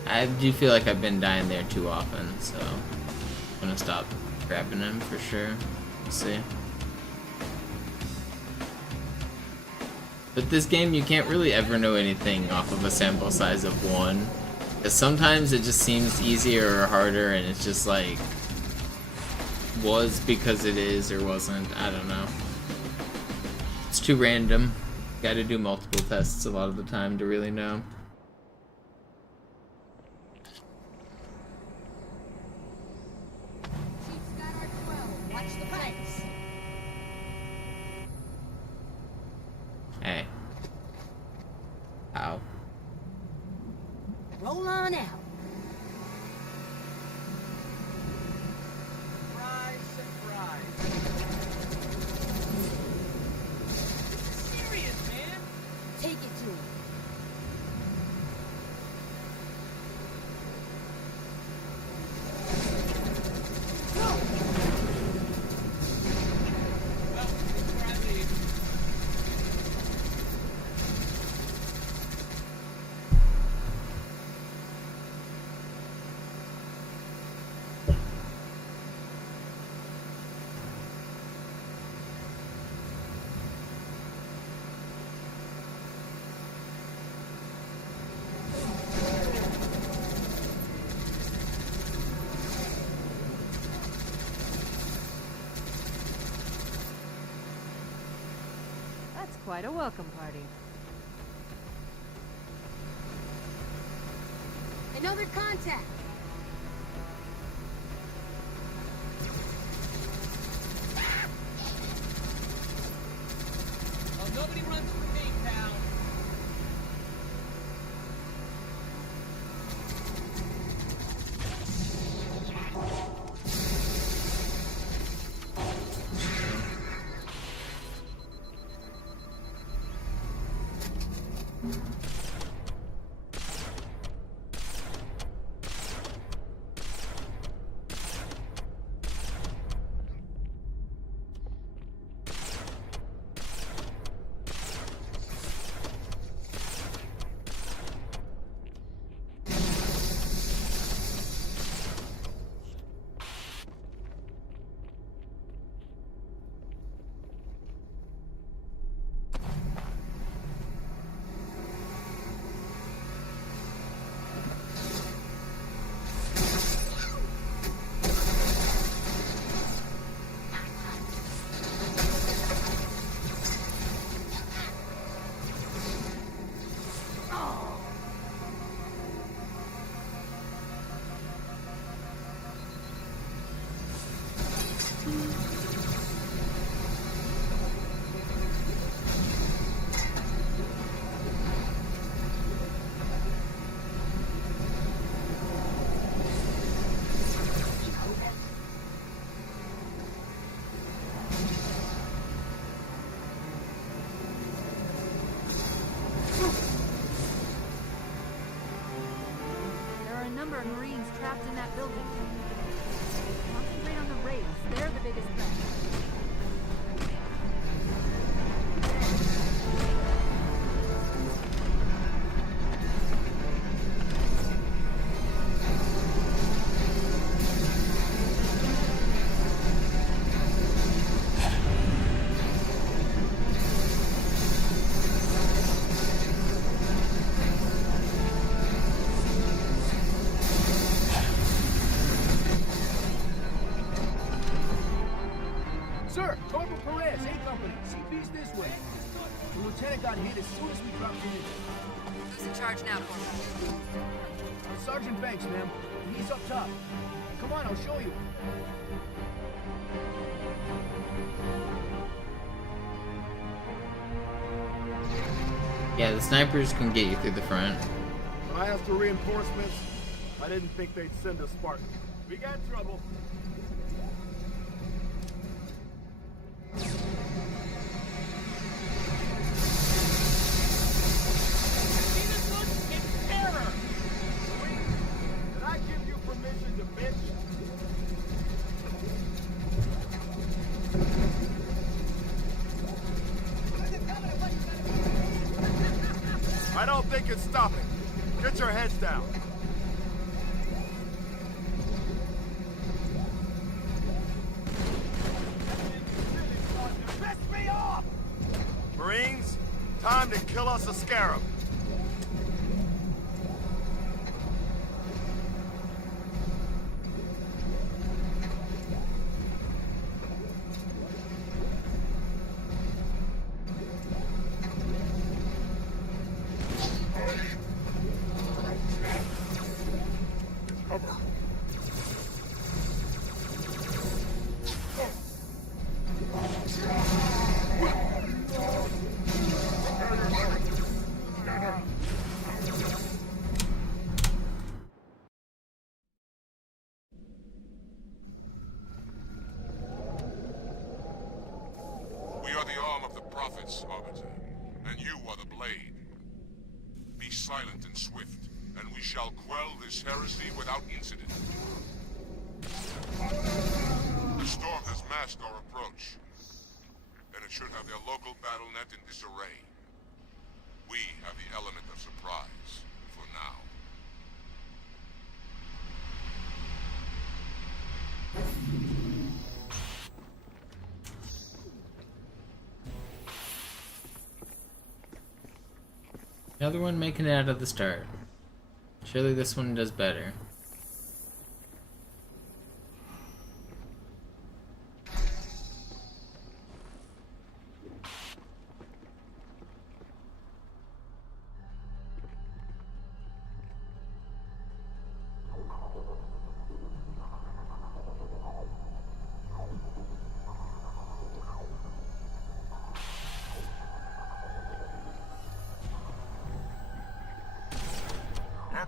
I do feel like I've been dying there too often, so I'm gonna stop grabbing him for sure. We'll see. But this game, you can't really ever know anything off of a sample size of 1. Because sometimes it just seems easier or harder, and it's just like, was because it is or wasn't. I don't know. It's too random. Gotta do multiple tests a lot of the time to really know. Watch the pipes. Hey. Ow. Roll on out. Surprise, surprise. This is serious, man. Take it to him. Well, before I leave, That's quite a welcome party. Another contact. Oh, nobody runs for me, pal. There are a number of Marines trapped in that building. Concentrate on the raids. They're the biggest threat. Sir, Corporal Perez, A Company. CP's this way. The lieutenant got hit as soon as we dropped in. Who's in charge now, Corporal? Sergeant Banks, ma'am. He's up top. Come on, I'll show you. Yeah, the snipers can get you through the front. When I asked for reinforcements, I didn't think they'd send a Spartan. We got trouble. It's terror! Did I give you permission to bitch? I don't think it's stopping. Get your heads down. Piss me off! Marines, time to kill us a scarab. We are the arm of the prophets, Arbiter, and you are the blade. Be silent and swift, and we shall quell this heresy without incident. The storm has masked our approach, and it should have their local battle net in disarray. We have the element of surprise, for now. Another one making it out of the start. Surely this one does better.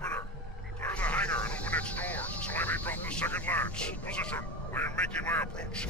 Arbiter. Clear the hangar and open its doors so I may drop the second lance. Position. I am making my approach.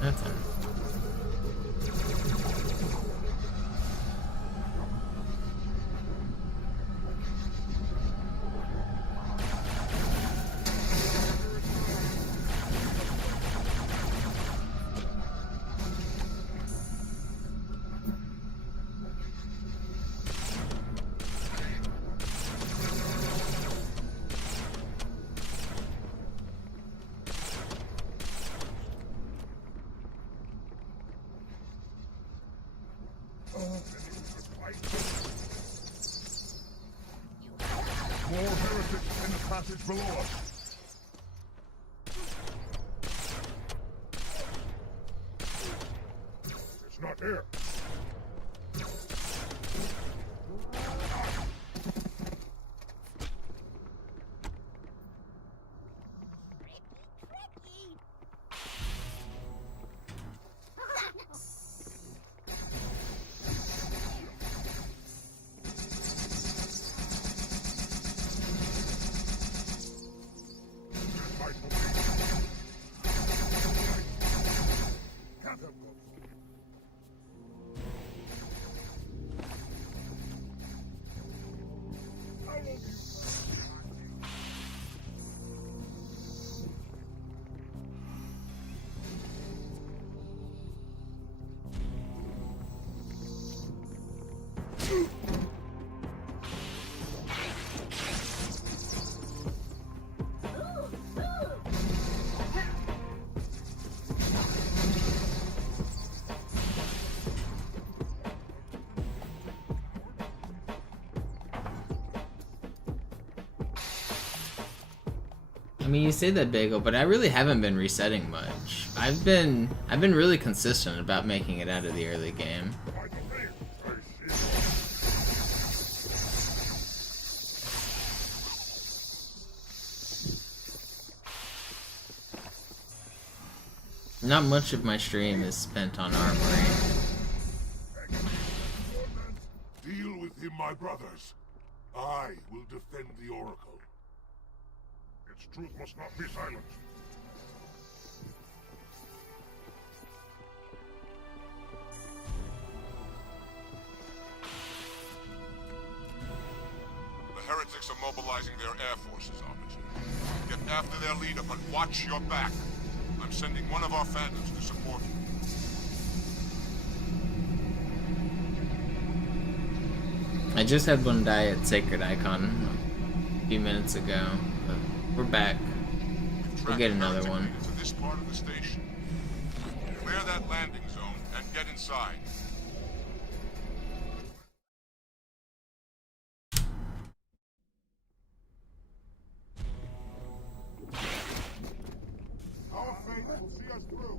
That's it. More heretics in the passage below us. It's not here. I mean, you say that, Bagel, but I really haven't been resetting much. I've been really consistent about making it out of the early game. Not much of my stream is spent on armoring. Deal with him, my brothers. I will defend the Oracle. Its truth must not be silenced. The heretics are mobilizing their air forces, Arbiter. Get after their leader, but watch your back. I'm sending one of our phantoms to support you. I just had one die at Sacred Icon a few minutes ago, but we're back. We'll get another one. To this part of the station. Clear that landing zone and get inside. Our fate will see us through.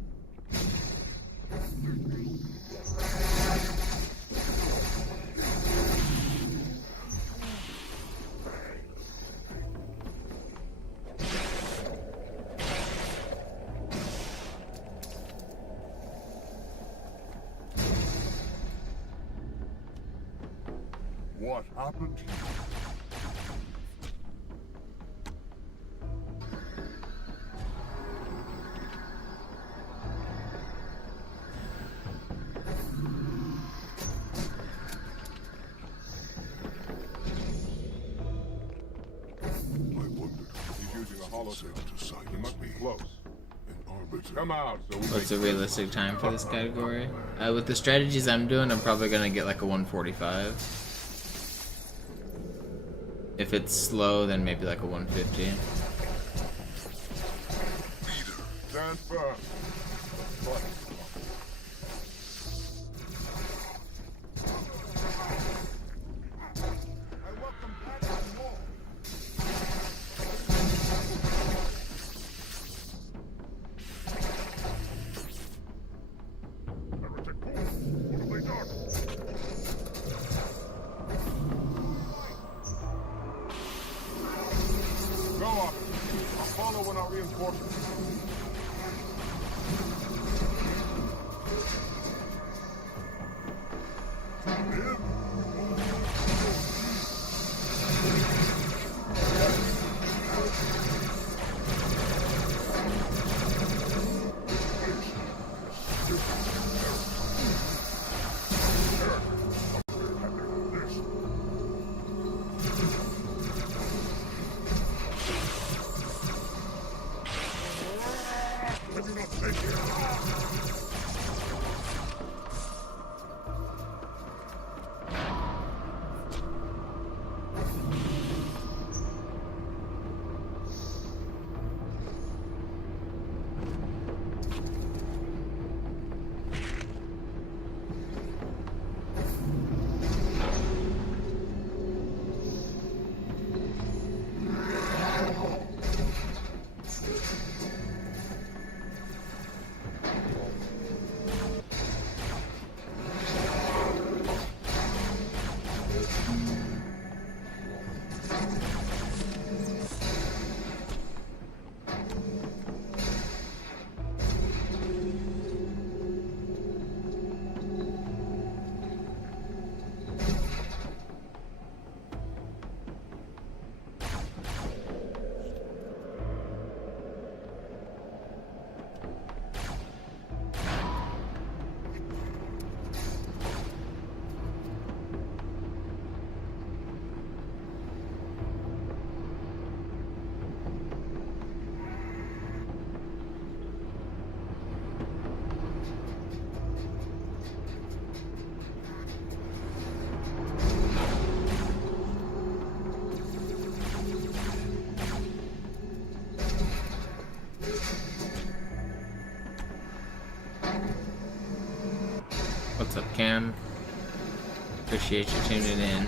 What happened to you? He's using a holotape. He must be close. An armor Arbiter. Come out, so we What's a realistic time for this category? With the strategies I'm doing, I'm probably gonna get like a 145. If it's slow, then maybe like a 150. Stand firm. Go up. I'll follow when our reinforcements. What's up, Cam? Appreciate you tuning in.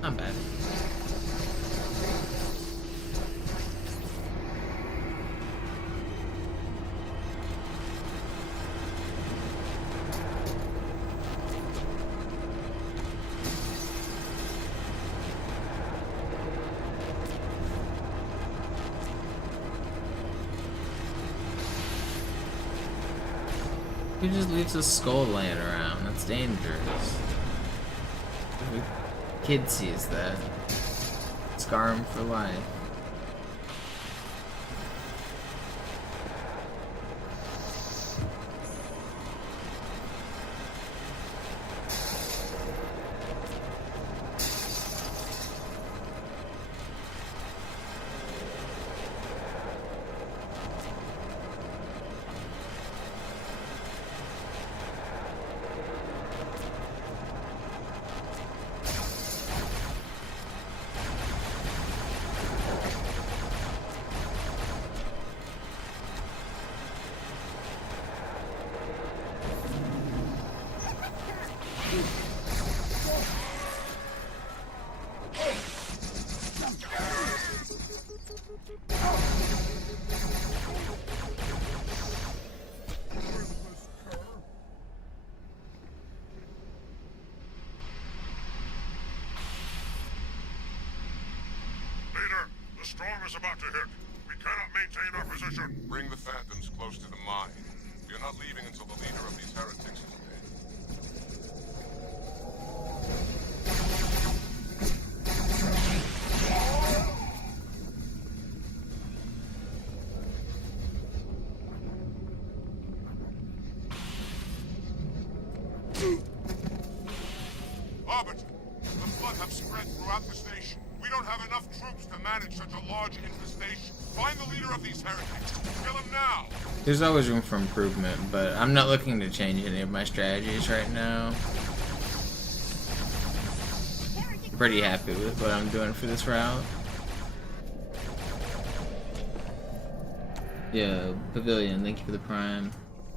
Not bad. he just leaves his skull laying around? That's dangerous. If a kid sees that, scar him for life. The storm is about to hit. We cannot maintain our position. Bring the Phantoms close to the mine. We are not leaving until the leader of these heretics is dead. Arbiter, the flood have spread throughout the station. We don't have enough troops to manage such a large infestation. Find the leader of these heretics. Kill him now. There's always room for improvement, but I'm not looking to change any of my strategies right now. Pretty happy with what I'm doing for this route. Yeah, Pavilion, thank you for the prime.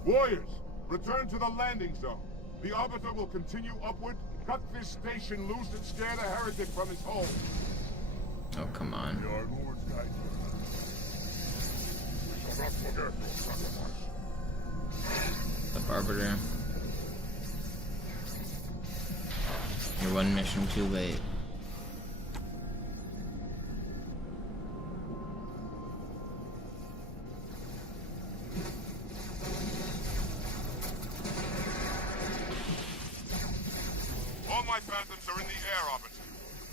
Warriors, return to the landing zone. The Arbiter will continue upward, cut this station loose, and scare the heretic from his home. Oh, come on. May our Lord's guide you. We shall not forget your sacrifice. The Arbiter. You're one mission too late. All my Phantoms are in the air, Arbiter.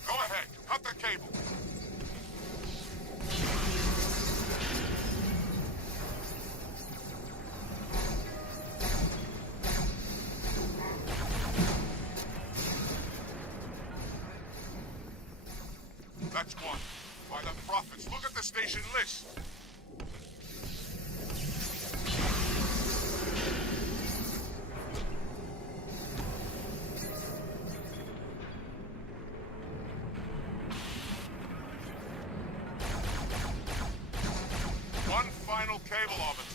Go ahead, cut the cable. That's one. By the prophets, look at the station list. One final cable, Arbiter.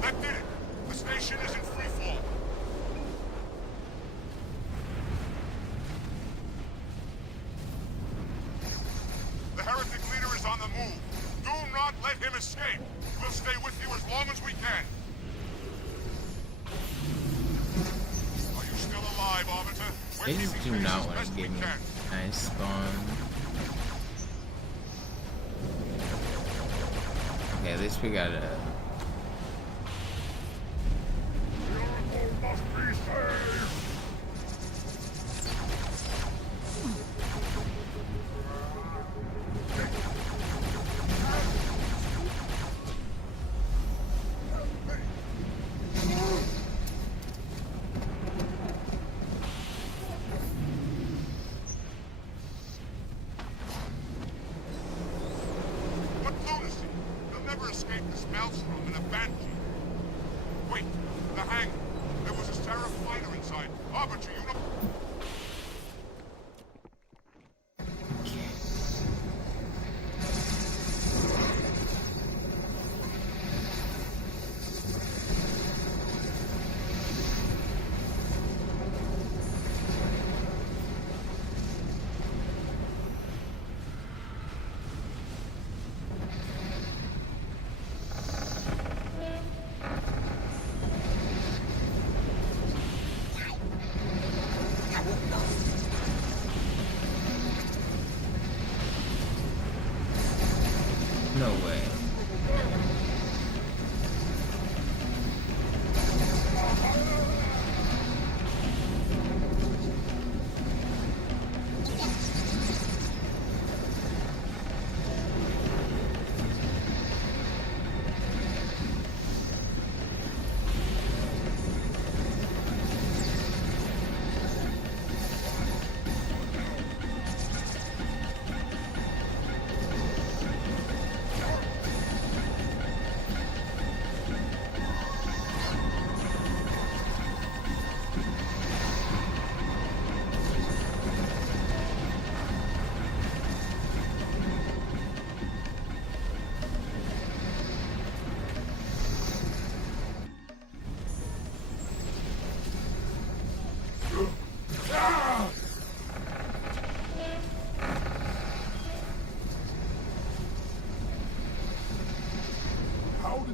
That did it. The station is in free fall. The heretic leader is on the move. Do not let him escape. We'll stay with you as long as we can. Are you still alive, Arbiter? We're They just keeping do pace not as want best to we give me can. nice spawn. Okay, at least we got a... Must be saved. What lunacy! They'll never escape this maelstrom in a banshee. Wait, the hangar. There was a Seraph fighter inside. Arbiter, you know...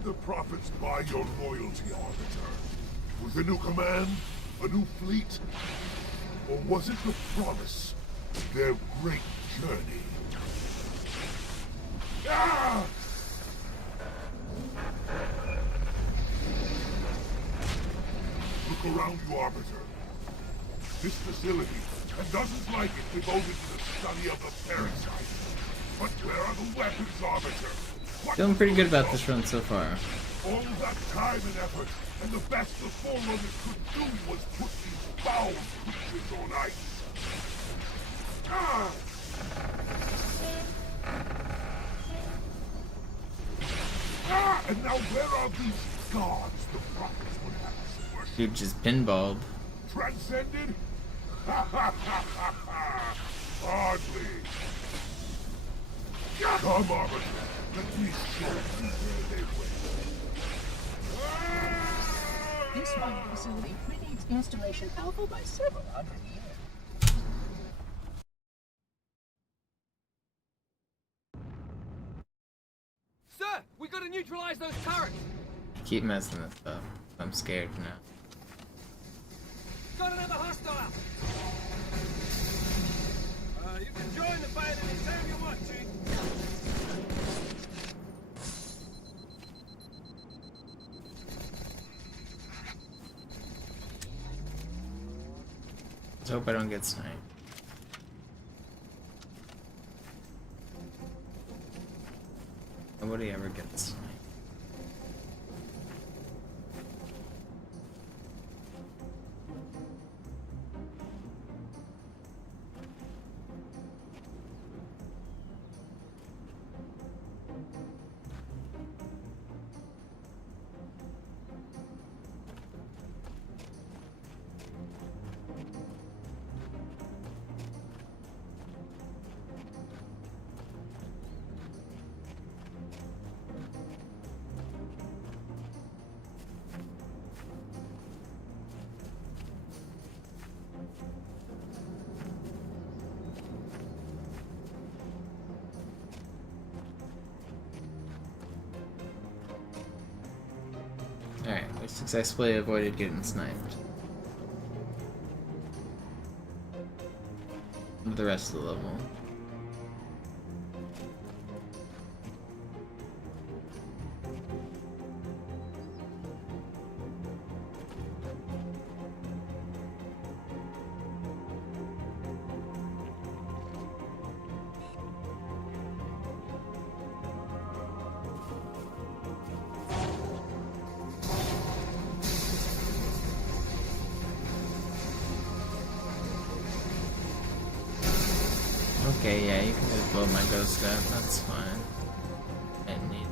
the prophets buy your loyalty, Arbiter? With a new command? A new fleet? Or was it the promise of their great journey? Ah! Look around you, Arbiter. This facility, and dozens like it, devoted to the study of the parasite. But where are the weapons, Arbiter? Feeling pretty good about this run so far. All that time and effort, and the best the Forerunners could do was put these foul creatures on ice. Ah! Ah! And now where are these gods the prophets would have us worship? Dude just pinballed. Transcended? Ha ha ha ha ha! Hardly. Come, Arbiter. Let me show you where they went. This mining facility predates installation alpha by several hundred years. Sir, we gotta neutralize those turrets. I keep messing this up. I'm scared now. Got another hostile. You can join the fight anytime you want, Chief. Let's hope I don't get sniped. Nobody ever gets sniped. Alright, we successfully avoided getting sniped. The rest of the level. Okay, yeah, you can just blow my ghost up, that's fine. And need.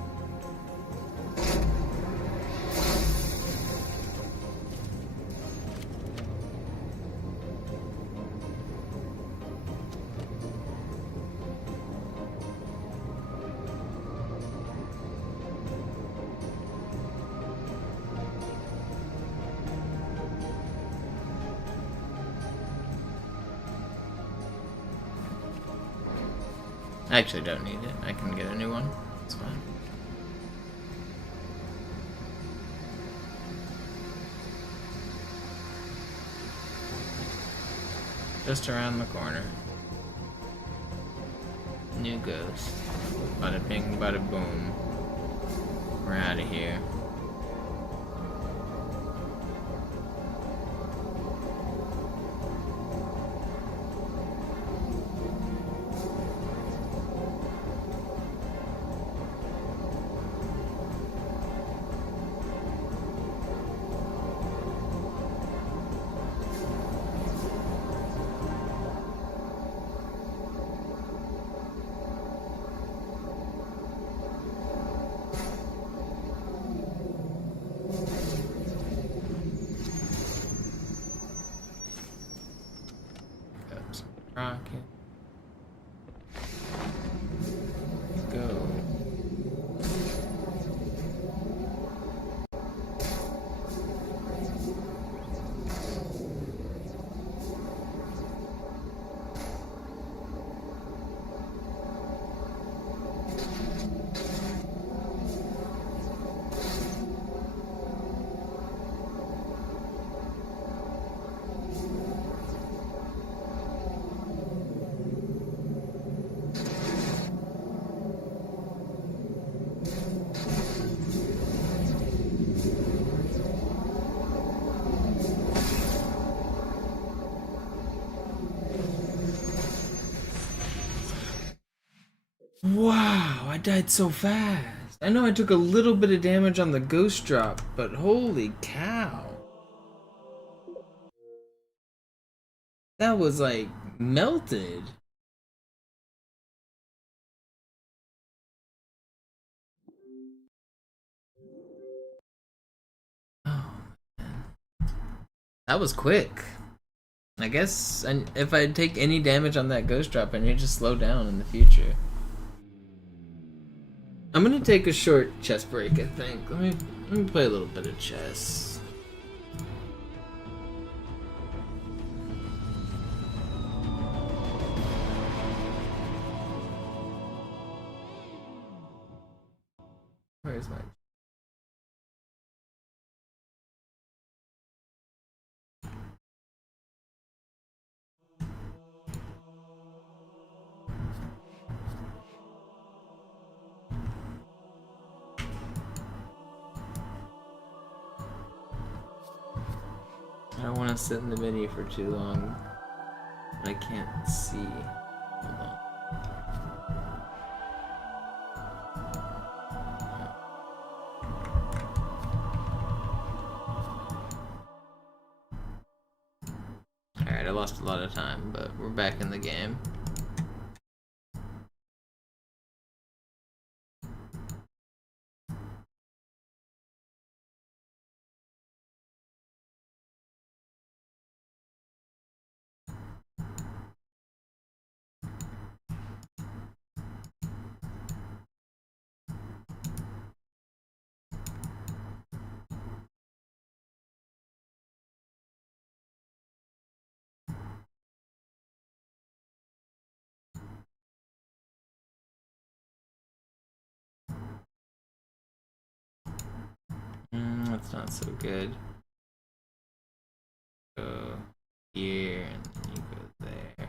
I actually don't need it. I can get a new one. It's fine. Just around the corner. New ghost. Bada bing, bada boom. We're out of here. Wow, I died so fast. I know I took a little bit of damage on the ghost drop, but holy cow. That was like melted. Oh, man. That was quick. I guess if I take any damage on that ghost drop, I need to slow down in the future. I'm gonna take a short chess break, I think. Let me play a little bit of chess. Where's my... I don't want to sit in the menu for too long, but I can't see. Hold on. Alright, I lost a lot of time, but we're back in the game. That's not so good. Go here, and then you go there.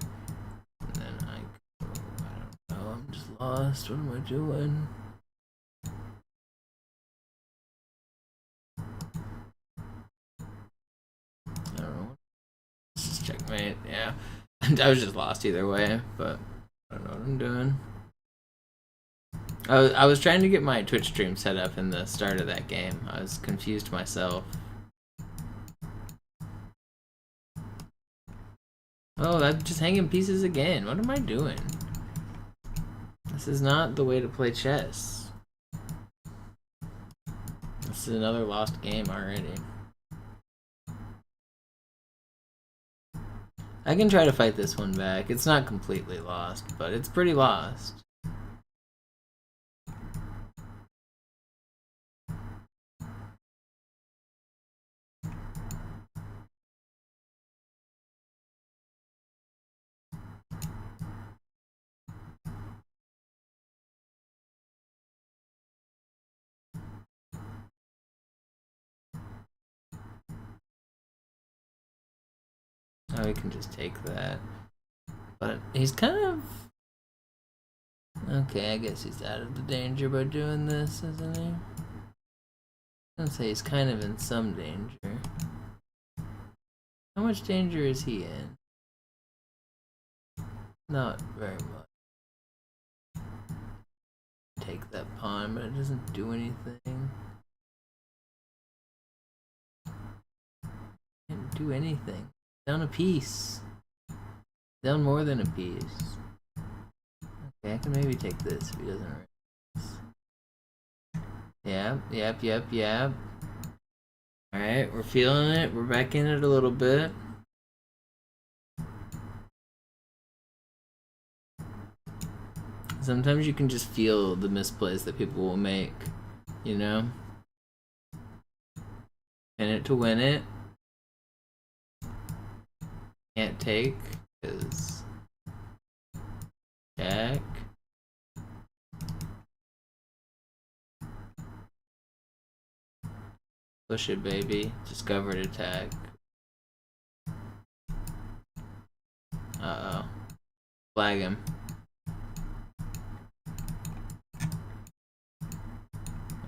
And then I go, I don't know, I'm just lost. What am I doing? I don't know. Let's just checkmate, yeah. I was just lost either way, but I don't know what I'm doing. I was trying to get my Twitch stream set up in the start of that game. I was confused myself. Oh, I'm just hanging pieces again. What am I doing? This is not the way to play chess. This is another lost game already. I can try to fight this one back. It's not completely lost, but it's pretty lost. Oh, we can just take that. But he's kind of... Okay, I guess he's out of the danger by doing this, isn't he? I'd say he's kind of in some danger. How much danger is he in? Not very much. Take that pawn, but it doesn't do anything. Can't do anything. Down a piece. Down more than a piece. Okay, I can maybe take this if he doesn't raise. Yep. Alright, we're feeling it. We're back in it a little bit. Sometimes you can just feel the misplays that people will make, you know? Pin it to win it. Can't take, because check. Push it, baby. Discovered attack. Uh-oh. Flag him.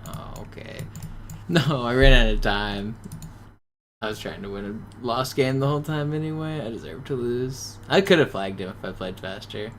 Oh, okay. No, I ran out of time. I was trying to win a lost game the whole time anyway. I deserve to lose. I could have flagged him if I played faster.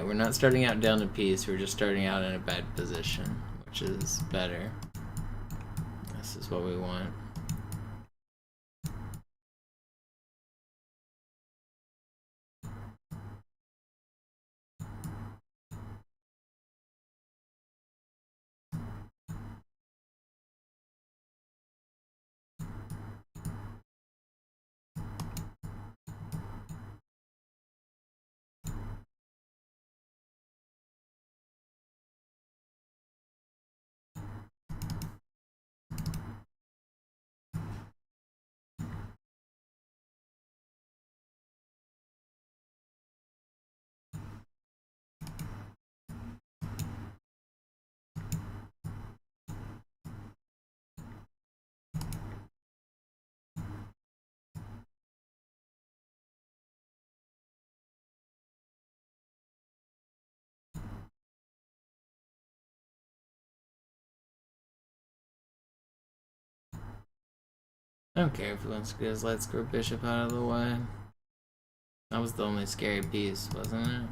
Alright, we're not starting out down a piece, we're just starting out in a bad position, which is better. This is what we want. Okay, if he wants to get his light square bishop out of the way. That was the only scary piece, wasn't it?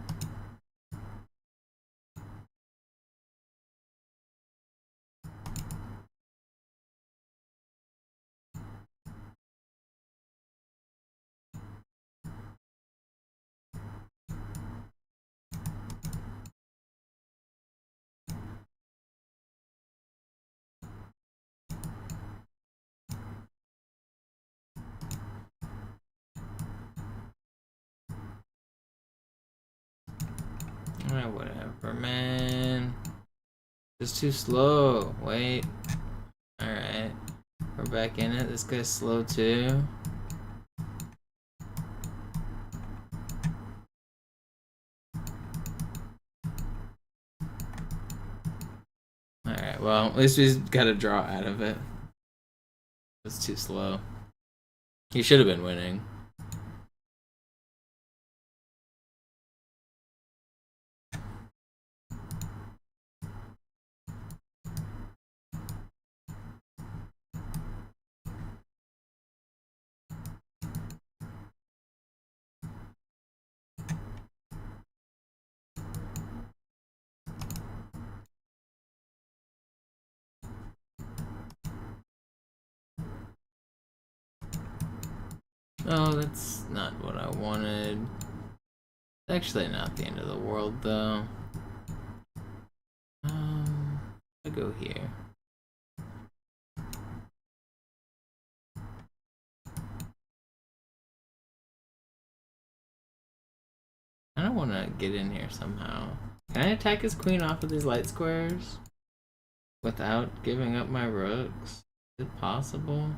Alright, whatever, man. It's too slow. Wait. Alright. We're back in it. This guy's slow too. Alright, well, at least we got a draw out of it. It's too slow. He should have been winning. Oh, that's not what I wanted. It's actually not the end of the world, though. I'll go here. I don't want to get in here somehow. Can I attack his queen off of these light squares without giving up my rooks? Is it possible?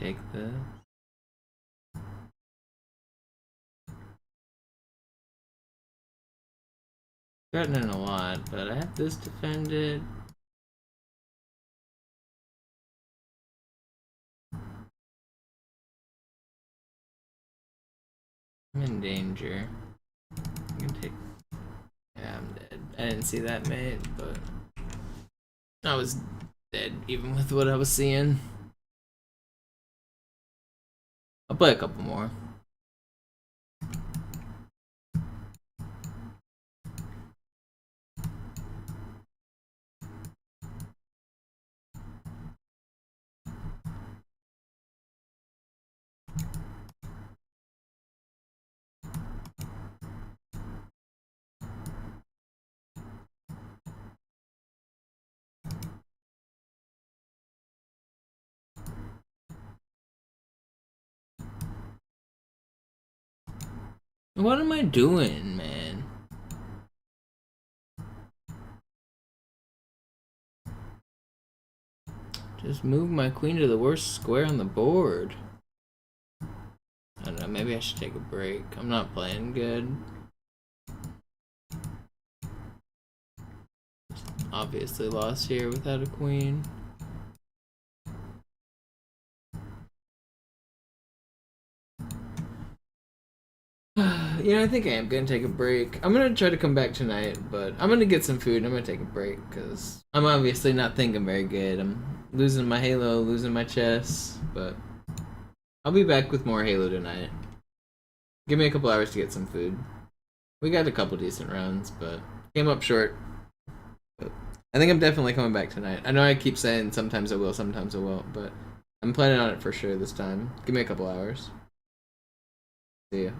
Take this. Threatening a lot, but I have this defended. I'm in danger. I'm gonna take. Yeah, I'm dead. I didn't see that mate, but I was dead even with what I was seeing. I'll play a couple more. What am I doing, man? Just move my queen to the worst square on the board. I don't know, maybe I should take a break. I'm not playing good. Obviously lost here without a queen. You know, I think I am gonna take a break. I'm gonna try to come back tonight, but I'm gonna get some food and I'm gonna take a break because I'm obviously not thinking very good. I'm losing my Halo, losing my chess, but I'll be back with more Halo tonight. Give me a couple hours to get some food. We got a couple decent rounds, but came up short. But I think I'm definitely coming back tonight. I know I keep saying sometimes I will, sometimes I won't, but I'm planning on it for sure this time. Give me a couple hours. See ya.